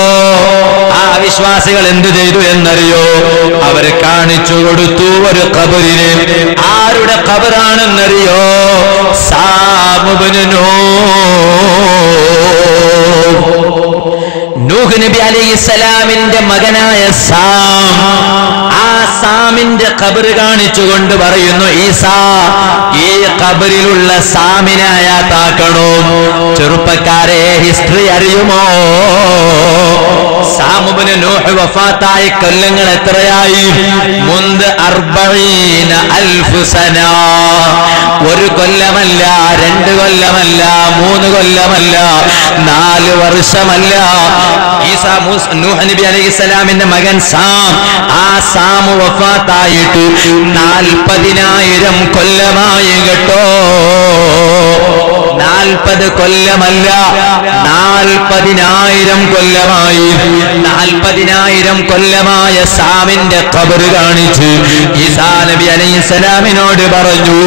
ആ അവിശ്വാസികൾ എന്ത് ചെയ്തു എന്നറിയോ? അവര് കാണിച്ചു കൊടുത്തു ഒരു ഖബറിനെ. ആരുടെ ഖബറാണെന്നറിയോ? സാമുബ്നു നൂഹ് നബി അലൈഹിസ്സലാമിന്റെ മകനായ സാം. ആ സാമിന്റെ ഖബർ കാണിച്ചുകൊണ്ട് പറയുന്നു, ഈസാ ഈ ഖബറിലുള്ള സാമിനെ ഹയാത്താക്കണോ? ചെറുപ്പക്കാരെ, ഹിസ്റ്ററി അറിയുമോ? സാമുബ്നു നൂഹ് വഫാത്തായി കൊല്ലങ്ങൾ എത്രയായി? മുൻപ് 40,000 സന. 1 കൊല്ലമല്ല, 2 കൊല്ലമല്ല, 3 കൊല്ലമല്ല, 4 വർഷമല്ല. ഈസാ നൂഹ് നബി അലൈഹിസ്സലാമിന്റെ മകൻ സാം. ആ സാം വഫാത്തായിട്ട് 40,000 കൊല്ലമായി കേട്ടോ. 40 കൊല്ലമല്ല, 40,000 കൊല്ലമായി. 40,000 കൊല്ലമായ സാമിന്റെ ഖബർ കാണിച്ച് ഈസാ നബി അലൈഹിസ്സലാമിനോട് പറഞ്ഞു,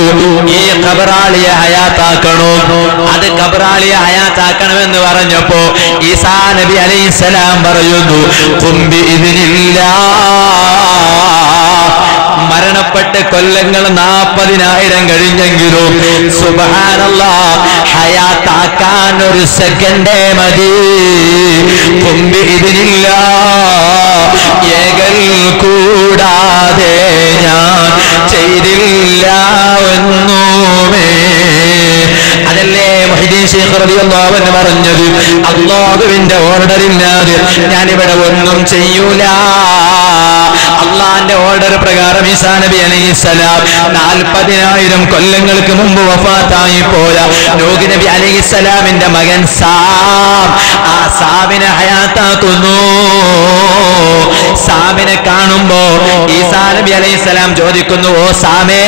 ഈ ഖബറാളിയെ ഹയാത്താക്കണോ? അത് ഖബറാളിയെ ഹയാത്താക്കണമെന്ന് പറഞ്ഞപ്പോ ഈസാ നബി അലൈഹിസ്സലാം പറയുന്നു, ഖും ബിഇദ്നില്ലാഹ്. മരണപ്പെട്ട് കൊല്ലങ്ങൾ 40,000 കഴിഞ്ഞെങ്കിലും സുബ്ഹാനല്ലാഹ് ഹയാത്താക്കാൻ 1 സെക്കൻഡേ മതി. ഖും ബിഇദ്നില്ലാഹ്. ഏകൽ കൂടാതെ ഞാൻ ചെയ്തില്ല ഒന്നുമേ. അതല്ലേ മുഹ്യിദ്ദീൻ ശൈഖ് റളിയല്ലാഹു അൻഹു പറഞ്ഞത്, അല്ലാഹുവിന്റെ ഓർഡറില്ലാതെ ഞാനിവിടെ ഒന്നും ചെയ്യൂല. അള്ളാന്റെ ഓർഡർ പ്രകാരം ഈസാ നബി അലൈഹിസ്സലാം 40,000 കൊല്ലങ്ങൾക്ക് മുമ്പ് വഫാത്തായി പോയ നൂഹ് നബി അലൈഹിസ്സലാമിന്റെ മകൻ സാം. ആ സാമിനെ ഹയാത്താക്കുന്നു. സാമിനെ കാണുമ്പോ ഈസാ നബി അലൈഹിസ്സലാം ചോദിക്കുന്നു, ഓ സാമേ,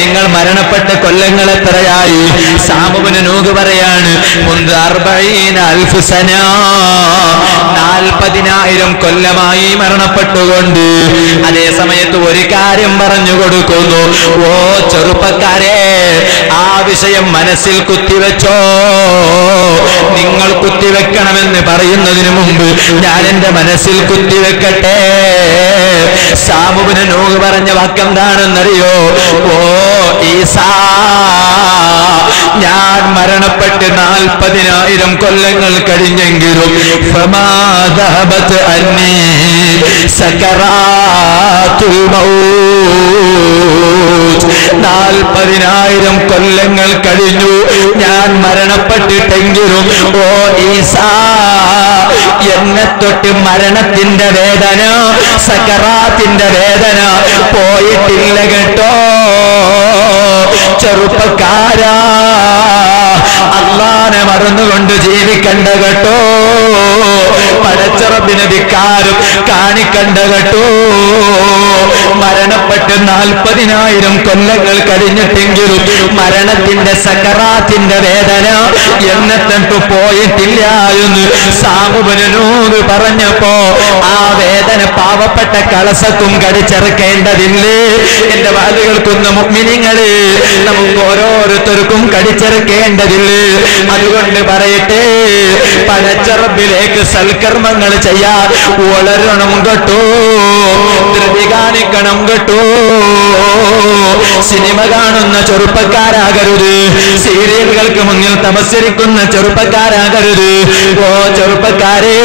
നിങ്ങൾ മരണപ്പെട്ട് കൊല്ലങ്ങൾ എത്രയായി? സാമുബ്നു നൂഹ് പറയാണ്, മുൻപ് 40,000 സന. 40,000 കൊല്ലമായി മരണപ്പെട്ടുകൊണ്ട്. അതേ സമയത്ത് ഒരു കാര്യം പറഞ്ഞു കൊടുക്കുന്നു, ഓ ചെറുപ്പക്കാരെ, ആ വിഷയം മനസ്സിൽ കുത്തിവെച്ചോ. നിങ്ങൾ കുത്തിവെക്കണമെന്ന് പറയുന്നതിന് മുമ്പ് ഞാൻ എന്റെ മനസ്സിൽ കുത്തിവെക്കട്ടെ. സാമുബ്നു നൂഹ് പറഞ്ഞ വാക്കെന്താണെന്നറിയോ? ഓ ഈസാ, ഞാൻ മരണപ്പെട്ട് 40,000 കൊല്ലങ്ങൾ കഴിഞ്ഞെങ്കിലും 40,000 കൊല്ലങ്ങൾ കഴിഞ്ഞു ഞാൻ മരണപ്പെട്ടിട്ടെങ്കിലും ഓ ഈസാ, എന്നെ തൊട്ട് മരണത്തിന്റെ വേദന, സക്കറാത്തിന്റെ വേദന പോയിട്ടില്ല കേട്ടോ. ചെറുപ്പക്കാരാ, അള്ളാനെ മറന്നുകൊണ്ട് ജീവിക്കണ്ട കേട്ടോ. പടച്ചറബിനെ ധിക്കാരും കാണിക്കണ്ട കേട്ടോ. മരണപ്പെട്ട് 40,000 കൊല്ലങ്ങൾ കഴിഞ്ഞിട്ടെങ്കിലും മരണത്തിന്റെ സക്കറാത്തിന്റെ വേദന എന്നിട്ടു പോയിട്ടില്ല എന്ന് സാമുബനോട് പറഞ്ഞപ്പോ ആ വേദന പാവപ്പെട്ട കളസക്കും കടിച്ചെറുക്കേണ്ടതില്ലേ? എന്റെ വാലുകൾക്കുന്ന മുഅ്മിനീങ്ങളെ, നമുക്ക് ഓരോരുത്തർക്കും കടിച്ചെറുക്കേണ്ടതില്ലേ? അതുകൊണ്ട് പറയട്ടെ, പടച്ച റബ്ബിലേക്ക് സൽക്കർമ്മങ്ങൾ ചെയ്യാൻ വളരണം കേട്ടോ, ധൃതി കാണിക്കണം കേട്ടോ. സിനിമ കാണുന്ന ചെറുപ്പക്കാരാകരുത്, സീരിയലുകൾക്ക് മുന്നിൽ തമസ്കരിക്കുന്ന ചെറുപ്പക്കാരാകരുത്. ഓ ചെറുപ്പക്കാരെ,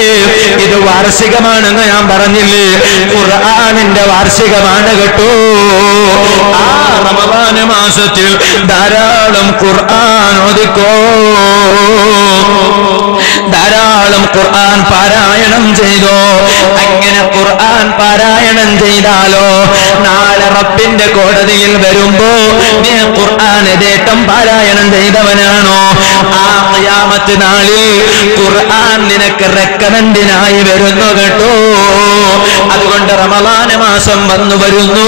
ഇത് വാർഷികമാണെന്ന് ഞാൻ പറഞ്ഞില്ലേ? ഖുർആനിന്റെ വാർഷികമാണ് കേട്ടോ. ആ റമദാൻ മാസത്തിൽ ധാരാളം ഖുർആൻ ഓതിക്കോ, ധാരാളം ഖുർആൻ പാരായണം ചെയ്തോ. അങ്ങനെ ഖുർആൻ പാരായണം ചെയ്താലോ നാളെ റബ്ബിന്റെ കോടതിയിൽ വരുമ്പോ നീ ഖുർആൻ യഥേഷ്ടം പാരായണം ചെയ്തവനാണോ, ആ ഖിയാമത്ത് നാളിൽ ഖുർആൻ നിനക്ക് റെക്കമെൻഡിനായി വരുന്നു കേട്ടോ. അതുകൊണ്ട് റമളാൻ മാസം വന്നു വരുന്നു.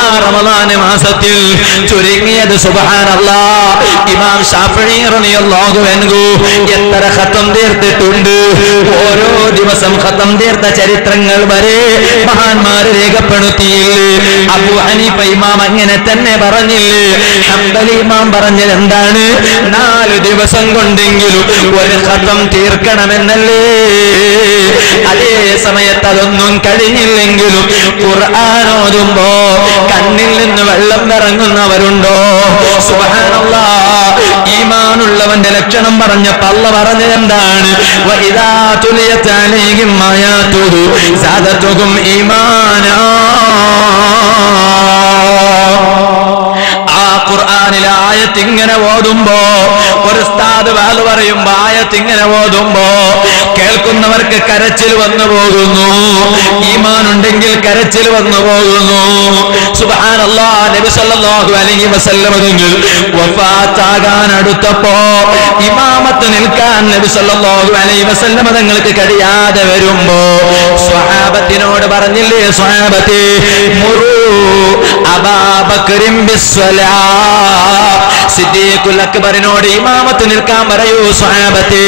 ആ റമളാൻ മാസത്തിൽ ചുരുങ്ങിയത് സുബ്ഹാനല്ലാഹ് ഇമാം ശാഫിഈ റളിയല്ലാഹു അൻഹു എത്ര ഖത്തം തീർത്തിട്ടുണ്ട്. ഓരോ ദിവസം ഖത്തം തീർത്ത ചരിത്രങ്ങൾ വരെ മഹാന്മാർ രേഖപ്പെടുത്തിയില്ലേ? അബൂ ഹനീഫ ഇമാം അങ്ങനെ തന്നെ പറഞ്ഞില്ലേ? ഹംബലി ഇമാം പറഞ്ഞത് എന്താണ്? 4 ദിവസം കൊണ്ടെങ്കിലും ഒരു ഖത്തം തീർക്കണമെന്നല്ലേ? അതേ സമയത്ത് അതൊന്നും കഴിഞ്ഞില്ലെങ്കിലും ഖുർആൻ ഓതുമ്പോ കണ്ണിൽ നിന്ന് വെള്ളം ഇറങ്ങുന്നവരുണ്ടോ? സുബ്ഹാനല്ലാഹ്, ഈമാനുള്ളവന്റെ ലക്ഷണം പറഞ്ഞപ്പോ അല്ലാഹ് പറഞ്ഞത് എന്താണ്? വഇദാ തുലിയത് അലൈഹിം ആയാതുഹു സാദതുഹും ഈമാനാ. ആ ഖുർആനിലെ ആയത്ത് ഇങ്ങനെ ഓതുമ്പോ, ഒരു ഉസ്താദ് വാല് പറയുമ്പോ ആയത്ത് ഇങ്ങനെ ഓതുമ്പോ കേൾക്കുന്നവർക്ക് കരച്ചിൽ വന്നു പോകുന്നു. ഈമാൻ ഉണ്ടെങ്കിൽ കരച്ചിൽ വന്നു പോകുന്നു. സുബ്ഹാനല്ലാഹ്, നബി സല്ലല്ലാഹു അലൈഹി വസല്ലം തങ്ങൾ വഫാത്താകാൻ അടുത്തപ്പോ ഇമാമത്ത് നിൽക്കാൻ നബി സല്ലല്ലാഹു അലൈഹി വസല്ലം തങ്ങൾക്ക് കഴിയാതെ വരുമ്പോ സ്വഹാബത്തിനോട് പറഞ്ഞില്ലേ? സ്വഹാബത്തേ മുറൂ അബൂബക്കറിൻ ബിസ്സലാ, സിദ്ദീഖുൽ അക്ബറിനോട് ഇമാമത്ത് നിൽക്കാൻ പറയൂ സ്വഹാബത്തേ.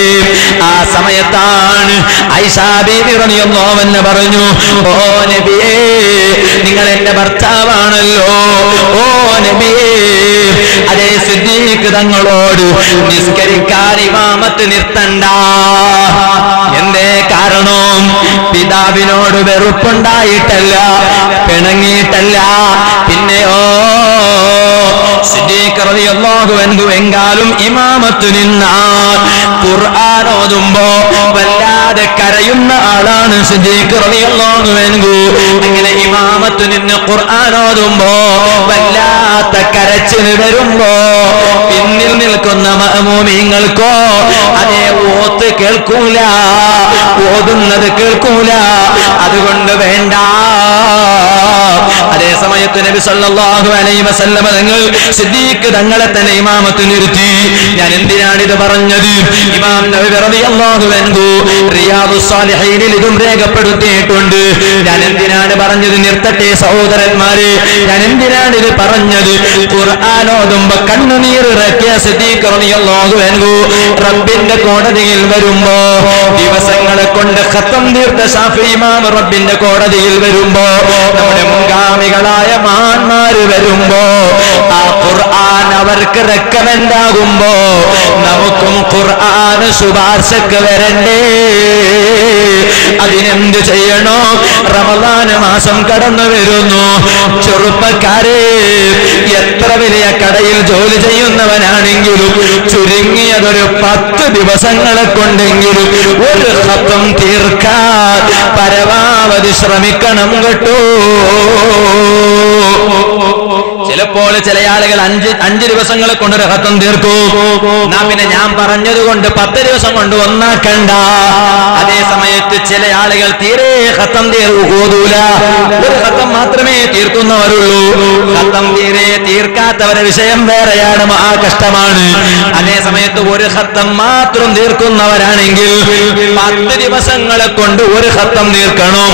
ആ സമയത്താണ് ആയിഷാ ബീവി റളിയല്ലാഹു അൻഹ പറഞ്ഞു, ഓ നബിയേ, നിങ്ങൾ എന്റെ ഭർത്താവാണല്ലോ. ഓ നബിയേ, അതേ സിദ്ദീഖ് തങ്ങളോട് നിസ്കരിക്കാൻ ഇമാമത്ത് നിർത്തണ്ട. എന്തേ കാരണം? പിതാവിനോട് വെറുപ്പുണ്ടായിട്ടല്ല, പിണങ്ങിയിട്ടല്ല, പിന്നെയോ സിദ്ദീഖ് റളിയല്ലാഹു അൻഹു എങ്കാലും ഇമാമത്ത് നിന്നാൽ ഖുർആൻ ഓതുമ്പോ വല്ലാതെ കരയുന്ന ആളാണ് സിദ്ദീഖ് റളിയല്ലാഹു അൻഹു. അങ്ങനെ ഇമാമത്ത് നിന്ന് ഖുർആൻ ഓതുമ്പോ വല്ലാത്ത കരച്ചിൽ വരുമ്പോ പിന്നിൽ നിൽക്കുന്ന മഅ്മൂമീങ്ങൾക്കോ അതേ ഓത്ത് കേൾക്കൂല, ഓതുന്നത് കേൾക്കൂല. അതുകൊണ്ട് വേണ്ട. അതേ സമയത്ത് നബി സല്ലല്ലാഹു അലൈഹി വസല്ലം തങ്ങൾ സിദ്ദീഖ് തങ്ങളെ തന്നെ ഇമാമത്ത് നിർത്തി. ഞാൻ എന്തിനാണിത് പറഞ്ഞത്? ഇമാം നബവി റളിയല്ലാഹു അൻഹു റിയാദുസ് സാലിഹീനിൽ ഇതും രേഖപ്പെടുത്തിയിട്ടുണ്ട്. ഞാൻ എന്തിനാണ് പറഞ്ഞത്? നിർത്തട്ടെ സഹോദരന്മാരെ, ഞാൻ എന്തിനാണ് ഇത് പറഞ്ഞത്? ഖുർആൻ ഓതുമ്പോ കണ്ണുനീർ ഇറക്കിയ സിദ്ദീഖ് റളിയല്ലാഹു അൻഹു റബ്ബിന്റെ കോടതിയിൽ വരുമ്പോ, ദിവസങ്ങളെ കൊണ്ട് ഖത്തം തീർത്ത ശാഫിഈ ഇമാം റബ്ബിന്റെ കോടതിയിൽ വരുമ്പോ, നമ്മുടെ മുൻഗാമികളായ മഹാന്മാര് വരുമ്പോ, ആ ഖുർആൻ അവർക്ക് റെക്കമെൻഡ് ആകുമ്പോ നമുക്കും ഖുർആൻ ശുപാർശക്ക് വരണ്ടേ? അതിനെന്ത് ചെയ്യണോ? റമളാൻ മാസം കടന്നു വരുന്നു. ചെറുപ്പക്കാരെ, എത്ര വലിയ കടയിൽ ജോലി ചെയ്യുന്നവനാണെങ്കിലും ചുരുങ്ങിയതൊരു 10 ദിവസങ്ങളെ കൊണ്ടെങ്കിലും ഒരു ഖത്തം തീർക്കാൻ പരമാവധി ശ്രമിക്കണം കേട്ടോ. ചിലപ്പോൾ ചില ആളുകൾ 5 ദിവസങ്ങളെ കൊണ്ടൊരു ഖത്തം തീർക്കൂ. എന്നാ പിന്നെ ഞാൻ പറഞ്ഞതുകൊണ്ട് 10 ദിവസം കൊണ്ട് ഒന്നാക്കണ്ട. അതേ സമയത്ത് ചില ആളുകൾ തീരെ ഖത്തം ഓതൂല, ഒരു ഖത്തം മാത്രമേ തീർക്കുന്നവരുള്ളൂ. ഖത്തം തീരെ തീർക്കാത്തവരുടെ വിഷയം വേറെയാണ്, മഹാ കഷ്ടമാണ്. അതേ സമയത്ത് ഒരു ഖത്തം മാത്രം തീർക്കുന്നവരാണെങ്കിൽ 10 ദിവസങ്ങളെ കൊണ്ട് ഒരു ഖത്തം തീർക്കണം.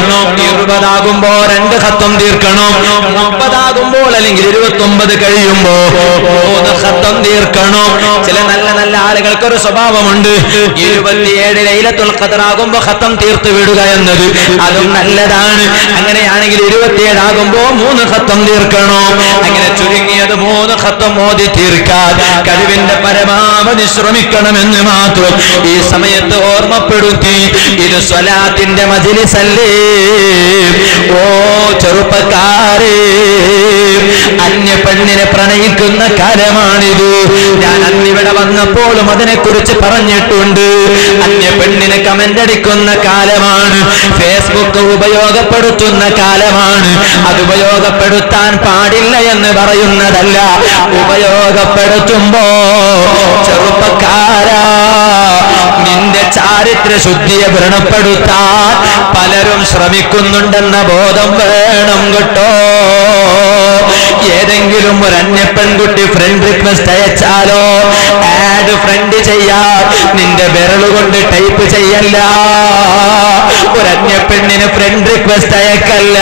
20 2 ഖത്തം തീർക്കണം. 30 അല്ലെങ്കിൽ 29 കഴിയുമ്പോ 3 ഖത്തം തീർക്കണം. ചില നല്ല നല്ല ആളുകൾക്ക് ഒരു സ്വഭാവമുണ്ട്, 27 ലൈലത്തുൽ ഖദർ ആകുമ്പോ ഖത്തം തീർത്ത് വിടുക എന്നത്. അതും നല്ലതാണ്. അങ്ങനെയാണെങ്കിൽ 27 ആകുമ്പോ 3 ഖത്തം തീർക്കണം. അങ്ങനെ ചുരുങ്ങിയത് 3 ഖത്തം ഓതി തീർക്കാൻ കഴിവിന്റെ പരമാവധി ശ്രമിക്കണമെന്ന് മാത്രം ഈ സമയത്ത് ഓർമ്മപ്പെടുത്തി. ഇത് സ്വലാത്തിന്റെ മജ്‌ലിസല്ലേ. ഓ ചെറുപ്പക്കാരേ, അന്യ പെണ്ണിനെ പ്രണയിക്കുന്ന കാലമാണിത്. ഞാൻ അന്നിവിടെ വന്നപ്പോഴും അതിനെക്കുറിച്ച് പറഞ്ഞിട്ടുണ്ട്. അന്യ പെണ്ണിനെ കമന്റ് അടിക്കുന്ന കാലമാണ്. ഫേസ്ബുക്ക് ഉപയോഗപ്പെടുത്തുന്ന കാലമാണ്. അത് ഉപയോഗപ്പെടുത്താൻ പാടില്ല എന്ന് പറയുന്നതല്ല. ഉപയോഗപ്പെടുത്തുമ്പോ ചെറുപ്പക്കാരാ, നിന്റെ ചാരിത്ര ശുദ്ധിയെ വ്രണപ്പെടുത്താൻ പലരും ശ്രമിക്കുന്നുണ്ടെന്ന ബോധം വേണം കേട്ടോ. ഏതെങ്കിലും ഒരു അന്യ പെൺകുട്ടി ഫ്രണ്ട് റിക്വസ്റ്റ് അയച്ചാലോ, ആഡ് ഫ്രണ്ട് ചെയ്യാൻ നിന്റെ വിരലുകൊണ്ട് ടൈപ്പ് ചെയ്യല്ല. ഒരു അന്യ പെണ്ണിന് ഫ്രണ്ട് റിക്വസ്റ്റ് അയക്കല്ല,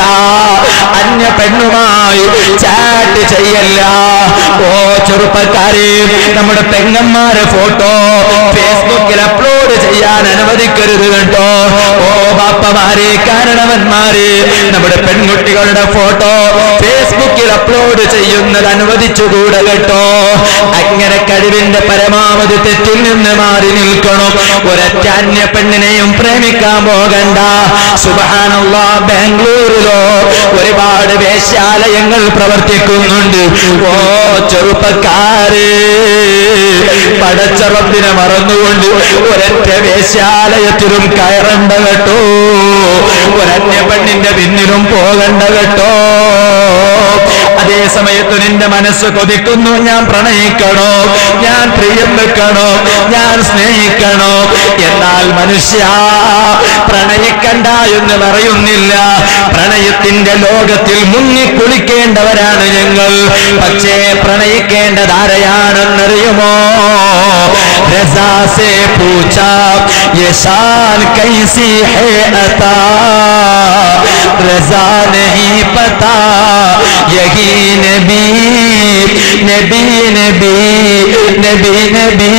അന്യ പെണ്ണുമായി ചാറ്റ് ചെയ്യല്ല. ഓ ചെറുപ്പക്കാരെ, നമ്മുടെ പെങ്ങന്മാരെ ഫോട്ടോ ഫേസ്ബുക്കിൽ അപ്ലോഡ് ചെയ്യാൻ അനുവദിക്കരുത് കേട്ടോ. ഓ ബാപ്പമാരെ, കാരണവന്മാരെ, നമ്മുടെ പെൺകുട്ടികളുടെ ഫോട്ടോ ഫേസ്ബുക്കിൽ അപ്ലോഡ് ചെയ്യുന്നത് അനുവദിച്ചുകൂടെ കേട്ടോ. അങ്ങനെ കഴിവിന്റെ പരമാവധി തെറ്റിൽ നിന്ന് മാറി നിൽക്കണം. ഒരൊറ്റ അന്യ പെണ്ണിനെയും പ്രേമിക്കാൻ പോകണ്ട. സുബ്ഹാനല്ലാഹ്, ബാംഗ്ലൂരിലോ ഒരുപാട് വേശ്യാലയങ്ങൾ പ്രവർത്തിക്കുന്നുണ്ട്. ഓ ചെറുപ്പക്കാരെ, പടച്ച റബ്ബിനെ മറന്നുകൊണ്ട് ഒരൊറ്റ വേശ്യാലയത്തിലും കയറണ്ട കേട്ടോ. ഒരന്യ പെണ്ണിന്റെ പിന്നിലും പോകണ്ട കേട്ടോ. അതേ സമയത്ത് നിന്റെ മനസ്സ് കൊതിക്കുന്നു, ഞാൻ പ്രണയിക്കണോ, ഞാൻ പ്രിയം വെക്കണോ, ഞാൻ സ്നേഹിക്കണോ. എന്നാൽ മനുഷ്യ, പ്രണയിക്കണ്ട എന്ന് പറയുന്നില്ല. പ്രണയത്തിന്റെ ലോകത്തിൽ മുങ്ങിക്കുളിക്കേണ്ടവരാണ് ഞങ്ങൾ. പക്ഷേ പ്രണയിക്കേണ്ടത് ആരെയാണെന്നറിയുമോ? रज़ा से पूछा ये शान कैसी है अता, रज़ा नहीं पता यही नबी नबी नबी नबी नबी।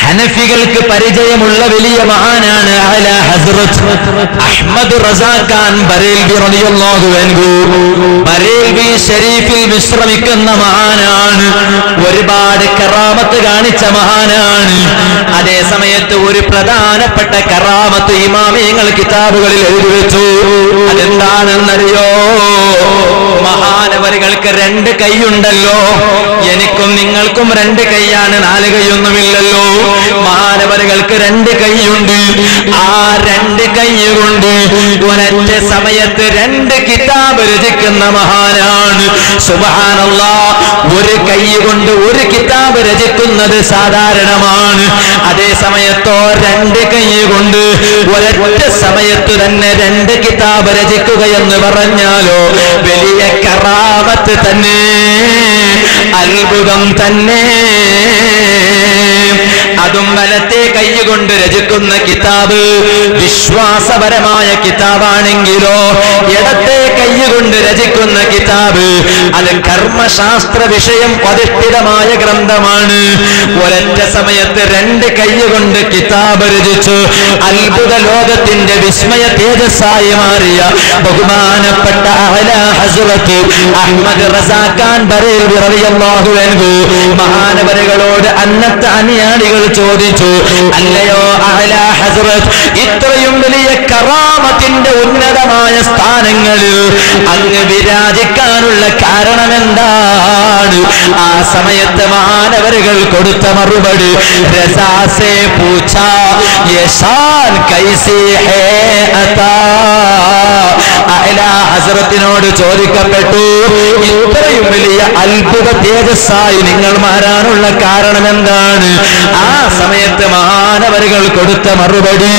ഹനഫികൾക്ക് പരിചയമുള്ള വലിയ മഹാനാണ് അലാ ഹസ്രത്ത് അഹ്മദ് റസാ ഖാൻ ബറേൽവി റളിയല്ലാഹു അൻഹു. ബറേൽവി ഷരീഫിൽ വിശ്രമിക്കുന്ന മഹാനാണ്. ഒരുപാട് കറാമത്ത് കാണിച്ച മഹാനാണ്. അതേ സമയത്ത് ഒരു പ്രധാനപ്പെട്ട കറാമത്ത് ഇമാമിയങ്ങൾ കിതാബുകളിൽ എഴുതി വെച്ചു. അതെന്താണെന്നറിയോ? മഹാനവരുകൾക്ക് 2 കൈയുണ്ടല്ലോ. എനിക്കും നിങ്ങൾക്കും 2 കൈയാണ്, 4 കൈയൊന്നുമില്ലല്ലോ. മഹാനവരുകൾക്ക് 2 കൈയുണ്ട്. ആ 2 കൈ കൊണ്ട് ഒരൊറ്റ സമയത്ത് 2 കിതാബ് രചിക്കുന്ന മഹാനാണ്. സുബ്ഹാനല്ലാഹ്, ഒരു കൈ കൊണ്ട് ഒരു കിതാബ് രചിക്കുന്നത് സാധാരണമാണ്. അതേ സമയത്തോ 2 കൈ കൊണ്ട് ഒരൊറ്റ സമയത്ത് തന്നെ 2 കിതാബ് രചിക്കുക എന്ന് പറഞ്ഞാലോ വലിയ കറാമത്ത് തന്നെ, അത്ഭുതം തന്നെ. അതും വലത്തെ കൈ കൊണ്ട് രചിക്കുന്ന കിതാബ് വിശ്വാസപരമായ കിതാബാണെങ്കിലോ ഇടത്തെ കൈ കൊണ്ട് രചിക്കുന്ന കിതാബ് അത് കർമ്മശാസ്ത്ര വിഷയം അധിഷ്ഠിതമായ ഗ്രന്ഥമാണ്. ഒരൊറ്റ സമയത്ത് 2 കൈ കൊണ്ട് കിതാബ് രചിച്ചു അത്ഭുത ലോകത്തിന്റെ വിസ്മയ തേജസ്സായി മാറിയ ബഹുമാനപ്പെട്ട അലാ ഹസ്രത്ത് അഹ്മദ് റസാ ഖാൻ ബറേൽവി റളിയല്ലാഹു അൻഹു മഹാനവരുകളോട് അന്നത്തെ അനുയായികൾ ചോദിച്ചു, അല്ലയോ അലാ ഹസ്രത്ത്, ഇത്രയും വലിയ കറാമത്തിന്റെ ഉന്നതമായ സ്ഥാനങ്ങളിൽ അങ്ങ് വിരാജിക്കാനുള്ള കാരണം എന്താണ്? ആ സമയത്ത് മാനവരുകൾ കൊടുത്ത മറുപടി, രസാസേ പൂച്ചാ യേ ഷാൻ കൈസി ഹേ അതാ. അഅ്ലാ ഹസ്രത്തിനോട് ചോദിക്കപ്പെട്ടു, ഇത്രയും വലിയ അത്ഭുത തേജസ്സായി നിങ്ങൾ മാറാനുള്ള കാരണം എന്താണ്? ആ സമയത്ത് മാനവരുകൾ കൊടുത്ത മറുപടി,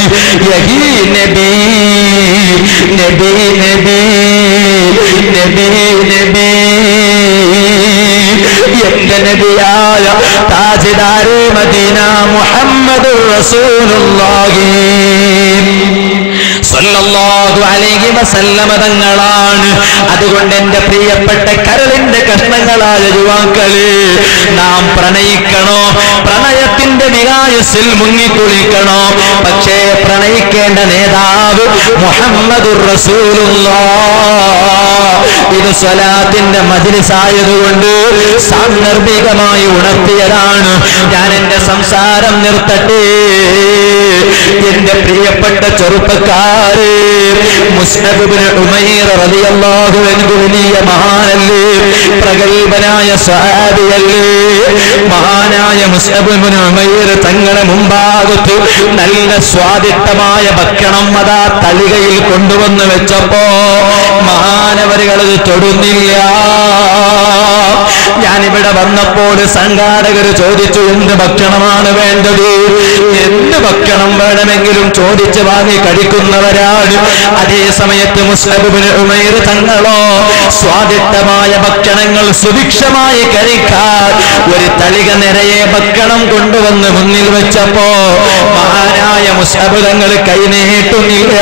യഹീ നബി നബി നബി നബി നബി, എന്റെ നബിയായ താജ്ദാരെ മദീന മുഹമ്മദുർ റസൂലുള്ളാഹി സല്ലല്ലാഹു അലൈഹി വസല്ലമ തങ്ങളാണ്. അതുകൊണ്ട് എന്റെ പ്രിയപ്പെട്ട കരളിന്റെ കഷ്ണങ്ങളായ യുവാക്കളെ, നാം പ്രണയിക്കണോ? പ്രണയത്തിന്റെ വികായസിൽ മുങ്ങിക്കുളിക്കണോ? പക്ഷേ പ്രണയിക്കേണ്ട നേതാവ് മുഹമ്മദുർ റസൂലുള്ളാഹ്. ഇത് സ്വലാത്തിന്റെ മജ്‌ലിസായതുകൊണ്ട് സാന്ദർഭികമായി ഉണർത്തിയതാണ്. ഞാൻ എന്റെ സംസാരം നിർത്തട്ടെ. എന്റെ പ്രിയപ്പെട്ട ചെറുപ്പക്കാരെ, മുസ്അബ് ഇബ്നു ഉമൈർ റളിയല്ലാഹു അൻഹു വലിയ മഹാനല്ലേ, പ്രഗൽഭനായ സ്വഹാബിയല്ലേ. മഹാനായ മുസ്അബ് ഇബ്നു ഉമൈർ തങ്ങളെ മുമ്പാകത്ത് നല്ല സ്വാദിഷ്ടമായ ഭക്ഷണം അതാ തളികയിൽ കൊണ്ടുവന്ന് വെച്ചപ്പോ മഹാനവരുകളത് തൊടുന്നില്ല. ഞാനിവിടെ വന്നപ്പോൾ സംഘാടകർ ചോദിച്ചു, എന്ത് ഭക്ഷണമാണ് വേണ്ടത്? എന്ത് ഭക്ഷണം വേണമെങ്കിലും ചോദിച്ച് വാങ്ങി കഴിക്കുന്നവരാണ്. അതേ സമയത്ത് മുസ്അബ് ഇബ്നു ഉമൈർ തങ്ങളോ സ്വാദിഷ്ടമായ ഭക്ഷണങ്ങൾ സുഭിക്ഷമായി കഴിക്കാൻ ഒരു തളിക നിറയെ ഭക്ഷണം കൊണ്ടുവന്ന് മുന്നിൽ വെച്ചപ്പോ മഹാനായ മുസ്അബ് തങ്ങൾ കൈനീട്ടുന്നില്ല.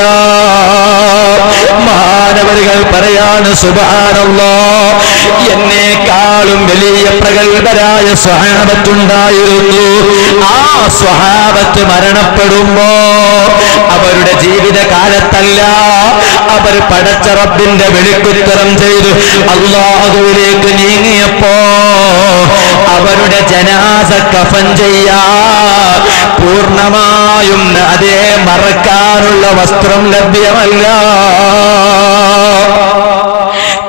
മഹാനവരുകൾ പറയാണ്, സുബ്ഹാനല്ലാഹ്, എന്നെക്കാളും വലിയ പ്രഗൽഭരായ സ്വഹാബത്തുണ്ടായിരുന്നു. ആ സ്വഹാബത്ത് മരണപ്പെടുമ്പോ അവരുടെ ജീവിതകാലത്തല്ല, അവർ പടച്ച റബ്ബിന്റെ വിളിക്കുത്തരം ചെയ്തു അല്ലാഹുവിലേക്ക് നീങ്ങിയപ്പോ അവരുടെ ജനാസ കഫൻ ചെയ്യാൻ പൂർണ്ണമായും അതേ മറക്കാനുള്ള വസ്ത്രം ലഭ്യമല്ല.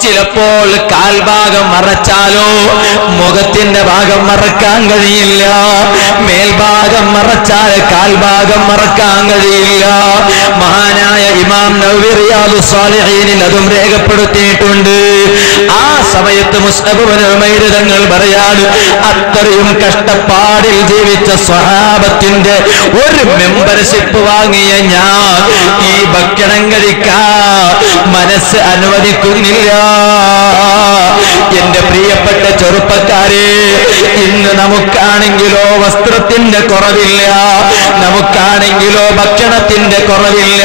ചിലപ്പോൾ കാൽഭാഗം മറച്ചാലോ മുഖത്തിന്റെ ഭാഗം മറക്കാൻ കഴിയില്ല, മേൽഭാഗം മറച്ചാൽ കാൽഭാഗം മറക്കാൻ കഴിയില്ല. മഹാനായ ഇമാം നവവി റിയാദുസ് സാലിഹീനിൽ അതും രേഖപ്പെടുത്തിയിട്ടുണ്ട്. ആ സമയത്ത് മുസ്അബ് ഇബ്നു ഉമൈർ തങ്ങൾ പറയാണ്, അത്രയും കഷ്ടപ്പാടിൽ ജീവിച്ച സ്വഹാബത്തിന്റെ ഒരു മെമ്പർഷിപ്പ് വാങ്ങിയ ഞാൻ ഈ ഭക്ഷണം കഴിക്കാൻ മനസ്സ് അനുവദിക്കുന്നില്ല. എന്റെ പ്രിയപ്പെട്ട ചെറുപ്പക്കാരെ, ഇന്ന് നമുക്കാണെങ്കിലോ വസ്ത്രത്തിന്റെ കുറവില്ല, നമുക്കാണെങ്കിലോ ഭക്ഷണത്തിന്റെ കുറവില്ല.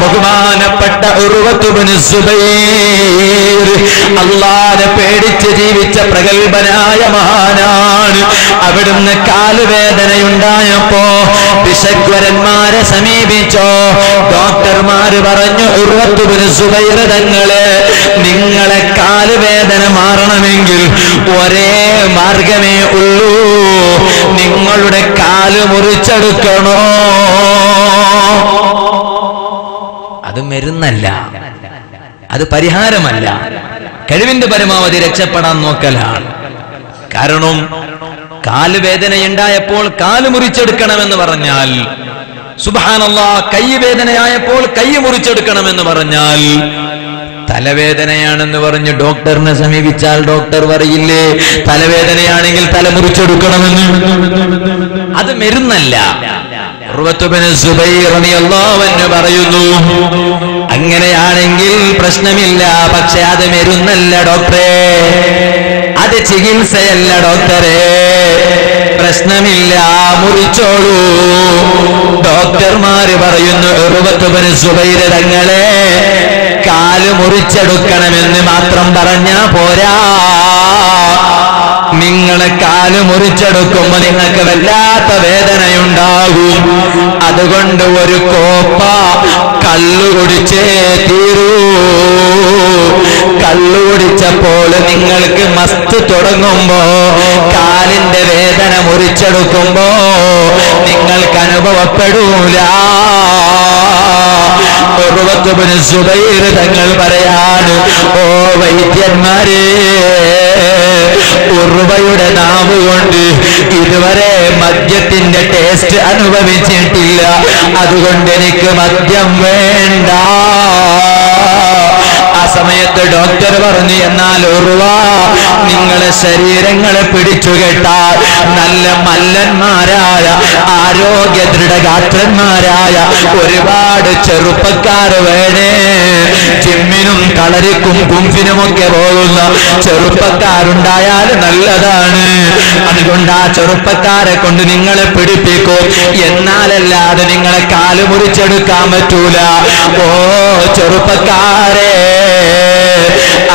ബഹുമാനപ്പെട്ട ഉർവത്ത് ഇബ്നു സുബൈർ അല്ലാഹുവിനെ പേടിച്ച് ജീവിച്ച പ്രഗൽഭനായ മഹാനാണ്. അവിടുന്ന് കാലുവേദനയുണ്ടായപ്പോ വിശഗ്വരന്മാരെ സമീപിച്ചോ. ഡോക്ടർമാര് പറഞ്ഞു, ഉർവത്ത് ഇബ്നു സുബൈർ തങ്ങളെ, നിങ്ങളെ കാലുവേദന മാറണമെങ്കിൽ ഒരേ മാർഗമേ ഉള്ളൂ, നിങ്ങളുടെ കാല് മുറിച്ചെടുക്കണോ. അത് മരുന്നല്ല, അത് പരിഹാരമല്ല, കഴിവിന്റെ പരമാവധി രക്ഷപ്പെടാൻ നോക്കലാണ്. കാരണം കാലുവേദനയുണ്ടായപ്പോൾ കാല് മുറിച്ചെടുക്കണമെന്ന് പറഞ്ഞാൽ, സുബ്ഹാനല്ലാഹ്, കൈ വേദനയായപ്പോൾ കൈ മുറിച്ചെടുക്കണമെന്ന് പറഞ്ഞാൽ, തലവേദനയാണെന്ന് പറഞ്ഞ് ഡോക്ടറിനെ സമീപിച്ചാൽ ഡോക്ടർ പറയില്ലേ തലവേദനയാണെങ്കിൽ തല മുറിച്ചെടുക്കണമെന്ന്? അത് മരുന്നല്ല. ഉർവത്ത് ഇബ്നു സുബൈർ റളിയല്ലാഹു അൻഹു പറയുന്നു, അങ്ങനെയാണെങ്കിൽ പ്രശ്നമില്ല, പക്ഷെ അത് മരുന്നല്ല ഡോക്ടറെ, അത് ചികിത്സയല്ല ഡോക്ടറെ, പ്രശ്നമില്ല, മുറിച്ചോളൂ. ഡോക്ടർമാര് പറയുന്നു, ഉർവത്ത് ഇബ്നു സുബൈർ തങ്ങളെ, കാല് മുറിച്ചെടുക്കണമെന്ന് മാത്രം പറഞ്ഞാ പോരാ, നിങ്ങളെ കാല് മുറിച്ചെടുക്കുമ്പോ നിങ്ങൾക്ക് വല്ലാത്ത വേദനയുണ്ടാകും. അതുകൊണ്ട് ഒരു കോപ്പ കള്ളു കുടിച്ചേ തീരൂ. കള്ളുകുടിച്ചപ്പോൾ നിങ്ങൾക്ക് മസ്ത് തുടങ്ങുമ്പോ കാലിന്റെ വേദന മുറിച്ചെടുക്കുമ്പോ നിങ്ങൾക്ക് അനുഭവപ്പെടൂല. സുബൈർ തങ്ങൾ പറയാണ്, ഓ വൈദ്യന്മാരെ, ഉർവയുടെ നാവ് കൊണ്ട് ഇതുവരെ മദ്യത്തിന്റെ ടേസ്റ്റ് അനുഭവിച്ചിട്ടില്ല, അതുകൊണ്ട് എനിക്ക് മദ്യം വേണ്ട. ആ സമയത്ത് ഡോക്ടർ പറഞ്ഞു, എന്നാൽ ഉർവ, നിങ്ങളെ ശരീരങ്ങളെ പിടിച്ചുകെട്ടാൽ നല്ല മല്ലന്മാരായ ആരോഗ്യ ദൃഢഗാത്രന്മാരായ ഒരുപാട് ചെറുപ്പക്കാർ വേണേ. ജിമ്മിനും കളരിക്കും കുംഫിനുമൊക്കെ പോകുന്ന ചെറുപ്പക്കാരുണ്ടായാൽ നല്ലതാണ്. അതുകൊണ്ട് ആ ചെറുപ്പക്കാരെ കൊണ്ട് നിങ്ങളെ പിടിപ്പിക്കും, എന്നാലല്ലാതെ നിങ്ങളെ കാല് മുറിച്ചെടുക്കാൻ പറ്റൂല. ഓ ചെറുപ്പക്കാരെ,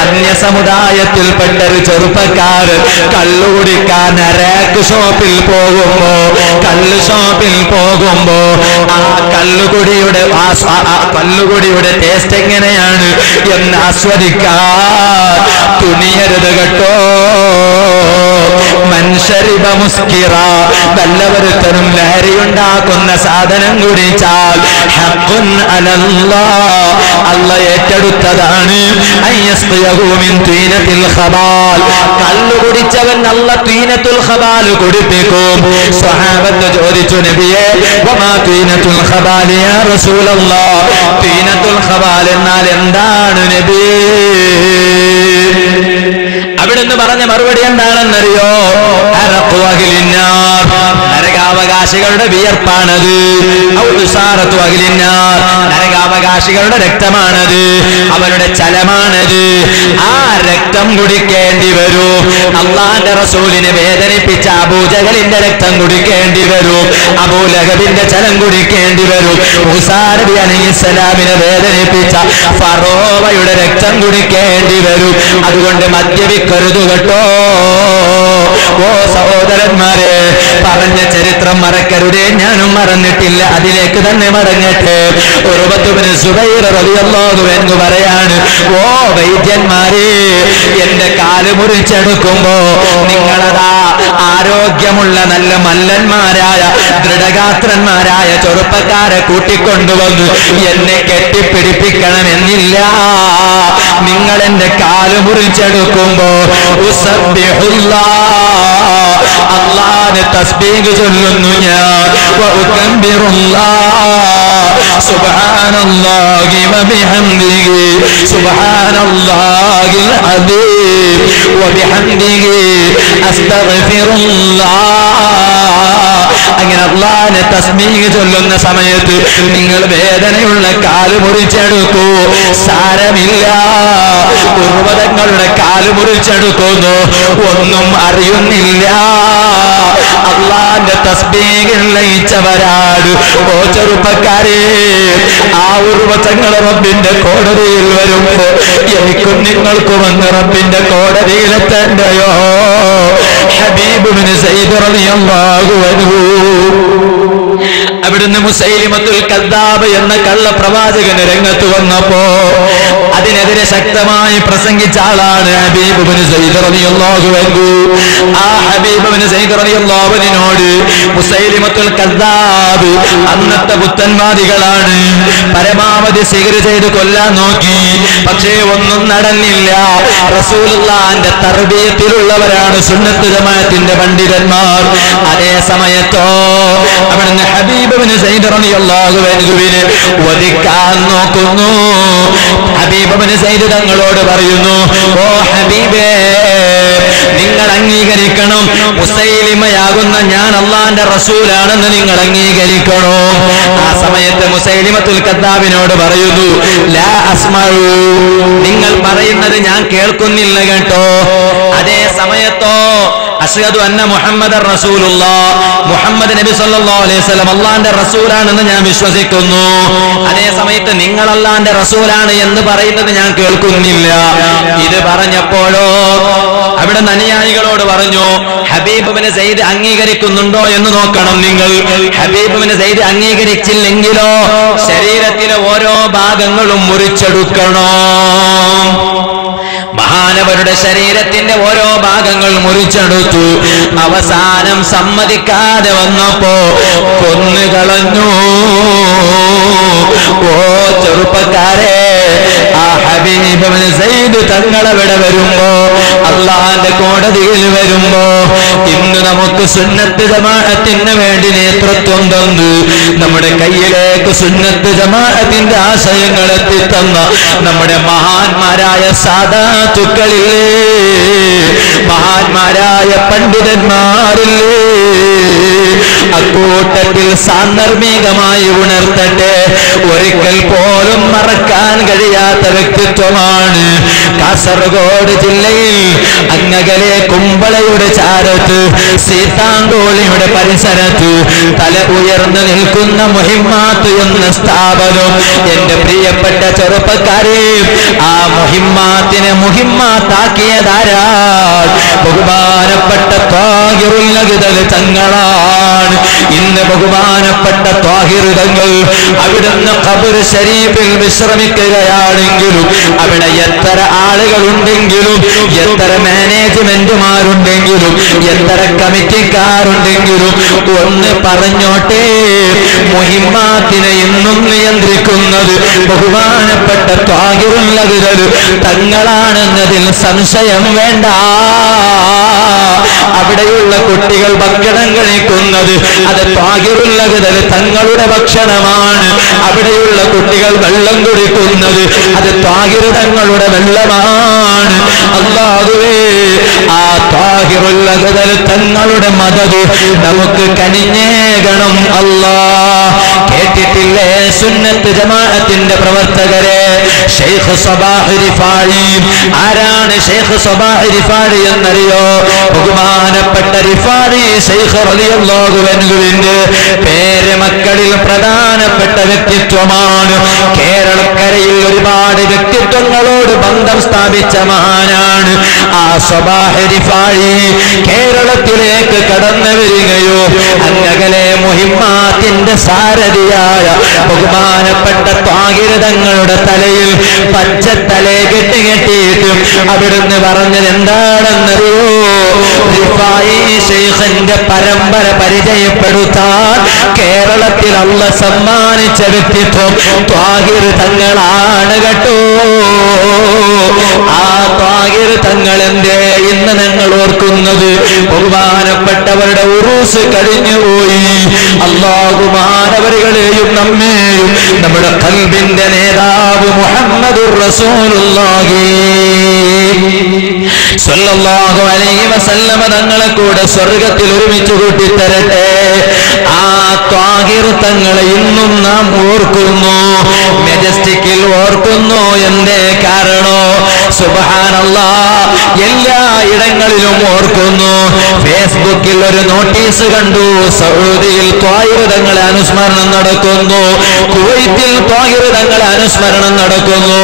അന്യ സമുദായത്തിൽപ്പെട്ട ഒരു ചെറുപ്പക്കാർ കള്ളുകുടിക്കാൻ റാക്ക് ഷോപ്പിൽ പോകുമ്പോ, കള്ള് ഷോപ്പിൽ പോകുമ്പോ ആ കള്ളുകുടിയുടെ ടേസ്റ്റ് എങ്ങനെയാണ് എന്ന് ആസ്വദിക്കാൻ തുണിയരുത് കേട്ടോ. മൻശരിബ മുസ്കിറ, വല്ലവരുത്തനും ലഹരിയുണ്ടാക്കുന്ന സാധനം കുടിച്ചാൽ ഹഖ്ഖുൻ അലല്ലാഹ്, അല്ലാഹ് ഏറ്റെടുത്തതാണ്. അയ്യസ്ഖിയഹു മിൻ തീനത്തിൽ ഖബാൽ, കള്ളു കുടിച്ചവൻ അല്ലാഹ് തീനത്തുൽ ഖബാൽ കുടിപ്പിക്കും. സ്വഹാബത്ത് ചോദിച്ചു, നബിയേ, വമാ തീനത്തുൽ ഖബാൽ യാ റസൂലല്ലാഹ്, തീനത്തുൽ ഖബാൽ എന്നാൽ എന്താണ് നബിയേ? അവിടുന്ന് പറഞ്ഞ മറുപടി എന്താണെന്നറിയോ? നരകാവകാശികളുടെ വിയർപ്പാണത്. നരകാവകാശികളുടെ രക്തമാണത്, അവരുടെ ചലമാണത്. ആ രക്തം കുടിക്കേണ്ടി വരൂ. അള്ളാന്റെ റസൂലിനെ വേദനിപ്പിച്ച അബൂജഹലിന്റെ രക്തം കുടിക്കേണ്ടി വരൂ. അബൂലഹബിന്റെ ചലം കുടിക്കേണ്ടി വരും. മൂസാ നബി അലൈഹിസ്സലാമിനെ വേദനിപ്പിച്ച ഫറോവയുടെ രക്തം കുടിക്കേണ്ടി വരും. അതുകൊണ്ട് മദ്യപിക്കരുത് കേട്ടോ. ഓ സഹോദരന്മാരെ, പറഞ്ഞ ചരിത്രം മറക്കരുതേ. ഞാനും മറന്നിട്ടില്ല, അതിലേക്ക് തന്നെ മടങ്ങട്ടെ. ഉർവത്ത് ഇബ്നു സുബൈർ റളിയല്ലാഹു അൻഹു പറയാണ്, ഓ വൈദ്യന്മാരെ, എന്റെ കാല് മുറിച്ചെടുക്കുമ്പോ നിങ്ങളതാ ആരോഗ്യമുള്ള നല്ല മല്ലന്മാരായ ദൃഢഗാത്രന്മാരായ ചെറുപ്പക്കാരെ കൂട്ടിക്കൊണ്ടുവന്നു എന്നെ കെട്ടിപ്പിടിപ്പിക്കണമെന്നില്ല. നിങ്ങൾ എന്റെ കാല് മുറിച്ചെടുക്കുമ്പോ അല്ലാഹുവിനെ തസ്ബീഹ് ചൊല്ലുന്നു ഞാൻ. സുബ്ഹാനല്ലാഹി വബിഹംദിഹി സുബ്ഹാനല്ലാഹിൽ അദീം വബിഹംദിഹി അസ്തഗ്ഫിറുല്ലാഹ്. അങ്ങനെ അല്ലാഹുവിനെ തസ്ബീഹ് ചൊല്ലുന്ന സമയത്ത് നിങ്ങൾ വേദനയുള്ള കാല് മുറിച്ചെടുക്കൂ, സാരമില്ല. ഉർവതങ്ങളുടെ കാല് മുറിച്ചെടുക്കുന്നു, ഒന്നും അറിയുന്നില്ല. അള്ളാന്റെ തസ്ബീഹിൽ ലയിച്ചവരാണ്. ഓ ചെറുപ്പക്കാരെ, ആ ഉർവതങ്ങൾ റബ്ബിന്റെ കോടതിയിൽ വരുമ്പോ എനിക്കും നിങ്ങൾക്കും വന്ന് റബ്ബിന്റെ കോടതിയിലെത്തേണ്ടയോ? ഹബീബ് ഇബ്നു സയ്യിദ് റളിയല്ലാഹു അൻഹു, അവിടുന്ന് മുസൈലിമത്തുൽ കദ്ദാബ് എന്ന കള്ളപ്രവാചകന് രംഗത്ത് വന്നപ്പോ അതിനെതിരെ ശക്തമായി പ്രസംഗിച്ച ആളാണ് ഹബീബ് ഇബ്നു സയ്യിദ് റളിയല്ലാഹു അൻഹു. ആ ഹബീബ് ഇബ്നു സയ്യിദ് റളിയല്ലാഹു അൻഹുവിനോട് മുസൈലിമത്തുൽ കദ്ദാബ്, അന്നത്തെ പുത്തൻവാദികളാണ്, പരമാവധി സിഹർ ചെയ്ത് കൊല്ലാൻ നോക്കി, പക്ഷേ ഒന്നും നടന്നില്ല. റസൂലുള്ളാഹിന്റെ തർബിയത്തിലുള്ളവരാണ് സുന്നത്ത് ജമാഅത്തിന്റെ പണ്ഡിതന്മാർ. അതേ സമയത്തോ അവിടുന്ന് ഹബീബ് ഇബ്നു സയ്യിദ് റളിയല്ലാഹു അൻഹുവിനെ വധിക്കാൻ നോക്കുന്നു. ഹബീബ് ഇബ്നു സയ്യിദ് തങ്ങളോട് പറയുന്നു, ഓ ഹബീബേ, നിങ്ങൾ അംഗീകരിക്കണം, മുസൈലിമയാകുന്ന ഞാൻ അള്ളാന്റെ റസൂലാണെന്ന് നിങ്ങൾ അംഗീകരിക്കണോ? ആ സമയത്ത് മുസൈലിമത്തുൽ കദ്ദാബിനോട് പറയുന്നു, ലാ അസ്മഉ, നിങ്ങൾ പറയുന്നത് ഞാൻ കേൾക്കുന്നില്ല കേട്ടോ. അതേ സമയത്തോ അശ്ഹദു അന്ന മുഹമ്മദർ റസൂലുള്ളാഹ്, മുഹമ്മദ് നബി സല്ലല്ലാഹു അലൈഹി വസല്ലം അള്ളാന്റെ റസൂലാണെന്ന് ഞാൻ വിശ്വസിക്കുന്നു. അതേ സമയത്ത് നിങ്ങൾ അള്ളാന്റെ റസൂലാണ് എന്ന് പറയുന്നത് ഞാൻ കേൾക്കുന്നില്ല. ഇത് പറഞ്ഞപ്പോഴോ അവിടെ എന്ന് അനുയായികളോട് പറഞ്ഞു, ഹബീബ് ഇബ്നു സയ്യിദ് അംഗീകരിക്കുന്നുണ്ടോ എന്ന് നോക്കണം നിങ്ങൾ. ഹബീബ് ഇബ്നു സയ്യിദ് അംഗീകരിച്ചില്ലെങ്കിലോ ശരീരത്തിലെ ഓരോ ഭാഗങ്ങളും മുറിച്ചെടുക്കണോ. മഹാനവരുടെ ശരീരത്തിന്റെ ഓരോ ഭാഗങ്ങൾ മുറിച്ചെടുത്തു. അവസാനം സമ്മതിക്കാതെ വന്നപ്പോ കൊന്നുകളഞ്ഞു. ഓ ചെറുപ്പക്കാരെ, ആ ഹബീബ് ഇബ്നു സയ്യിദ് തങ്ങളവിടെ വരുമ്പോ, അള്ളാന്റെ കോടതിയിൽ വരുമ്പോ, ഇന്ന് നമുക്ക് സുന്നത്ത് ജമാഅത്തിന് വേണ്ടി നേതൃത്വം തന്നു നമ്മുടെ കയ്യിലേക്ക് സുന്നത്ത് ജമാഅത്തിന്റെ ആശയങ്ങൾ എത്തിത്തന്ന നമ്മുടെ മഹാന്മാരായ സാദാത്തുക്കളില്ലേ, മഹാന്മാരായ പണ്ഡിതന്മാരില്ലേ, അക്കൂട്ടത്തിൽ സാന്ദർഭികമായി ഉണർത്തട്ടെ. ഒരിക്കൽ പോലും മറക്കാൻ കഴിയാത്ത വ്യക്തിത്വമാണ്. കാസർഗോഡ് ജില്ലയിൽ അങ്ങകലെ കുമ്പളയുടെ ചാരത്ത് സീതാങ്കോളിയുടെ പരിസരത്ത് തല ഉയർന്നു നിൽക്കുന്ന മുഹിമ്മാത്ത് എന്ന സ്ഥാപനം. എന്റെ പ്രിയപ്പെട്ട ചെറുപ്പക്കാരെ, ആ മുഹിമ്മാത്തിനെ മുഹിമ്മാത്താക്കിയതാരാ? ബഹുമാനപ്പെട്ട ത്വാഹിറുൽ അഗ്ദൽ തങ്ങളാണ്. ഇന്ന് ബഹുമാനപ്പെട്ട ത്വാഹിർ തങ്ങൾ അവിടുന്ന് ഖബർ ശരീഫിൽ വിശ്രമിക്കുകയാണെങ്കിലും അവിടെ എത്ര ആളുകളുണ്ടെങ്കിലും, എത്ര മാനേജ്മെന്റുമാരുണ്ടെങ്കിലും, എത്ര കമ്മിറ്റിക്കാരുണ്ടെങ്കിലും ഒന്ന് പറഞ്ഞോട്ടെ, മുഹിമ്മാത്തിനെ ഇന്നും നിയന്ത്രിക്കുന്നത് ബഹുമാനപ്പെട്ട ത്വാഹിറുൽ അഗ്ദൽ തങ്ങളാണെന്നതിൽ സംശയം വേണ്ട. അവിടെയുള്ള കുട്ടികൾ ഭക്ഷണം കഴിക്കുന്നത് അത് ത്വാഹിറുൽ അഗ്ദൽ തങ്ങളുടെ ഭക്ഷണമാണ്. അവിടെയുള്ള കുട്ടികൾ വെള്ളം കുടിക്കുന്നത് അത് ത്വാഹിർ തങ്ങളുടെ വെള്ളമാണ്. അല്ലാഹുവേ, ആ ത്വാഹിറുൽ അഗ്ദൽ തങ്ങളുടെ മദദ് നമുക്ക് കനിഞ്ഞേകണം അല്ലാഹ്. കേട്ടിട്ടില്ലേ സുന്നത്ത് ജമാഅത്തിന്റെ പ്രവർത്തകരെ? Sheikh Sabah Rifai. ആരാണ് ശൈഖ് സബാഹ് റിഫായി എന്നറിയോ? ബഹുമാനപ്പെട്ട റിഫായി ശൈഖ് റളിയല്ലാഹു അൻഹുവിന്റെ പേരമക്കളിൽ പ്രധാനപ്പെട്ട വ്യക്തിത്വമാണ്. കേരളക്കരയിൽ ഒരുപാട് വ്യക്തിത്വങ്ങളോട് ബന്ധം സ്ഥാപിച്ച മഹാനാണ് ആ സബാഹ് റിഫായി. കേരളത്തിലേക്ക് കടന്നു വരികയോ അങ്ങകലെ മുഹിമ്മാത്തിന്റെ സാരഥിയായ ബഹുമാനപ്പെട്ട ത്വാഹിർ തങ്ങളുടെ തലയിൽ പച്ചത്തലേ കെട്ടിയിട്ടും അവിടുന്ന് പറഞ്ഞത് എന്താണെന്നറിയോ? റിഫായി ശൈഖിന്റെ പരമ്പര പരിചയപ്പെടുത്താൻ കേരളത്തിൽ അല്ലാഹ് സമ്മാനിച്ച വ്യക്തിത്വം ത്വാഹിർ തങ്ങളാണ് കേട്ടോ. ആ ത്വാഹിർ തങ്ങൾ എന്തേ ഇന്ന് ഞങ്ങൾ ഓർക്കുന്നത്? ബഹുമാനപ്പെട്ടവരുടെ ഉറൂസ് കഴിഞ്ഞുപോയി. അല്ലാഹു മാനവരുകളെയും നമ്മെയും നമ്മുടെ ഖൽബിന്റെ നേതാവ് മുഹമ്മദുർ റസൂലുള്ളാഹി സ്വല്ലല്ലാഹു അലൈഹി വസല്ലമ തങ്ങളെ കൂടെ സ്വർഗ്ഗത്തിൽ ഒരുമിച്ച് കൂട്ടിത്തരട്ടെ. ആ ത്വാഹിർ തങ്ങളെ ഇന്നും നാം ഓർക്കുന്നു, മെജസ്റ്റിക്കിൽ ഓർക്കുന്നു. എന്തേ കാരണോ? സുബ്ഹാനല്ലാഹ്, എല്ലാ ഇടങ്ങളിലും ഓർക്കുന്നു. ഫേസ്ബുക്കിൽ ഒരു നോട്ടീസ് കണ്ടു, സൗദിയിൽ ത്വാഹിർ തങ്ങളെ അനുസ്മരണം നടക്കുന്നു, കുവൈത്തിൽ ത്വാഹിർ തങ്ങളെ അനുസ്മരണം നടക്കുന്നു,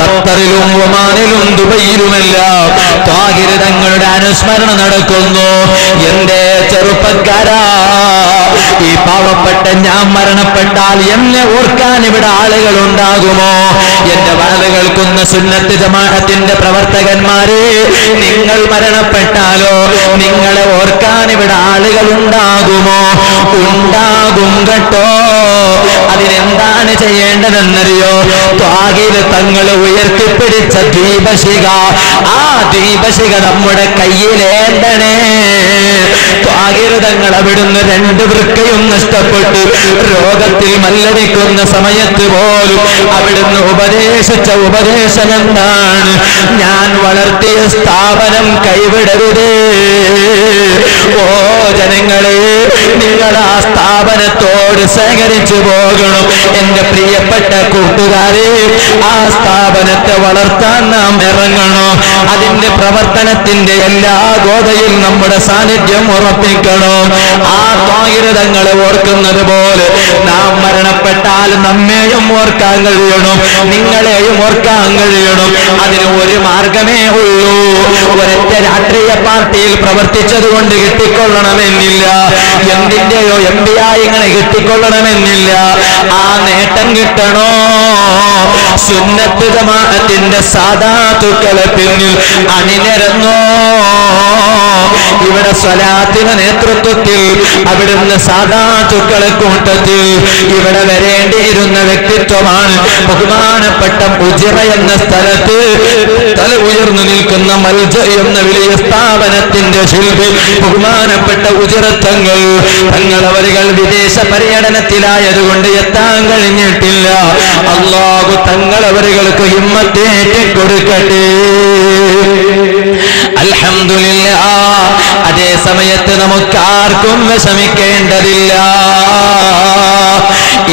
ഖത്തറിലും ഒമാനിലും ദുബൈയിലുമെല്ലാം ത്വാഹിർ തങ്ങളുടെ അനുസ്മരണം നടക്കുന്നു. എന്റെ ചെറുപ്പക്കാരാ, ഈ പാവപ്പെട്ട ഞാൻ മരണപ്പെട്ടാൽ എന്നെ ഓർക്കാൻ ഇവിടെ ആളുകൾ ഉണ്ടാകുമോ? എന്റെ വാല് കേൾക്കുന്ന സുന്നത്ത് ജമാഅത്തിന്റെ പ്രവർത്തകന്മാരെ, നിങ്ങൾ മരണപ്പെട്ടാലോ നിങ്ങളെ ഓർക്കാൻ ഇവിടെ ആളുകൾ ഉണ്ടാകുമോ? ഉണ്ടാകും കേട്ടോ. അതിനെന്താണ് ചെയ്യേണ്ടതെന്നറിയോ? ത്വാഹിർ തങ്ങൾ ഉയർത്തിപ്പിടിച്ച ദീപശിഖ, ആ ദീപശിഖ നമ്മുടെ കയ്യിലേന്തണേ. ത്വാഹിർ തങ്ങൾ അവിടുന്ന് 2 വൃക്കയും നഷ്ടപ്പെട്ടു രോഗത്തിൽ മല്ലടിക്കുന്ന സമയത്ത് പോലും അവിടുന്ന് ഉപദേശിച്ച ഉപദേശം എന്താണ്? ഞാൻ വളർത്തിയ സ്ഥാപനം കൈവിടരുതേ. ഓ ജനങ്ങളെ, നിങ്ങൾ ആ സ്ഥാപനത്തോട് സഹകരിച്ചു പോകണം. എന്റെ പ്രിയപ്പെട്ട കൂട്ടുകാരെ, ആ സ്ഥാപനത്തെ വളർത്താൻ നാം ഇറങ്ങണം. അതിന്റെ പ്രവർത്തനത്തിന്റെ എല്ലാ ഗോതയിൽ നമ്മുടെ സാന്നിധ്യം ഉറപ്പിക്കണം. ആ ത്വാഹിർ തങ്ങളെ ഓർക്കുന്നത് പോലെ നാം മരണപ്പെട്ടാൽ നമ്മെയും ഓർക്കാൻ കഴിയണം, നിങ്ങളെയും ഓർക്കാൻ കഴിയണം. അതിന് ഒരു മാർഗമേ ഉള്ളൂ. ഒരൊറ്റ രാഷ്ട്രീയ പാർട്ടിയിൽ പ്രവർത്തിച്ചത് കൊണ്ട് കിട്ടിക്കൊള്ളണമെന്നില്ല, എന്തിന്റെയോ എംപിയായിങ്ങനെ കിട്ടിക്കൊള്ളണമെന്നില്ല. ആ നേട്ടം കിട്ടണോ സുന്നത്ത് ജമാഅത്തിന്റെ സാദാത്തുക്കളെ പിന്നിൽ അണിനിരന്നോ. ഇവിടെ സ്വലാത്തിന് നേതൃത്വത്തിൽ അവിടുന്ന് സാദാത്തുക്കളെ കൂട്ടത്തിൽ ഇവിടെ വരേണ്ടിയിരുന്ന വ്യക്തിത്വമാണ് ബഹുമാനപ്പെട്ട ഉജിറ എന്ന സ്ഥലത്ത് തല ഉയർന്നു നിൽക്കുന്ന മൽജ എന്ന വലിയ സ്ഥാപനത്തിന്റെ ശില്പി ബഹുമാനപ്പെട്ട ഉജിറത്തങ്ങൾ. തങ്ങളവരുകൾ വിദേശ പര്യടനത്തിലായതുകൊണ്ട് എത്താൻ കഴിഞ്ഞിട്ടില്ല. അല്ലാഹു തങ്ങളവരുകൾക്ക് ഹിമ്മത്തേറ്റി കൊടുക്കട്ടെ. അൽഹംദുലില്ലാഹ്. അതേ സമയത്ത് നമുക്കാർക്കും വിഷമിക്കേണ്ടതില്ല.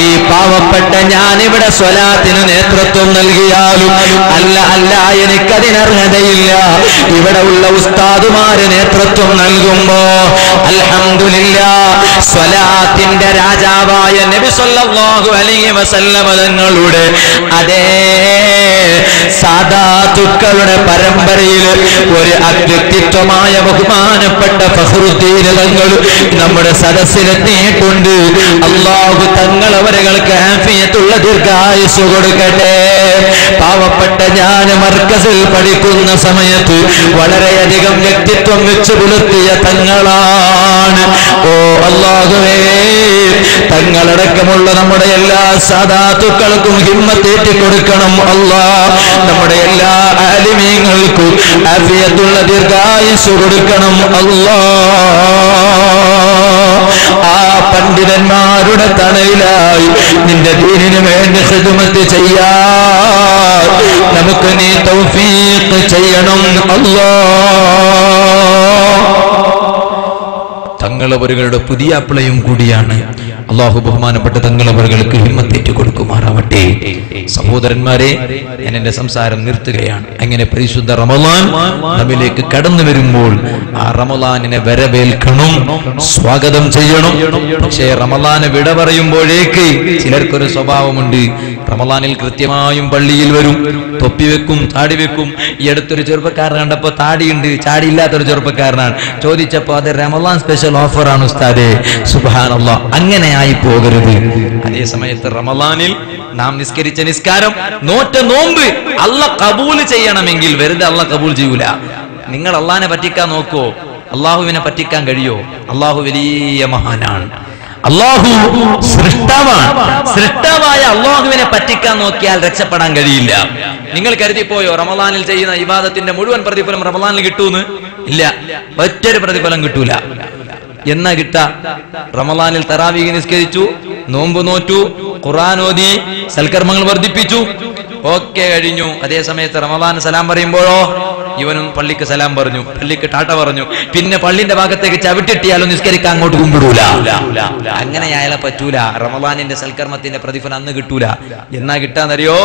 ഈ പാവപ്പെട്ട ഞാനിവിടെ സ്വലാത്തിന് നേതൃത്വം നൽകിയാലും അല്ല എനിക്കതിനർഹതയില്ല. ഇവിടെ ഉള്ള ഉസ്താദുമാര് നേതൃത്വം നൽകുമ്പോ അൽഹംദുലില്ലാഹ് സ്വലാത്തിന്റെ രാജാവായ നബി സല്ലല്ലാഹു അലൈഹി വസല്ലമ തങ്ങളുടെ അതേ സാദാത്തുക്കളുടെ പരമ്പരയിൽ ഒരു വ്യക്തിത്വമായ ബഹുമാനപ്പെട്ട ഫഖ്റുദ്ദീൻ തങ്ങൾ നമ്മുടെ സദസ്സിലെത്തിയിട്ടുണ്ട്. അല്ലാഹു തങ്ങളവരുകൾക്ക് ആഫിയത്തുള്ള ദീർഘായുസ്സ് കൊടുക്കട്ടെ. പാവപ്പെട്ട ഞാൻ മർക്കസിൽ പഠിക്കുന്ന സമയത്ത് വളരെയധികം വ്യക്തിത്വം വെച്ച് പുലർത്തിയ തങ്ങളാണ്. ഓ അല്ലാഹുവേ, തങ്ങളടക്കമുള്ള നമ്മുടെ എല്ലാ സാദാത്തുക്കൾക്കും ഹിമ്മത്തേറ്റി കൊടുക്കണം അല്ലാഹ്. നമ്മുടെ എല്ലാ ആലിമീങ്ങൾക്കും ആഫിയത്തുള്ള ദീർഘായുസ്സ് കൊടുക്കണം അല്ലാഹ്. ആ പണ്ഡിതന്മാരുടെ തണലിലായി നിന്റെ ദീനിനു വേണ്ടി ഖിദ്മത്ത് ചെയ്യാൻ നമുക്ക് നീ തൗഫീഖ് ചെയ്യണം അല്ലാഹ്. തങ്ങളവരുടെ പുതിയ അപ്ലയും കൂടിയാണ്. അള്ളാഹു ബഹുമാനപ്പെട്ട തങ്ങളവർക്ക് ഹിമ്മത്തേറ്റ് കൊടുക്കുമാറാവട്ടെ. സഹോദരന്മാരെ, ഞാൻ എന്റെ സംസാരം നിർത്തുകയാണ്. അങ്ങനെ പരിശുദ്ധ റമളാൻ നമ്മിലേക്ക് കടന്നു വരുമ്പോൾ ആ റമളാനിനെ വരവേൽക്കണം, സ്വാഗതം ചെയ്യണം. പക്ഷേ റമളാനെ വിട പറയുമ്പോഴേക്ക് ചിലർക്കൊരു സ്വഭാവമുണ്ട്. റമളാനിൽ കൃത്യമായും പള്ളിയിൽ വരും, തൊപ്പി വെക്കും, താടി വെക്കും. ഈ അടുത്തൊരു ചെറുപ്പക്കാരൻ കണ്ടപ്പോ താടിയുണ്ട്, ചാടിയില്ലാത്തൊരു ചെറുപ്പക്കാരനാണ്. ചോദിച്ചപ്പോ അത് റമളാൻ സ്പെഷ്യൽ ഓഫറാണ് ഉസ്താദേ. സുബ്ഹാനല്ലാഹ്, അങ്ങനെ ആയി പോകരുത്. അതേ സമയത്ത് റമളാനിൽ നാം നിസ്കരിച്ച നിസ്കാരം, നോറ്റ നോമ്പ് അല്ലാഹ് കബൂൽ ചെയ്യണമെങ്കിൽ വെറുതെ അല്ലാഹ് കബൂൽ ചെയ്യൂല. നിങ്ങൾ അള്ളാഹിനെ പറ്റിക്കാൻ നോക്കോ? അള്ളാഹുവിനെ പറ്റിക്കാൻ കഴിയോ? അള്ളാഹു വലിയ മഹാനാണ്. അള്ളാഹു സൃഷ്ടാവാണ്. സൃഷ്ടാവായ അള്ളാഹുവിനെ പറ്റിക്കാൻ നോക്കിയാൽ രക്ഷപ്പെടാൻ കഴിയില്ല. നിങ്ങൾ കരുതിപ്പോയോ റമളാനിൽ ചെയ്യുന്ന ഇബാദത്തിന്റെ മുഴുവൻ പ്രതിഫലം റമളാനിൽ കിട്ടൂന്ന്? ഇല്ല, ഒറ്റൊരു പ്രതിഫലം കിട്ടൂല. എന്നാ കിട്ടാ? റമളാനിൽ തറാവീഹ് നിസ്കരിച്ചു, നോമ്പ് നോറ്റു, ഖുർആൻ ഓതി, സൽക്കർമ്മങ്ങൾ വർദ്ധിപ്പിച്ചു, ഓക്കെ കഴിഞ്ഞു. അതേ സമയത്ത് റമളാൻ സലാം പറയുമ്പോഴോ ഇവനും പള്ളിക്ക് സലാം പറഞ്ഞു, പള്ളിക്ക് ടാട്ട പറഞ്ഞു. പിന്നെ പള്ളിന്റെ ഭാഗത്തേക്ക് ചവിട്ടിട്ടിയാലും നിസ്കരിക്കാൻ അങ്ങോട്ട് കുമ്പിടൂല. അങ്ങനെ ആയാലും പറ്റൂല. റമളാനിന്റെ സൽക്കർമ്മത്തിന്റെ പ്രതിഫലം അന്ന് കിട്ടൂല. എന്നാ കിട്ടാന്നറിയോ?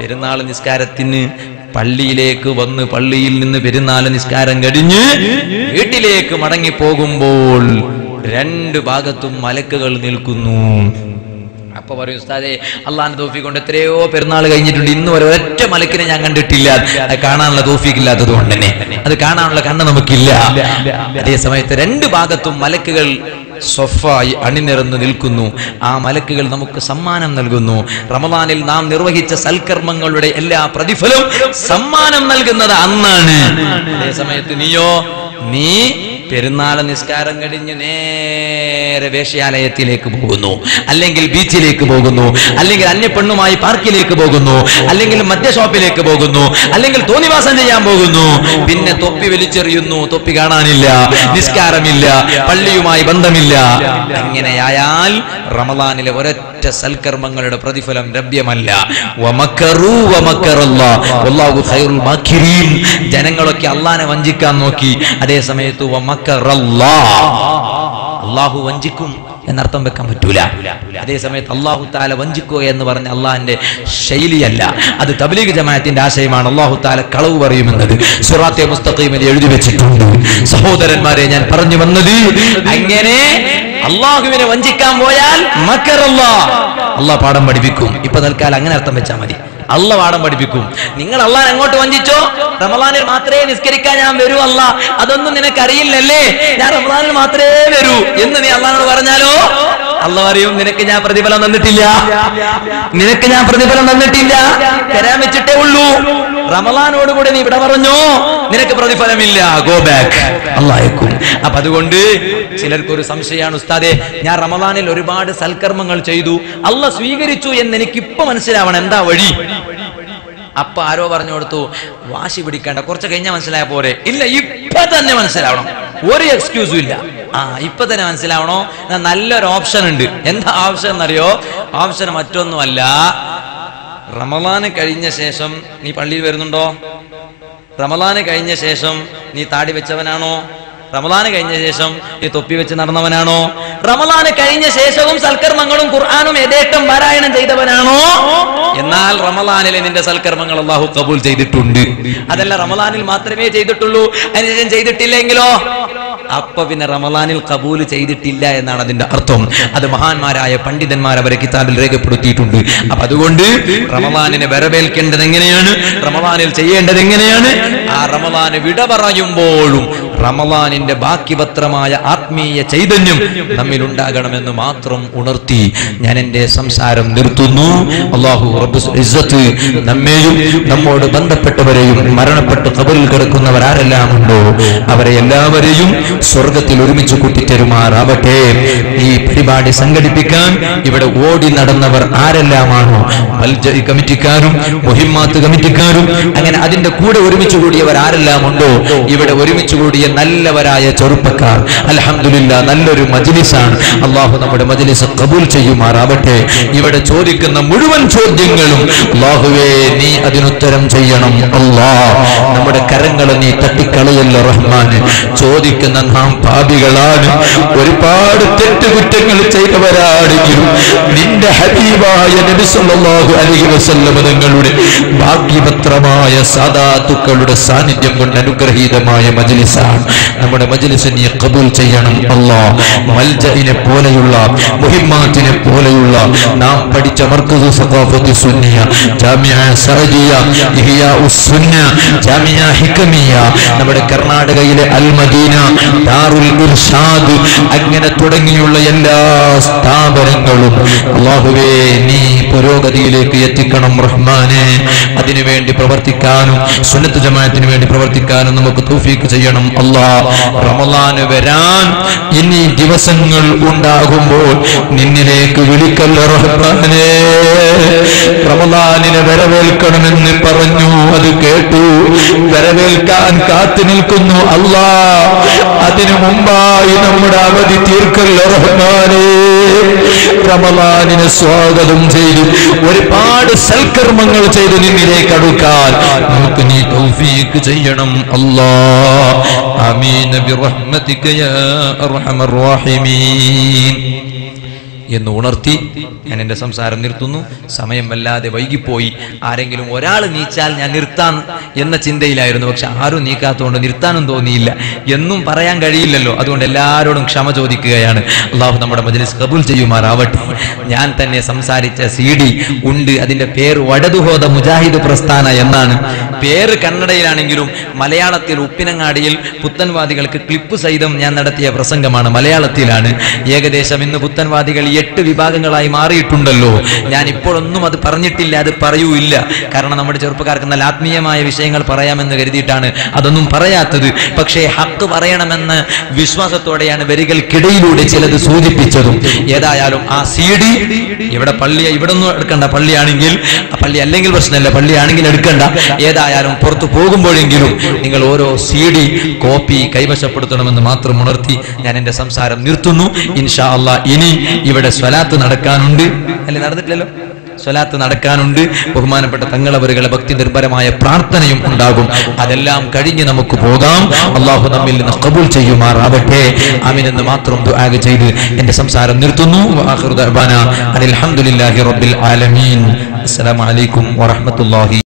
പെരുന്നാൾ നിസ്കാരത്തിന് പള്ളിയിലേക്ക് വന്ന് പള്ളിയിൽ നിന്ന് പെരുന്നാൾ നിസ്കാരം കഴിഞ്ഞ് വീട്ടിലേക്ക് മടങ്ങി പോകുമ്പോൾ രണ്ട് ഭാഗത്തും മലക്കുകൾ നിൽക്കുന്നു. അപ്പൊ പറയും, ഉസ്താദേ അള്ളാഹിന്റെ തൗഫീഖ് കൊണ്ട് എത്രയോ പെരുന്നാൾ കഴിഞ്ഞിട്ടുണ്ട്, ഇന്ന് വരെ ഒരൊറ്റ മലക്കിനെ ഞാൻ കണ്ടിട്ടില്ല. അത് കാണാനുള്ള തൗഫീഖ് ഇല്ലാത്തത് കൊണ്ട് തന്നെ, അത് കാണാനുള്ള കണ്ണ് നമുക്കില്ല. അതേ സമയത്ത് രണ്ട് ഭാഗത്തും മലക്കുകൾ സ്വഫായി അണിനിരന്ന് നിൽക്കുന്നു. ആ മലക്കുകൾ നമുക്ക് സമ്മാനം നൽകുന്നു. റമളാനിൽ നാം നിർവഹിച്ച സൽക്കർമ്മങ്ങളുടെ എല്ലാ പ്രതിഫലവും സമ്മാനം നൽകുന്നത് അന്നാണ്. അതേ സമയത്ത് നീ പെരുന്നാൾ നിസ്കാരം കഴിഞ്ഞ് നേരെ വേശ്യാലയത്തിലേക്ക് പോകുന്നു, അല്ലെങ്കിൽ ബീച്ചിലേക്ക് പോകുന്നു, അല്ലെങ്കിൽ അന്യ പെണ്ണുമായി പാർക്കിലേക്ക് പോകുന്നു, അല്ലെങ്കിൽ മദ്യ ഷോപ്പിലേക്ക് പോകുന്നു, അല്ലെങ്കിൽ തോന്നിവാസം ചെയ്യാൻ പോകുന്നു. പിന്നെ തൊപ്പി വലിച്ചെറിയുന്നു, തൊപ്പി കാണാനില്ല, നിസ്കാരമില്ല, പള്ളിയുമായി ബന്ധമില്ല. അങ്ങനെയായാൽ റമളാനിലെ ഒരൊറ്റ സൽക്കർമ്മങ്ങളുടെ പ്രതിഫലം ലഭ്യമല്ല. ജനങ്ങളൊക്കെ അള്ളാനെ വഞ്ചിക്കാൻ നോക്കി. അതേ സമയത്ത് അള്ളാഹു വഞ്ചിക്കും എന്നർത്ഥം വെക്കാൻ പറ്റൂല. അതേ സമയത്ത് അള്ളാഹു താല വഞ്ചിക്കുക എന്ന് പറഞ്ഞ അള്ളാഹിന്റെ ശൈലിയല്ല, അത് തബ്ലീഗ് ജമാഅത്തിന്റെ ആശയമാണ്. അള്ളാഹു താല കളവ് പറയുമെന്നത് സിറാത്തെ മുസ്തഖീമിൽ എഴുതി വെച്ചിട്ടുണ്ട്. സഹോദരന്മാരെ, ഞാൻ പറഞ്ഞു വന്നത് അങ്ങനെ അള്ളാഹുവിനെ വഞ്ചിക്കാൻ പോയാൽ മക്കറല്ലാഹ്, അള്ളാഹ് പാഠം പഠിപ്പിക്കും. ഇപ്പൊ തൽക്കാലം അങ്ങനെ അർത്ഥം വെച്ചാൽ മതി. അള്ളാഹ് പാഠം പഠിപ്പിക്കും. നിങ്ങൾ അള്ളാഹ് അങ്ങോട്ട് വഞ്ചിച്ചോ, റമളാനിൽ മാത്രമേ നിസ്കരിക്കാൻ ഞാൻ വരൂ അള്ളാഹ്, അതൊന്നും നിനക്കറിയില്ലല്ലേ, ഞാൻ റമളാനിൽ മാത്രമേ വരൂ എന്ന് നീ അള്ളാഹിനോട് പറഞ്ഞാലോ അള്ളാഹ് പറയും, നിനക്ക് ഞാൻ പ്രതിഫലം തന്നിട്ടില്ല, നിനക്ക് ഞാൻ പ്രതിഫലം തന്നിട്ടില്ല, തരാൻ വെച്ചിട്ടേ ഉള്ളൂ. റമളാനോടുകൂടെ നീ ഇവിടെ പറഞ്ഞോ, നിനക്ക് പ്രതിഫലമില്ല, ഗോ ബാക്ക്, അള്ളാഹേക്കും. അപ്പൊ അതുകൊണ്ട് ചിലർക്കൊരു സംശയമാണ്, ഉസ്താദേ ഞാൻ റമളാനിൽ ഒരുപാട് സൽക്കർമ്മങ്ങൾ ചെയ്തു, അള്ളാഹ് സ്വീകരിച്ചു എന്ന് എനിക്കിപ്പോ മനസ്സിലാവണം, എന്താ വഴി? അപ്പൊ ആരോ പറഞ്ഞു കൊടുത്തു, വാശി പിടിക്കേണ്ട, കുറച്ച് കഴിഞ്ഞാൽ മനസ്സിലായ പോരെ. ഇല്ല, ഇപ്പൊ തന്നെ മനസ്സിലാവണം, ഒരു എക്സ്ക്യൂസും ഇല്ല. ഇപ്പൊ തന്നെ മനസ്സിലാവണോ? നല്ലൊരു ഓപ്ഷൻ ഉണ്ട്. എന്താ ഓപ്ഷൻ എന്നറിയോ? ഓപ്ഷൻ മറ്റൊന്നുമല്ല, റമളാന് കഴിഞ്ഞ ശേഷം നീ പള്ളിയിൽ വരുന്നുണ്ടോ? റമളാന് കഴിഞ്ഞ ശേഷം നീ താടി വെച്ചവനാണോ? റമളാന് കഴിഞ്ഞ ശേഷം നീ തൊപ്പി വെച്ച് നടന്നവനാണോ? റമളാന് കഴിഞ്ഞ ശേഷവും സൽക്കർമ്മങ്ങളും ഖുർആനും യഥേഷ്ടം പാരായണം ചെയ്തവനാണോ? എന്നാൽ റമളാനിലെ നിന്റെ സൽക്കർമ്മങ്ങൾ അല്ലാഹു ഖബൂൽ ചെയ്തിട്ടുണ്ട്. അതല്ല റമളാനിൽ മാത്രമേ ചെയ്തിട്ടുള്ളൂ, അതിനുശേഷം ചെയ്തിട്ടില്ലെങ്കിലോ? അപ്പൊ പിന്നെ റമളാനിൽ ഖബൂൽ ചെയ്തിട്ടില്ല എന്നാണ് അതിന്റെ അർത്ഥം. അത് മഹാന്മാരായ പണ്ഡിതന്മാർ അവരെ കിതാബിൽ രേഖപ്പെടുത്തിയിട്ടുണ്ട്. അപ്പൊ അതുകൊണ്ട് റമളാനിനെ വരവേൽക്കേണ്ടത് എങ്ങനെയാണ്, റമളാനിൽ ചെയ്യേണ്ടത് എങ്ങനെയാണ്? ആ റമളാന് വിട പറയുമ്പോഴും റമളാനിന്റെ ബാക്കി പത്രമായ ആത്മീയ ചൈതന്യം നമ്മിൽ ഉണ്ടാകണമെന്ന് മാത്രം ഉണർത്തി ഞാൻ എന്റെ സംസാരം നിർത്തുന്നു. അല്ലാഹു റബ്ബുൽ ഇസ്സത്ത് നമ്മെയും നമ്മോട് ബന്ധപ്പെട്ടവരെയും മരണപ്പെട്ട് ഖബറിൽ കിടക്കുന്നവർ ആരെല്ലാം ഉണ്ടോ അവരെ എല്ലാവരെയും സ്വർഗത്തിൽ ഒരുമിച്ച് കൂട്ടിത്തരുമാറാവട്ടെ. ഈ പരിപാടി സംഘടിപ്പിക്കാൻ ഇവിടെ ഓടി നടന്നവർ ആരെല്ലാമാണോ, മൽജഇ കമ്മിറ്റിക്കാരും മുഹിമ്മാത്ത് കമ്മിറ്റിക്കാരും അങ്ങനെ അതിന്റെ കൂടെ ഒരുമിച്ച് കൂടിയവർ ആരെല്ലാം ഉണ്ടോ, ഇവിടെ ഒരുമിച്ച് കൂടിയ നല്ലവരായ ചെറുപ്പക്കാർ, അൽഹംദുലില്ലാ നല്ലൊരു മജ്ലിസാണ്. അല്ലാഹു നമ്മുടെ മജ്ലിസ് ഖബൂൽ ചെയ്യുമാറാവട്ടെ. ഇവിടെ ചോദിക്കുന്ന മുഴുവൻ ചോദ്യങ്ങളും അല്ലാഹുവേ നീ അതിനുത്തരം ചെയ്യണം. അല്ലാഹ് നമ്മുടെ കരങ്ങൾ നീ തട്ടിക്കളയല്ല റഹ്മാന്. ചോദിക്കുന്ന നാം പാപികളാണ്, ഒരുപാട് തെറ്റുകുറ്റങ്ങൾ ചെയ്തവരാണെങ്കിലും നിന്റെ ഹബീബായ നബി സല്ലല്ലാഹു അലൈഹി വസല്ലം തങ്ങളുടെ ഭാഗ്യപത്രമായ സാദാത്തുക്കളുടെ സാന്നിധ്യം കൊണ്ട് അനുഗ്രഹീതമായ മജ്ലിസാണ്. നമ്മുടെ മജ്ലിസ് നീ ഖബൂൽ ചെയ്യണം അല്ലാഹ്. മൽജഇനെ പോലെയുള്ള മുഹിമ്മാത്തിനെ പോലെയുള്ള നാം പഠിച്ച മർകസു സഖാഫത്തി സുന്നിയ, ജാമിഅ സഅദിയ, ഇഹ്യാഉസ് സുന്ന, ജാമിഅ ഹികമിയ, നമ്മുടെ കർണാടകയിലെ അൽ മദീന, ദാറുൽ ഇർഷാദ്, അങ്ങനെ തുടങ്ങിയുള്ള എല്ലാ സ്ഥാപനങ്ങളും അല്ലാഹുവേ നീ പുരോഗതിയിലേക്ക് എത്തിക്കണം റഹ്മാനെ. അതിനുവേണ്ടി പ്രവർത്തിക്കാനും സുന്നത്ത് ജമാഅത്തിന് വേണ്ടി പ്രവർത്തിക്കാനും നമുക്ക് തൗഫീഖ് ചെയ്യണം അല്ലാഹ്. റമളാൻ വരാൻ ഇനി ദിവസങ്ങൾ ഉണ്ടാകുമ്പോൾ നിന്നിലേക്ക് വിളിക്കല്ല റഹ്മാനെ. റമളാനിനെ വരവേൽക്കണമെന്ന് പറഞ്ഞു, അത് കേട്ടു, വരവേൽക്കാൻ കാത്തു നിൽക്കുന്നു അല്ലാഹ്. അതിനു മുമ്പായി നമ്മുടെ അവധി തീർക്കല്ല റഹ്മാനെ. റമളാനിനെ സ്വാഗതം ചെയ്തു ഒരുപാട് സൽക്കർമ്മങ്ങൾ ചെയ്ത് നിന്നിലേക്ക് അടുക്കാൻ നമുക്ക് നീ തൗഫീഖ് ചെയ്യണം അല്ലാഹ്. ആമീൻ ബിറഹ്മതിക യാ അർഹമർ റഹീമീൻ എന്ന് ഉണർത്തി ഞാൻ എൻ്റെ സംസാരം നിർത്തുന്നു. സമയം വല്ലാതെ വൈകിപ്പോയി. ആരെങ്കിലും ഒരാൾ നീച്ചാൽ ഞാൻ നിർത്താൻ എന്ന ചിന്തയിലായിരുന്നു. പക്ഷെ ആരും നീക്കാത്തതുകൊണ്ട് നിർത്താനും തോന്നിയില്ല. എന്നും പറയാൻ കഴിയില്ലല്ലോ. അതുകൊണ്ട് എല്ലാവരോടും ക്ഷമ ചോദിക്കുകയാണ്. അള്ളാഹു നമ്മുടെ മജ്ലിസ് ഖബൂൽ ചെയ്യുമാറാവട്ടെ. ഞാൻ തന്നെ സംസാരിച്ച CD ഉണ്ട്. അതിന്റെ പേര് വടതുഹോദ മുജാഹിദ് പ്രസ്ഥാന എന്നാണ് പേര്. കന്നഡയിലാണെങ്കിലും മലയാളത്തിൽ ഉപ്പിനങ്ങാടിയിൽ പുത്തൻവാദികൾക്ക് ക്ലിപ്പ് സഹിതം ഞാൻ നടത്തിയ പ്രസംഗമാണ്. മലയാളത്തിലാണ്. ഏകദേശം ഇന്ന് പുത്തൻവാദികൾ 8 വിഭാഗങ്ങളായി മാറിയിട്ടുണ്ടല്ലോ. ഞാൻ ഇപ്പോഴൊന്നും അത് പറഞ്ഞിട്ടില്ല, അത് പറയൂല്ല. കാരണം നമ്മുടെ ചെറുപ്പക്കാർക്ക് നല്ല ആത്മീയമായ വിഷയങ്ങൾ പറയാമെന്ന് കരുതിയിട്ടാണ് അതൊന്നും പറയാത്തത്. പക്ഷേ ഹക്ക് പറയണമെന്ന് വിശ്വാസത്തോടെയാണ് വരികൾക്കിടയിലൂടെ ചിലത് സൂചിപ്പിച്ചതും. ഏതായാലും ആ CD ഇവിടെ ഇവിടെ ഒന്നും എടുക്കണ്ട. പള്ളി അല്ലെങ്കിൽ പ്രശ്നമല്ല, പള്ളിയാണെങ്കിൽ എടുക്കണ്ട. ഏതായാലും പുറത്തു പോകുമ്പോഴെങ്കിലും നിങ്ങൾ ഓരോ CD കോപ്പി കൈവശപ്പെടുത്തണമെന്ന് മാത്രം ഉണർത്തി ഞാൻ എൻ്റെ സംസാരം നിർത്തുന്നു. ഇൻഷാ അല്ലാഹ് ഇനി ഇവിടെ സ്വലാത്ത് നടക്കാനുണ്ട്. അല്ലെ, നടന്നിട്ടില്ലല്ലോ? സ്വലാത്ത് നടക്കാനുണ്ട്. ബഹുമാനപ്പെട്ട തങ്ങളവരുകളെ ഭക്തി നിർഭരമായ പ്രാർത്ഥനയും ഉണ്ടാകും. അതെല്ലാം കഴിഞ്ഞ് നമുക്ക് പോകാം. അള്ളാഹു നമ്മിൽ നിന്ന് ഖബൂൽ ചെയ്യുമാറാവട്ടെ. ആമീൻ എന്ന് മാത്രം ദുആ ചെയ്ത് എൻ്റെ സംസാരം നിർത്തുന്നു. വആഖിറു ദഅ്വാനാ അൽഹംദുലില്ലാഹി റബ്ബിൽ ആലമീൻ. അസ്സലാമു അലൈക്കും വറഹ്മത്തുള്ളാഹി